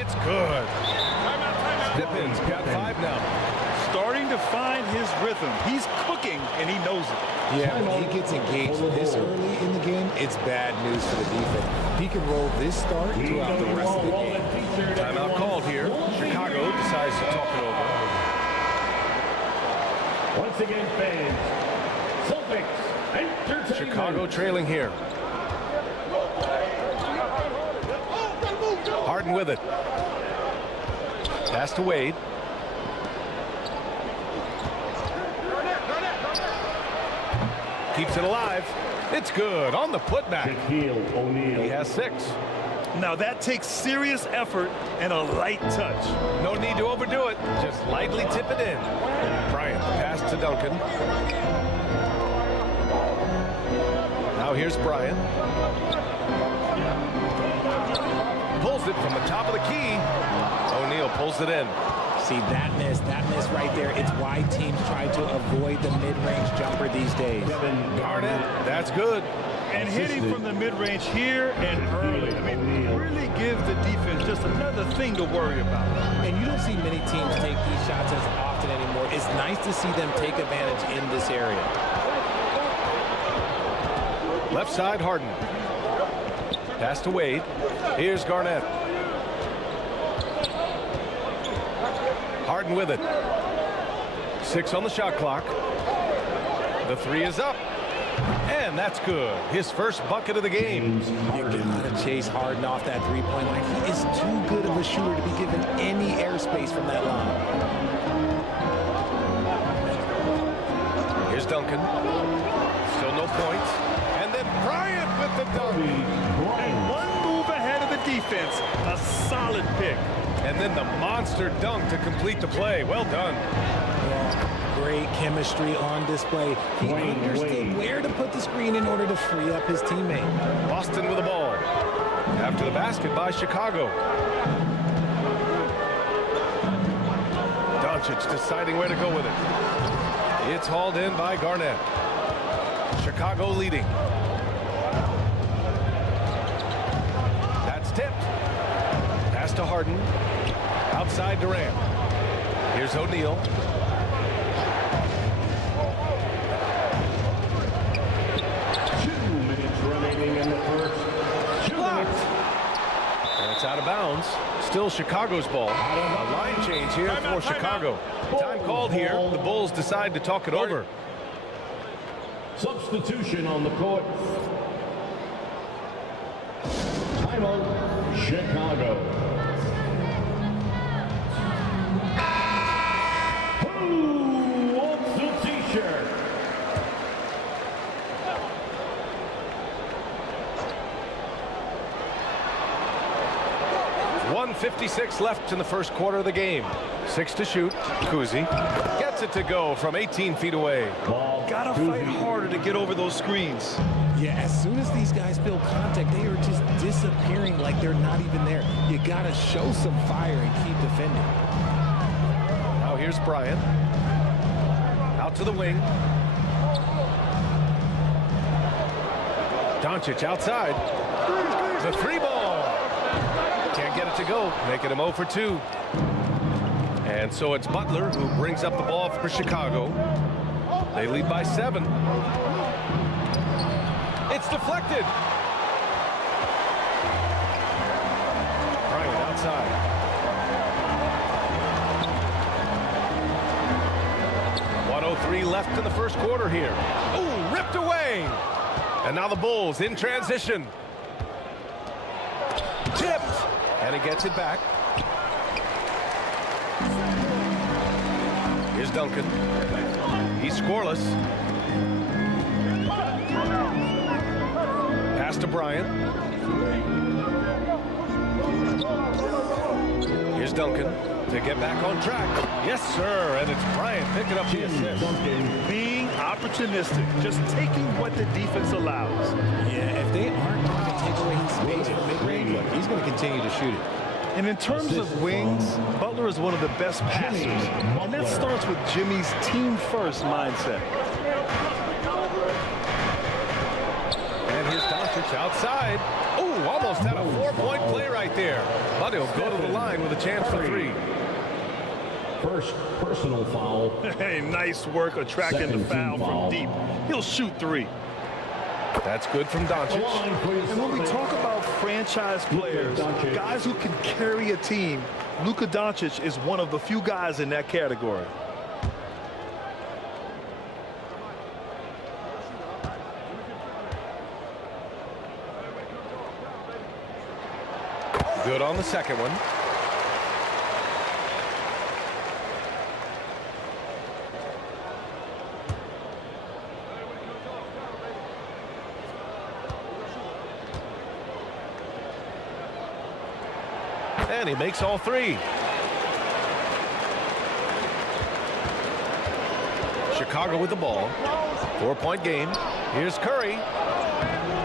It's good. Pippen's got 5 now. starting to find his rhythm. He's cooking, and he knows it. Yeah, when he gets engaged this early in the game, it's bad news for the defense. He can roll this start throughout the rest of the game. Timeout called here. Chicago decides to talk it over. Once again, fans, Celtics Entertainment. Chicago trailing here. Harden with it. Pass to Wade. Keeps it alive. It's good on the putback. He has 6. Now that takes serious effort and a light touch. No need to overdo it. Just lightly tip it in. Bryant pass to Duncan. Now here's Bryant. Pulls it from the top of the key. O'Neal pulls it in. See, that miss right there, it's why teams try to avoid the mid-range jumper these days. Garnett, that's good. And hitting from the mid-range here and early. I mean, really give the defense just another thing to worry about. And you don't see many teams take these shots as often anymore. It's nice to see them take advantage in this area. Left side, Harden. Pass to Wade. Here's Garnett. Harden with it. 6 on the shot clock. The 3 is up. And that's good. His first bucket of the game. You gotta chase Harden off that three-point line. He is too good of a shooter to be given any airspace from that line. Here's Duncan. Still no points. And then Bryant with the dunk. One move ahead of the defense. A solid pick. And then the monster dunk to complete the play. Well done. Great chemistry on display. He understood where to put the screen in order to free up his teammate. Boston with the ball. After the basket by Chicago. Doncic deciding where to go with it. It's hauled in by Garnett. Chicago leading. That's tipped. Pass to Harden. Outside Durant. Here's O'Neal. Blocked. And it's out of bounds. Still Chicago's ball. A line change here for Chicago. Time called here. The Bulls decide to talk it over. Substitution on the court. Timeout, Chicago. Who wants the t-shirt? 1:56 left in the first quarter of the game. 6 to shoot. Kuzi gets it to go from 18 feet away. Gotta fight harder to get over those screens. Yeah, as soon as these guys feel contact, they are just disappearing like they're not even there. You gotta show some fire and keep defending. Now here's Bryant. Out to the wing. Doncic outside. The 3 ball. Can't get it to go. Making him 0 for 2. And so it's Butler who brings up the ball for Chicago. They lead by 7. It's deflected. Bryant outside. .103 left in the first quarter here. Ooh, ripped away. And now the Bulls in transition. Tipped. And he gets it back. Here's Duncan. He's scoreless. Pass to Bryant. Here's Duncan to get back on track. Yes, sir. And it's Bryant picking up the assist. Being opportunistic, just taking what the defense allows. Yeah, if they aren't going to take away his space from mid-range, look, he's going to continue to shoot it. And in terms of wings, Butler is one of the best passers. And that starts with Jimmy's team-first mindset. And here's Doncic outside. Ooh, almost had a 4-point play right there. But he'll go to the line with a chance for 3. First personal foul. Hey, nice work attracting the foul from deep. He'll shoot 3. That's good from Doncic. And when we talk about franchise players, guys who can carry a team, Luka Doncic is one of the few guys in that category. Good on the second one. And he makes all 3. Chicago with the ball. 4-point game. Here's Curry.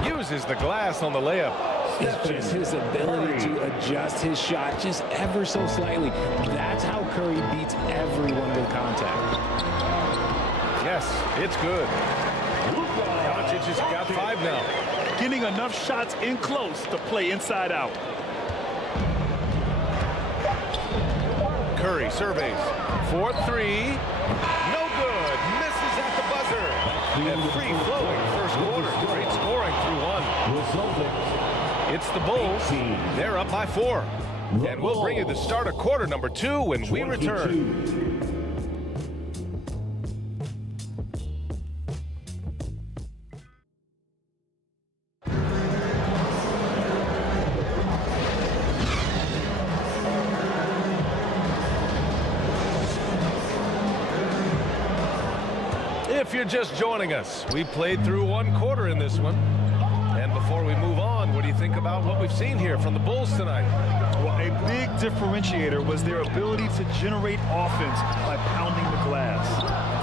Uses the glass on the layup. It's just his ability to adjust his shot just ever so slightly. That's how Curry beats everyone with contact. Yes, it's good. Doncic has got 5 now. Getting enough shots in close to play inside out. Curry surveys for 3. No good. Misses at the buzzer. And free-flowing first quarter. Great scoring through 1. It's the Bulls. They're up by 4. And we'll bring you the start of quarter number 2 when we return. If you're just joining us, we played through 1 quarter in this one. And before we move on, what do you think about what we've seen here from the Bulls tonight? Well, a big differentiator was their ability to generate offense by pounding the glass.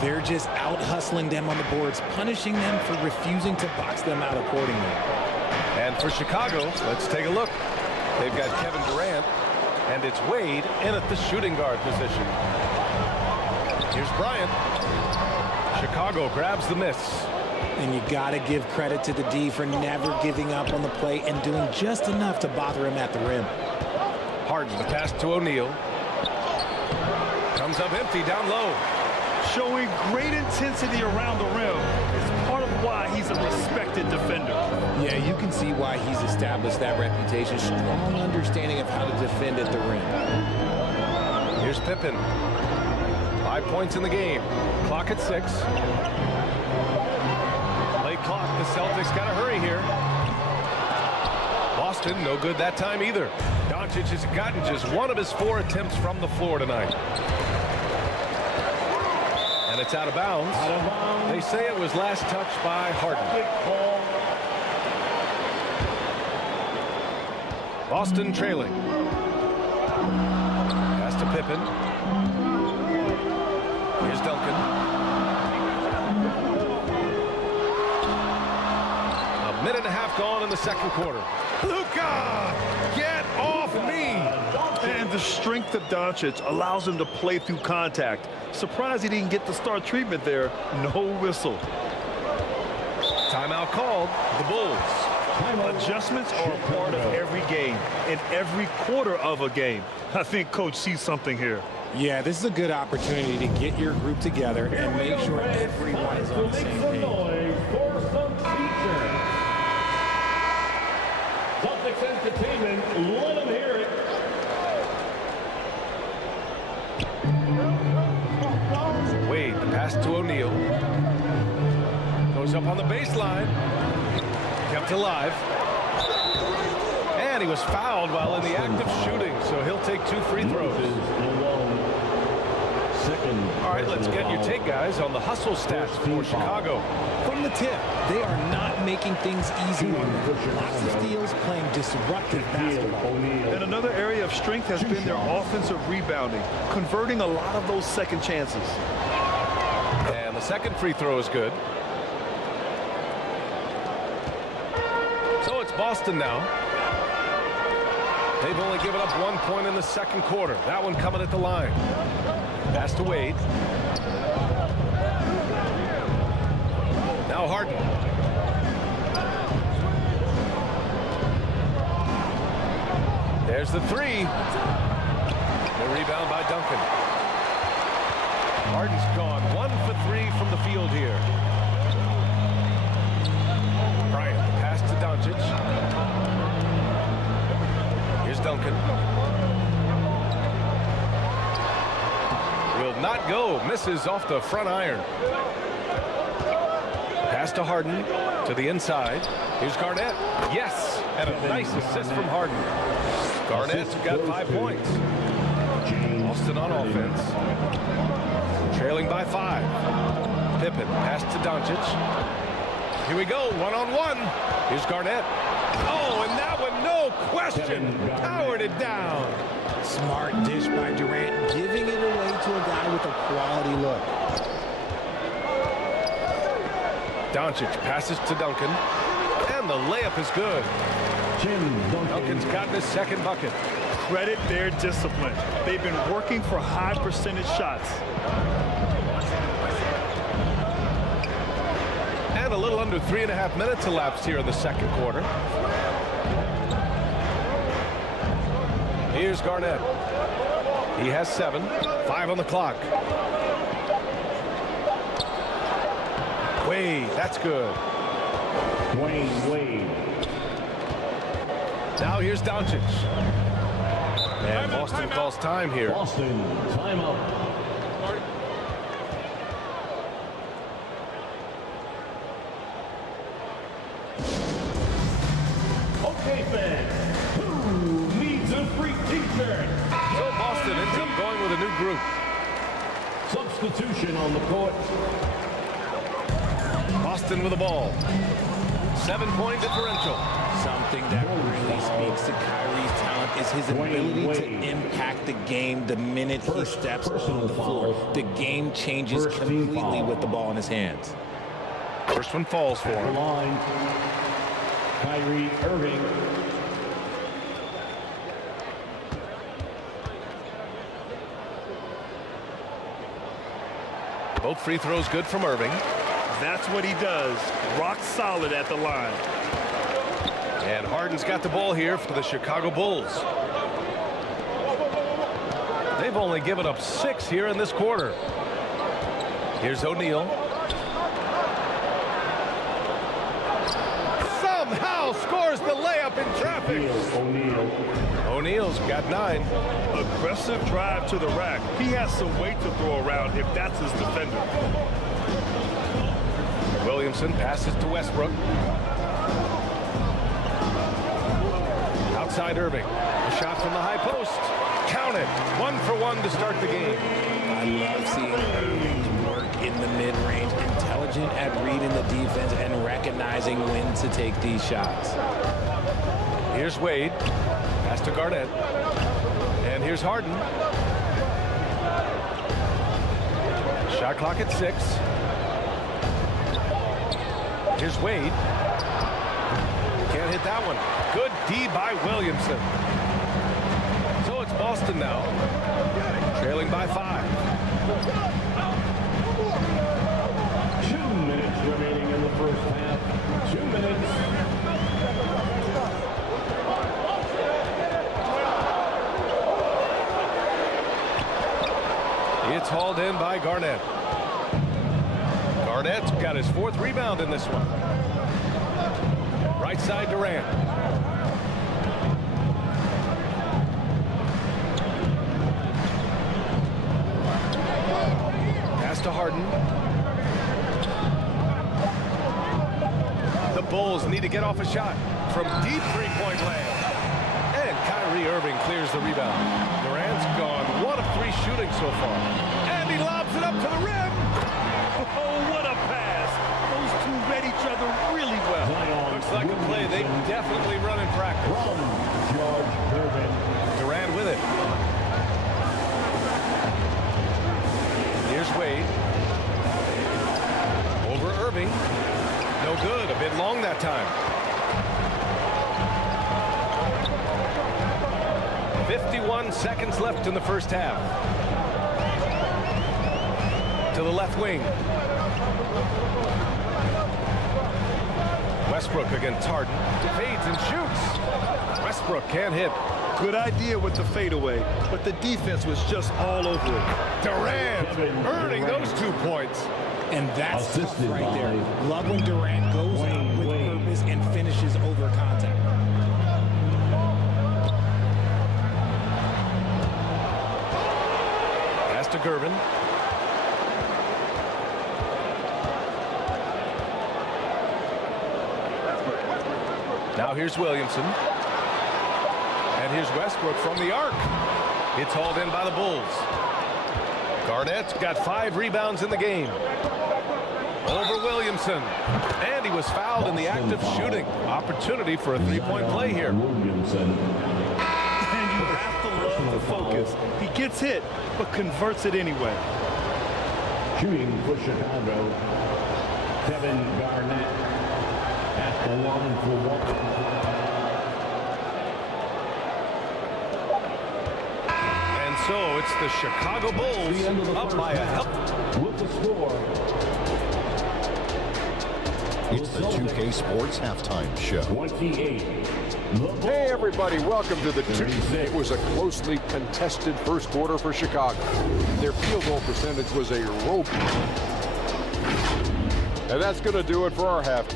They're just out hustling them on the boards, punishing them for refusing to box them out accordingly. And for Chicago, let's take a look. They've got Kevin Durant, and it's Wade in at the shooting guard position. Here's Bryant. Chicago grabs the miss. And you got to give credit to the D for never giving up on the play and doing just enough to bother him at the rim. Harden, the pass to O'Neal. Comes up empty down low. Showing great intensity around the rim is part of why he's a respected defender. Yeah, you can see why he's established that reputation. Strong understanding of how to defend at the rim. Here's Pippen. 5 points in the game. Clock at 6. Late clock. The Celtics got to hurry here. Boston, no good that time either. Doncic has gotten just 1 of his 4 attempts from the floor tonight. And it's out of bounds. They say it was last touched by Harden. Boston trailing. Pass to Pippen. Here's Duncan. A minute and a half gone in the second quarter. Luka, get off me! And the strength of Doncic allows him to play through contact. Surprised he didn't get the start treatment there. No whistle. Timeout called. The Bulls. Adjustments are a part of every game and every quarter of a game. I think Coach sees something here. Yeah, this is a good opportunity to get your group together and make sure everyone is on the same page. Celtics Entertainment, let them hear it. Wade, the pass to O'Neal. Goes up on the baseline. Kept alive. And he was fouled while in the act of shooting, so he'll take 2 free throws. All right, let's get your take, guys, on the hustle stats for Chicago. From the tip, they are not making things easy on them. Lots of steals, playing disruptive basketball. And another area of strength has been their offensive rebounding, converting a lot of those second chances. And the second free throw is good. So it's Boston now. They've only given up 1 point in the second quarter. That one coming at the line. Pass to Wade. Now Harden. There's the 3. The rebound by Duncan. Harden's gone 1 for 3 from the field here. Bryant, pass to Doncic. Here's Duncan. Will not go, misses off the front iron. Pass to Harden, to the inside. Here's Garnett, yes, and a nice assist from Harden. Garnett's got 5 points. Boston on offense. Trailing by 5. Pippen, pass to Doncic. Here we go, one-on-one. Here's Garnett. Oh, and that one, no question, powered it down. Smart dish by Durant, giving it away to a guy with a quality look. Doncic passes to Duncan, and the layup is good. Duncan's gotten his second bucket. Credit their discipline. They've been working for high percentage shots. And a little under 3.5 minutes elapsed here in the second quarter. Here's Garnett. He has 7, 5 on the clock. Wade, that's good. Wade. Now here's Doncic. And Boston calls time here. Boston, timeout. Okay, fans, who needs a free t-shirt? So Boston ends up going with a new group. Substitution on the court. Boston with the ball. 7-point differential. Something that really speaks to Kyrie's talent is his ability to impact the game the minute he steps on the floor. The game changes completely with the ball in his hands. First one falls for him. Line. Kyrie Irving. Both free throws good from Irving. That's what he does. Rock solid at the line. And Harden's got the ball here for the Chicago Bulls. They've only given up 6 here in this quarter. Here's O'Neal. Somehow scores the layup in traffic. O'Neal's got 9. Aggressive drive to the rack. He has some weight to throw around if that's his defender. Williamson passes to Westbrook. Outside Irving. A shot from the high post. Count it. 1 for 1 to start the game. I love seeing Irving work in the mid-range, intelligent at reading the defense and recognizing when to take these shots. Here's Wade. Pass to Garnett. And here's Harden. Shot clock at 6. Here's Wade. Can't hit that one. Good D by Williamson. So it's Boston now. Trailing by 5. 2 minutes remaining in the first half. 2 minutes. It's hauled in by Garnett. Garnett's got his 4th rebound in this one. Right side Durant. Pass to Harden. The Bulls need to get off a shot from deep 3-point land. And Kyrie Irving clears the rebound. Durant's gone 1 of 3 shooting so far. And he lobs it up to the rim. Oh, what a pass. Those two read each other really well. Looks like a play they definitely run in practice. Durant with it. Here's Wade. Over Irving. No good. A bit long that time. 51 seconds left in the first half. To the left wing. Westbrook against Harden. Fades and shoots. Westbrook can't hit. Good idea with the fadeaway, but the defense was just all over it. Durant earning those 2 points. And that's tough right there. Love when Durant goes out with purpose and finishes over contact. Pass to GERVIN. Now here's Williamson. And here's Westbrook from the arc. It's hauled in by the Bulls. Garnett's got 5 rebounds in the game. Over Williamson. And he was fouled in the act of shooting. Opportunity for a 3-point play here. And you have to love the focus. He gets hit, but converts it anyway. Shooting for Chicago, Kevin Garnett at the line for one. And so it's the Chicago Bulls up by a help. With the score. It's the 2K Sports Halftime Show. 28. Hey everybody, welcome to the 2. It was a closely contested first quarter for Chicago. Their field goal percentage was a rope. And that's going to do it for our half.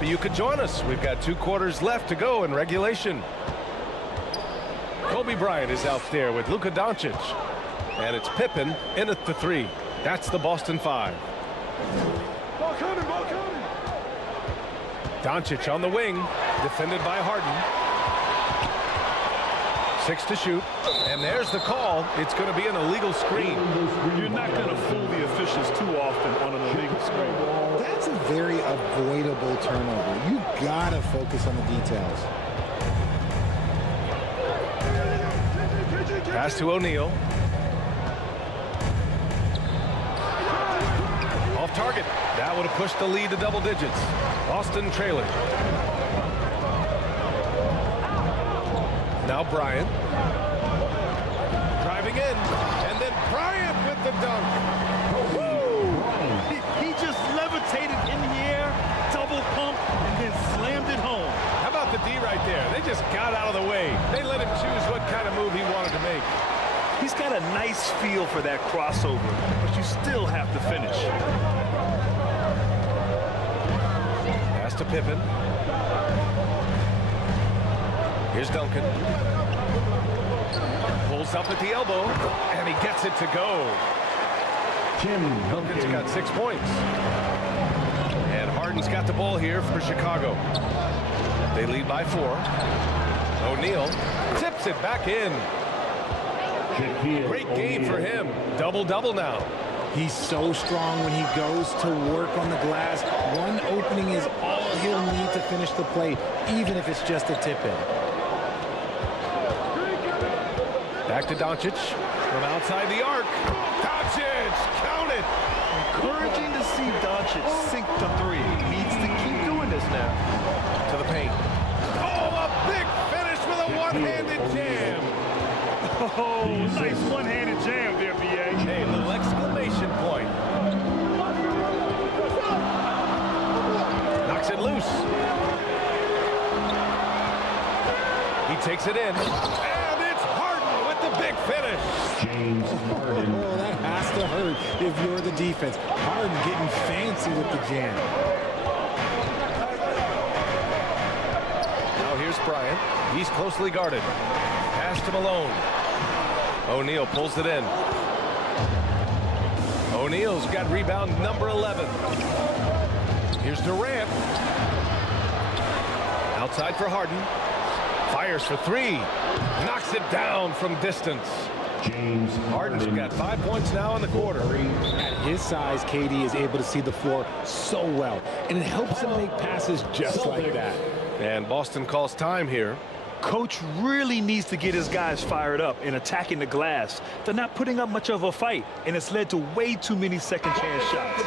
You could join us. We've got 2 quarters left to go in regulation. Kobe Bryant is out there with Luka Doncic. And it's Pippen in at the 3. That's the Boston 5. Doncic on the wing, defended by Harden. 6 to shoot. And there's the call. It's going to be an illegal screen. You're not going to fool the officials too often on an illegal screen. That's a very avoidable turnover. You gotta focus on the details. Pass to O'Neal. Off target. That would have pushed the lead to double digits. Boston trailing. Now Bryant. Driving in. And then Bryant with the dunk. He just levitated in the air, double pump, and then slammed it home. How about the D right there? They just got out of the way. They let him choose what kind of move he wanted to make. He's got a nice feel for that crossover, but you still have to finish. Pass to Pippen. Here's Duncan. Pulls up at the elbow, and he gets it to go. Duncan's got 6 points. And Harden's got the ball here for Chicago. They lead by 4. O'Neal tips it back in. Great game for him. Double-double now. He's so strong when he goes to work on the glass. One opening is all he'll need to finish the play, even if it's just a tip-in. Back to Doncic from outside the arc. Doncic, count it. Encouraging to see Doncic sink the 3. He needs to keep doing this now. To the paint. Oh, a big finish with a one-handed jam. Oh, nice one-handed jam there, B.A. Hey, little exclamation point. Knocks it loose. He takes it in. And it's Harden with the big finish. James Harden. Oh, that has to hurt if you're the defense. Harden getting fancy with the jam. Now here's Bryant. He's closely guarded. Pass to Malone. O'Neal pulls it in. O'Neal's got rebound number 11. Here's Durant. Outside for Harden. Fires for 3. Knocks it down from distance. James Harden's got 5 points now in the quarter. At his size, KD is able to see the floor so well, and it helps him make passes just like that. And Boston calls time here. Coach really needs to get his guys fired up and attacking the glass. They're not putting up much of a fight, and it's led to way too many second-chance shots.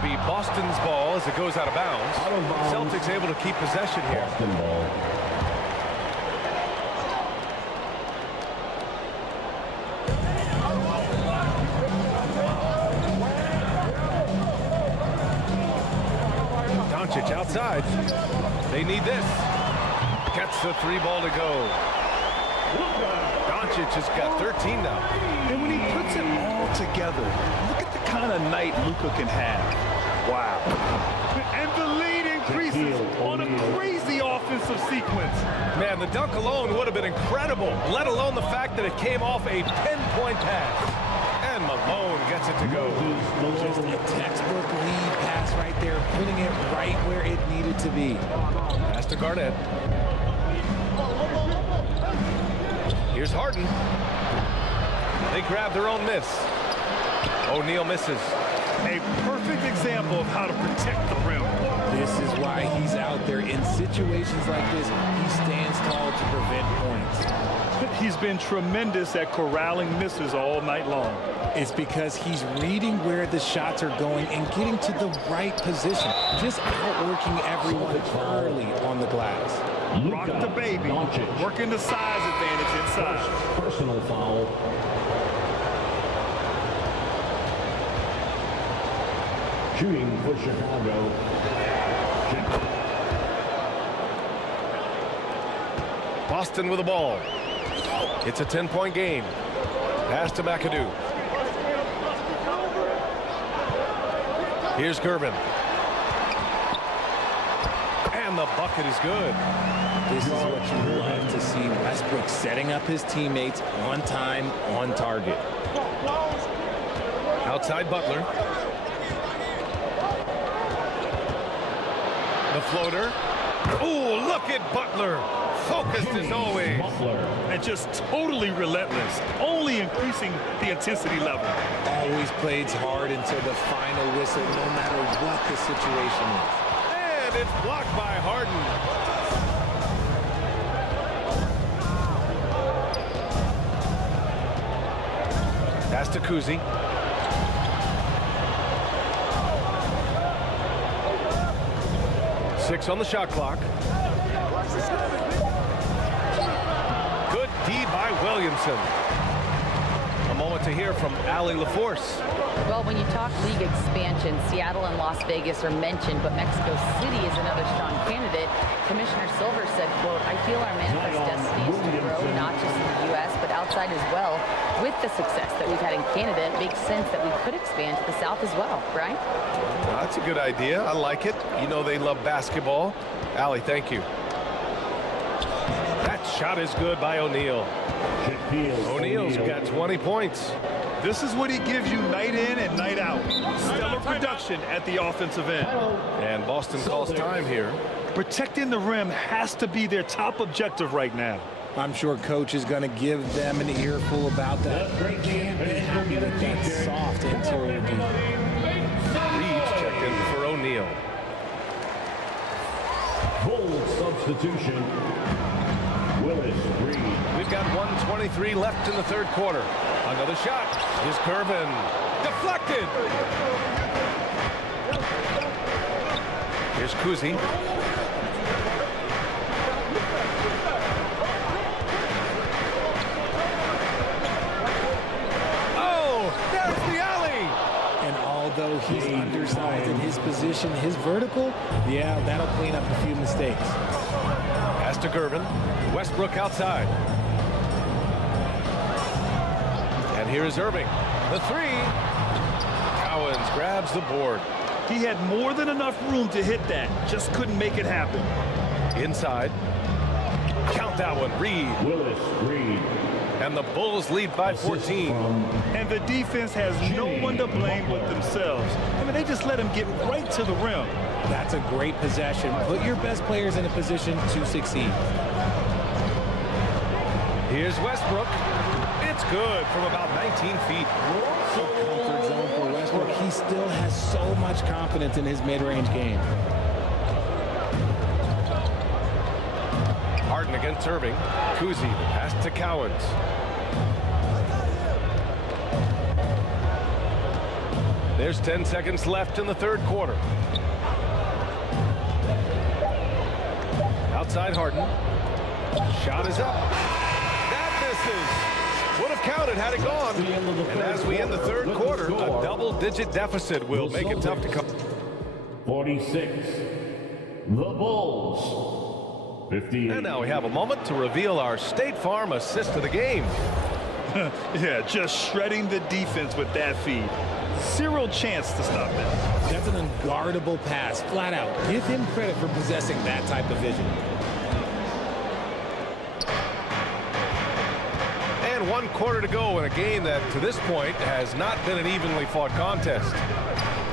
That'll be Boston's ball as it goes out of bounds. Celtics able to keep possession here. Boston ball. Doncic outside. They need this. Gets the 3 ball to go. Doncic has got 13 now. And when he puts it all together, look at the kind of night Luka can have. Wow. And the lead increases on a crazy offensive sequence. Man, the dunk alone would have been incredible, let alone the fact that it came off a pinpoint pass. And Malone gets it to go. Just a textbook lead pass right there, putting it right where it needed to be. Pass to Garnett. Here's Harden. They grab their own miss. O'Neal misses. A perfect example of how to protect the rim. This is why he's out there in situations like this. He stands tall to prevent points. He's been tremendous at corralling misses all night long. It's because he's reading where the shots are going and getting to the right position. Just outworking everyone early on the glass. Rock the baby, working the size advantage inside. Personal foul. Shooting for Chicago. Boston with the ball. It's a 10-point game. Pass to MCADOO. Here's GERVIN. And the bucket is good. This is what you love to see. Westbrook setting up his teammates on time, on target. Outside Butler. The floater. Oh, look at Butler. Focused as always. And just totally relentless, only increasing the intensity level. Always plays hard until the final whistle, no matter what the situation is. And it's blocked by Harden. Pass to Kuzi. Six on the shot clock. Good D by Williamson. A moment to hear from Allie LaForce. Well, when you talk league expansion, Seattle and Las Vegas are mentioned, but Mexico City is another strong candidate. Commissioner Silver said, quote, I feel our manifest destiny is to grow, not just in the U.S., but outside as well. With the success that we've had in Canada, it makes sense that we could expand to the South as well, right? That's a good idea. I like it. You know they love basketball. Allie, thank you. That shot is good by O'Neal. O'Neal's got 20 points. This is what he gives you night in and night out. Stellar production at the offensive end. And Boston calls time here. Protecting the rim has to be their top objective right now. I'm sure coach is going to give them an earful about that. Can't be happy with that soft interior D. Reed's checked in for O'Neal. Full substitution. Willis Reed. We've got 1:23 left in the third quarter. Another shot. Here's GERVIN. Deflected. Here's Kuzi. Oh, there's the alley. And although he's undersized in his position, his vertical, yeah, that'll clean up a few mistakes. Pass to GERVIN. Westbrook outside. And here is Irving. The three. Cowens grabs the board. He had more than enough room to hit that. Just couldn't make it happen. Inside. Count that one. Reed. Willis Reed. And the Bulls lead by 14. And the defense has no one to blame but themselves. I mean, they just let him get right to the rim. That's a great possession. Put your best players in a position to succeed. Here's Westbrook. It's good from about 19 feet. Comfort zone for Westbrook. He still has so much confidence in his mid-range game. Harden against Irving. Kuzi, the pass to Cowens. There's 10 seconds left in the third quarter. Outside Harden. Shot is up. That misses. Would have counted had it gone. And as we end the third quarter, a double-digit deficit will make it tough to come. 46. The Bulls. 58. And now we have a moment to reveal our State Farm assist of the game. Yeah, just shredding the defense with that feed. Zero chance to stop that. That's an unguardable pass, flat out. Give him credit for possessing that type of vision. And 1 quarter to go in a game that, to this point, has not been an evenly fought contest.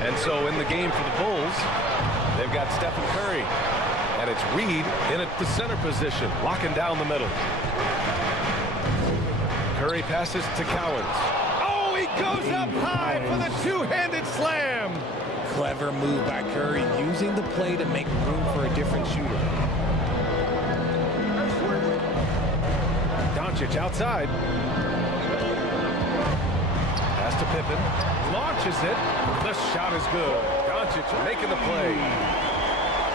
And so in the game for the Bulls, they've got Stephen Curry. And it's Reed in at the center position, locking down the middle. Curry passes to Cowens. Oh, he goes up high for the two-handed slam. Clever move by Curry, using the play to make room for a different shooter. Doncic outside. Pass to Pippen. Launches it. The shot is good. Doncic making the play.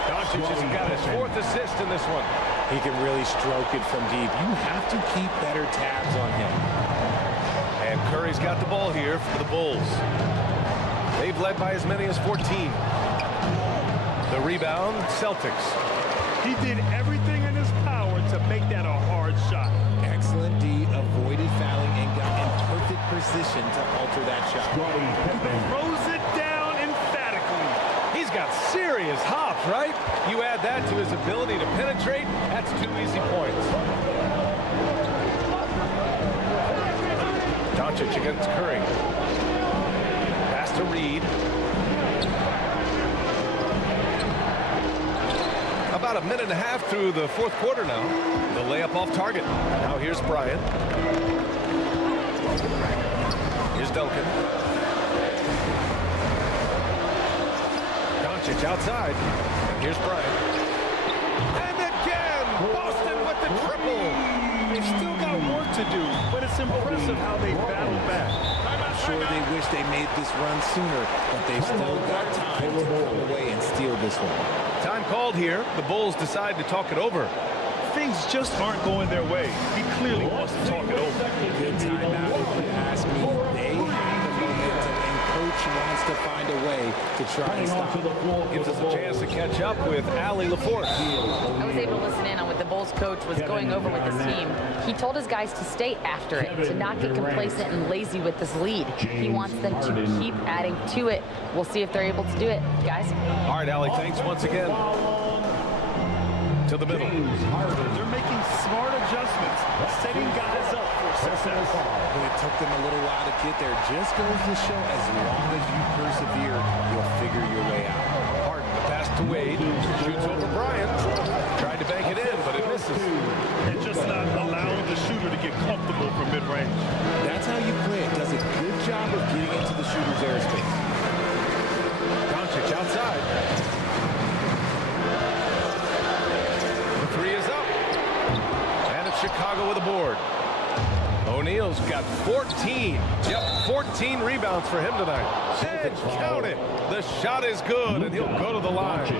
Doncic has got his 4th assist in this one. He can really stroke it from deep. You have to keep better tabs on him. And Curry's got the ball here for the Bulls. They've led by as many as 14. The rebound, Celtics. He did everything in his power to make that a hard shot. Excellent D, avoided fouling and got in perfect position to alter that shot. Throws it down emphatically. He's got serious hops, right? You add that to his ability to penetrate, that's 2 easy points. Doncic against Curry. Pass to Reed. About a minute and a half through the 4th quarter now. The layup off target. Now here's Bryant. Here's Duncan. Doncic outside. Here's Bryant. And again, Boston with the triple. They've still got work to do, but it's impressive how they battle back. I'm sure they wish they made this run sooner, but they've still got time to come away and steal this one. Time called here. The Bulls decide to talk it over. Things just aren't going their way. He clearly wants to talk it over. Good timeout if you ask me. They have the momentum, and coach wants to find a way to try and stop it. Gives us a chance to catch up with Allie LaForce. I was able to listen in on what the Bulls coach was going over with his team. He told his guys to stay after it, to not get complacent and lazy with this lead. He wants them to keep adding to it. We'll see if they're able to do it, guys. All right, Allie, thanks once again. To the middle. They're making smart adjustments, setting guys up for success. But it took them a little while to get there. Just goes to show, as long as you persevere, you'll figure your way out. Harden, the pass to Wade. Shoots over Bryant. Tried to bank it in, but it misses. And just not allowing the shooter to get comfortable from mid-range. That's how you play it. Does a good job of getting into the shooter's airspace. Doncic outside. The 3 is up. And it's Chicago with a board. O'Neal's got 14. Yep, 14 rebounds for him tonight. And count it. The shot is good, and he'll go to the line.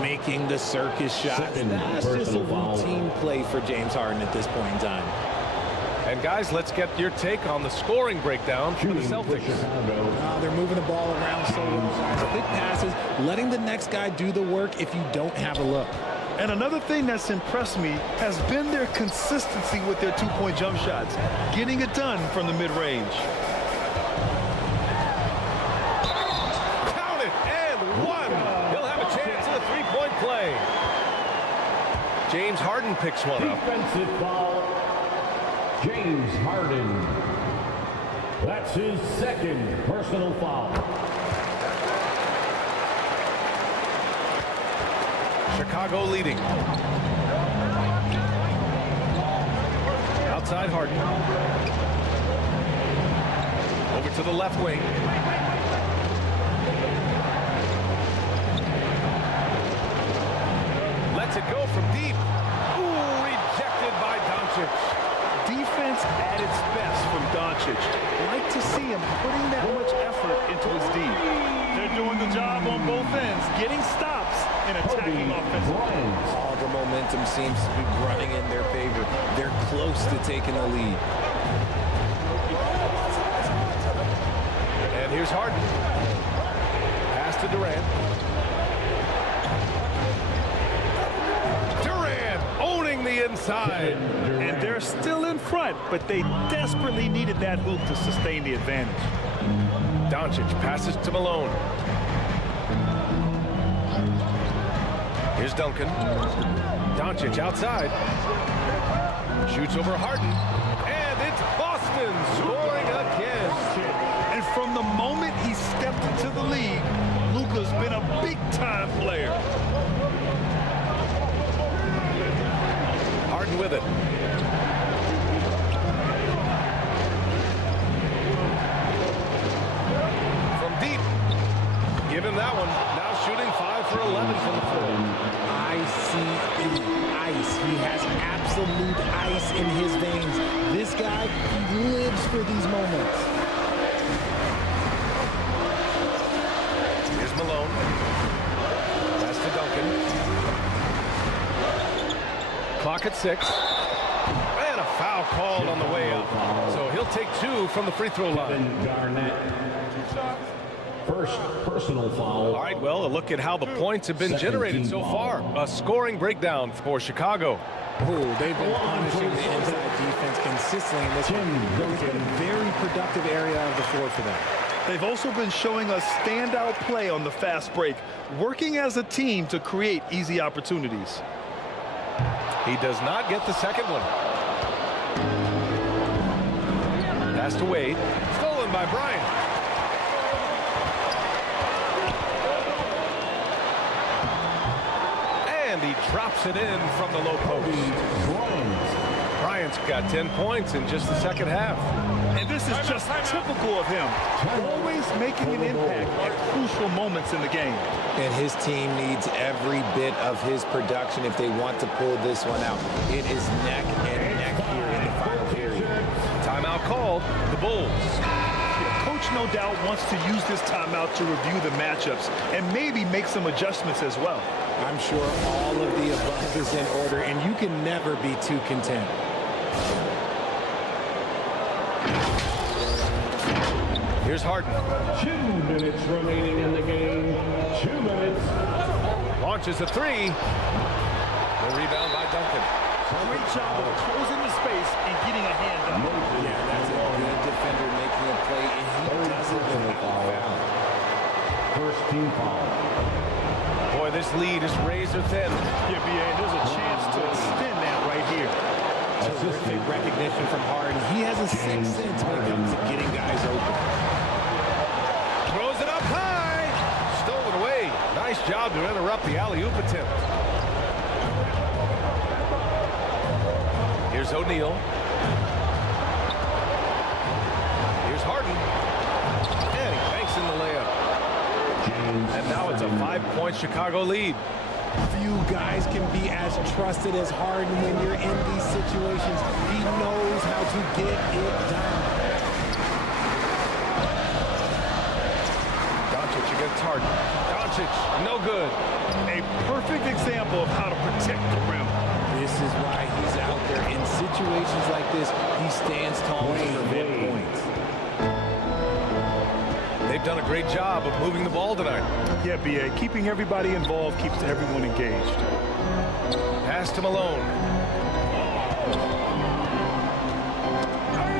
Making the circus shots. That's just a routine play for James Harden at this point in time. And guys, let's get your take on the scoring breakdown for the Celtics. They're moving the ball around so well, guys. Quick passes, letting the next guy do the work if you don't have a look. And another thing that's impressed me has been their consistency with their two-point jump shots, getting it done from the mid-range. Count it, and one. He'll have a chance at a three-point play. James Harden picks one up. Defensive foul, James Harden. That's his second personal foul. Chicago leading. Outside Harden. Over to the left wing. Lets it go from deep. Ooh, rejected by Doncic. Defense at its best from Doncic. Like to see him putting that much effort effort into his D. They're doing the job on both ends, getting stops and attacking offensively. All the momentum seems to be running in their favor. They're close to taking the lead. And here's Harden. Pass to Durant. Durant owning the inside. And they're still in front, but they desperately needed that hoop to sustain the advantage. Doncic passes to Malone. Here's Duncan. Doncic outside. Shoots over Harden. And it's Boston scoring again. And from the moment he stepped into the league, Luka's been a big-time player. Harden with it. From deep. Give him that one. Now shooting 5 for 11 from the floor. ICE. He has absolute ice in his veins. This guy, he lives for these moments. Here's Malone. Pass to Duncan. Clock at 6. And a foul called on the way up. So he'll take 2 from the free throw line. First personal foul. All right, well, a look at how the points have been generated so far. A scoring breakdown for Chicago. Oh, they've been punishing the inside defense consistently in this one. It's been a very productive area of the floor for them. They've also been showing us standout play on the fast break, working as a team to create easy opportunities. He does not get the second one. Pass to Wade. Stolen by Bryant. And he drops it in from the low post. Bryant's got 10 points in just the second half. And this is just typical of him, always making an impact at crucial moments in the game. And his team needs every bit of his production if they want to pull this one out. It is neck and neck here in the final period. Timeout called. The Bulls. Coach no doubt wants to use this timeout to review the matchups and maybe make some adjustments as well. I'm sure all of the above is in order, and you can never be too content. Here's Harden. 2 minutes remaining in the game. 2 minutes. Launches a 3. The rebound by Duncan. Great job of closing the space and getting a hand up. Yeah, that's a good defender making a play, and he does it with a foul. First team foul. Boy, this lead is razor thin. Yeah, BA, there's a chance to extend that right here. Terrific recognition from Harden. He has a sixth sense when it comes to getting guys open. Throws it up high. Stolen away. Nice job to interrupt the alley-oop attempt. Here's O'Neal. Here's Harden. And he banks in the layup. And now it's a 5-point Chicago lead. Few guys can be as trusted as Harden when you're in these situations. He knows how to get it done. Doncic against Harden. Doncic, no good. A perfect example of how to protect the rim. This is why he's out there. In situations like this, he stands tall to prevent points. They've done a great job of moving the ball tonight. Yeah, BA, keeping everybody involved keeps everyone engaged. Pass to Malone.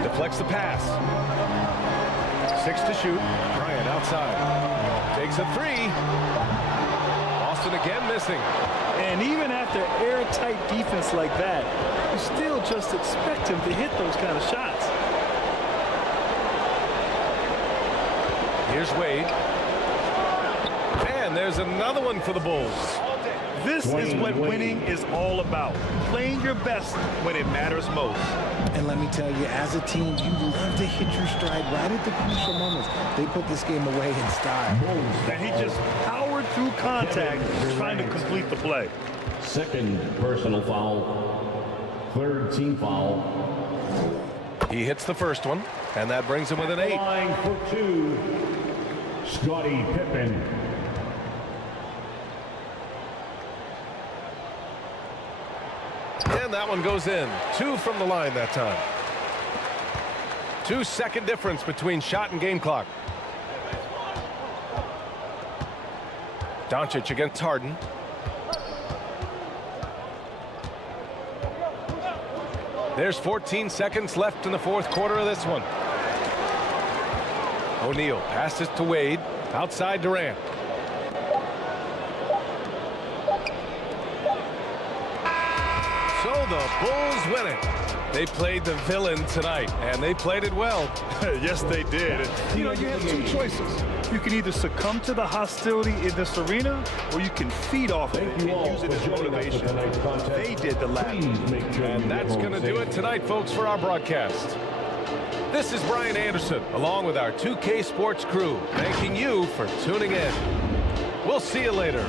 Deflects the pass. 6 to shoot. Bryant outside. Takes a 3. Boston again missing. And even after airtight defense like that, you still just expect him to hit those kind of shots. Here's Wade. And there's another one for the Bulls. This is what winning is all about. Playing your best when it matters most. And let me tell you, as a team, you love to hit your stride right at the crucial moments. They put this game away in style. And he just powered through contact, trying to complete the play. Second personal foul. Third team foul. He hits the first one, and that brings him with an 8. Line for 2. Scottie Pippen. And that one goes in. 2 from the line that time. 2-second difference between shot and game clock. DONCIC against Harden. There's 14 seconds left in the fourth quarter of this one. O'Neal passes to Wade. Outside Durant. So the Bulls win it. They played the villain tonight, and they played it well. Yes, they did. You know, you have two choices. You can either succumb to the hostility in this arena, or you can feed off of it and use it as motivation. They did the latter. And that's going to do it tonight, folks, for our broadcast. This is Brian Anderson, along with our 2K Sports crew, thanking you for tuning in. We'll see you later.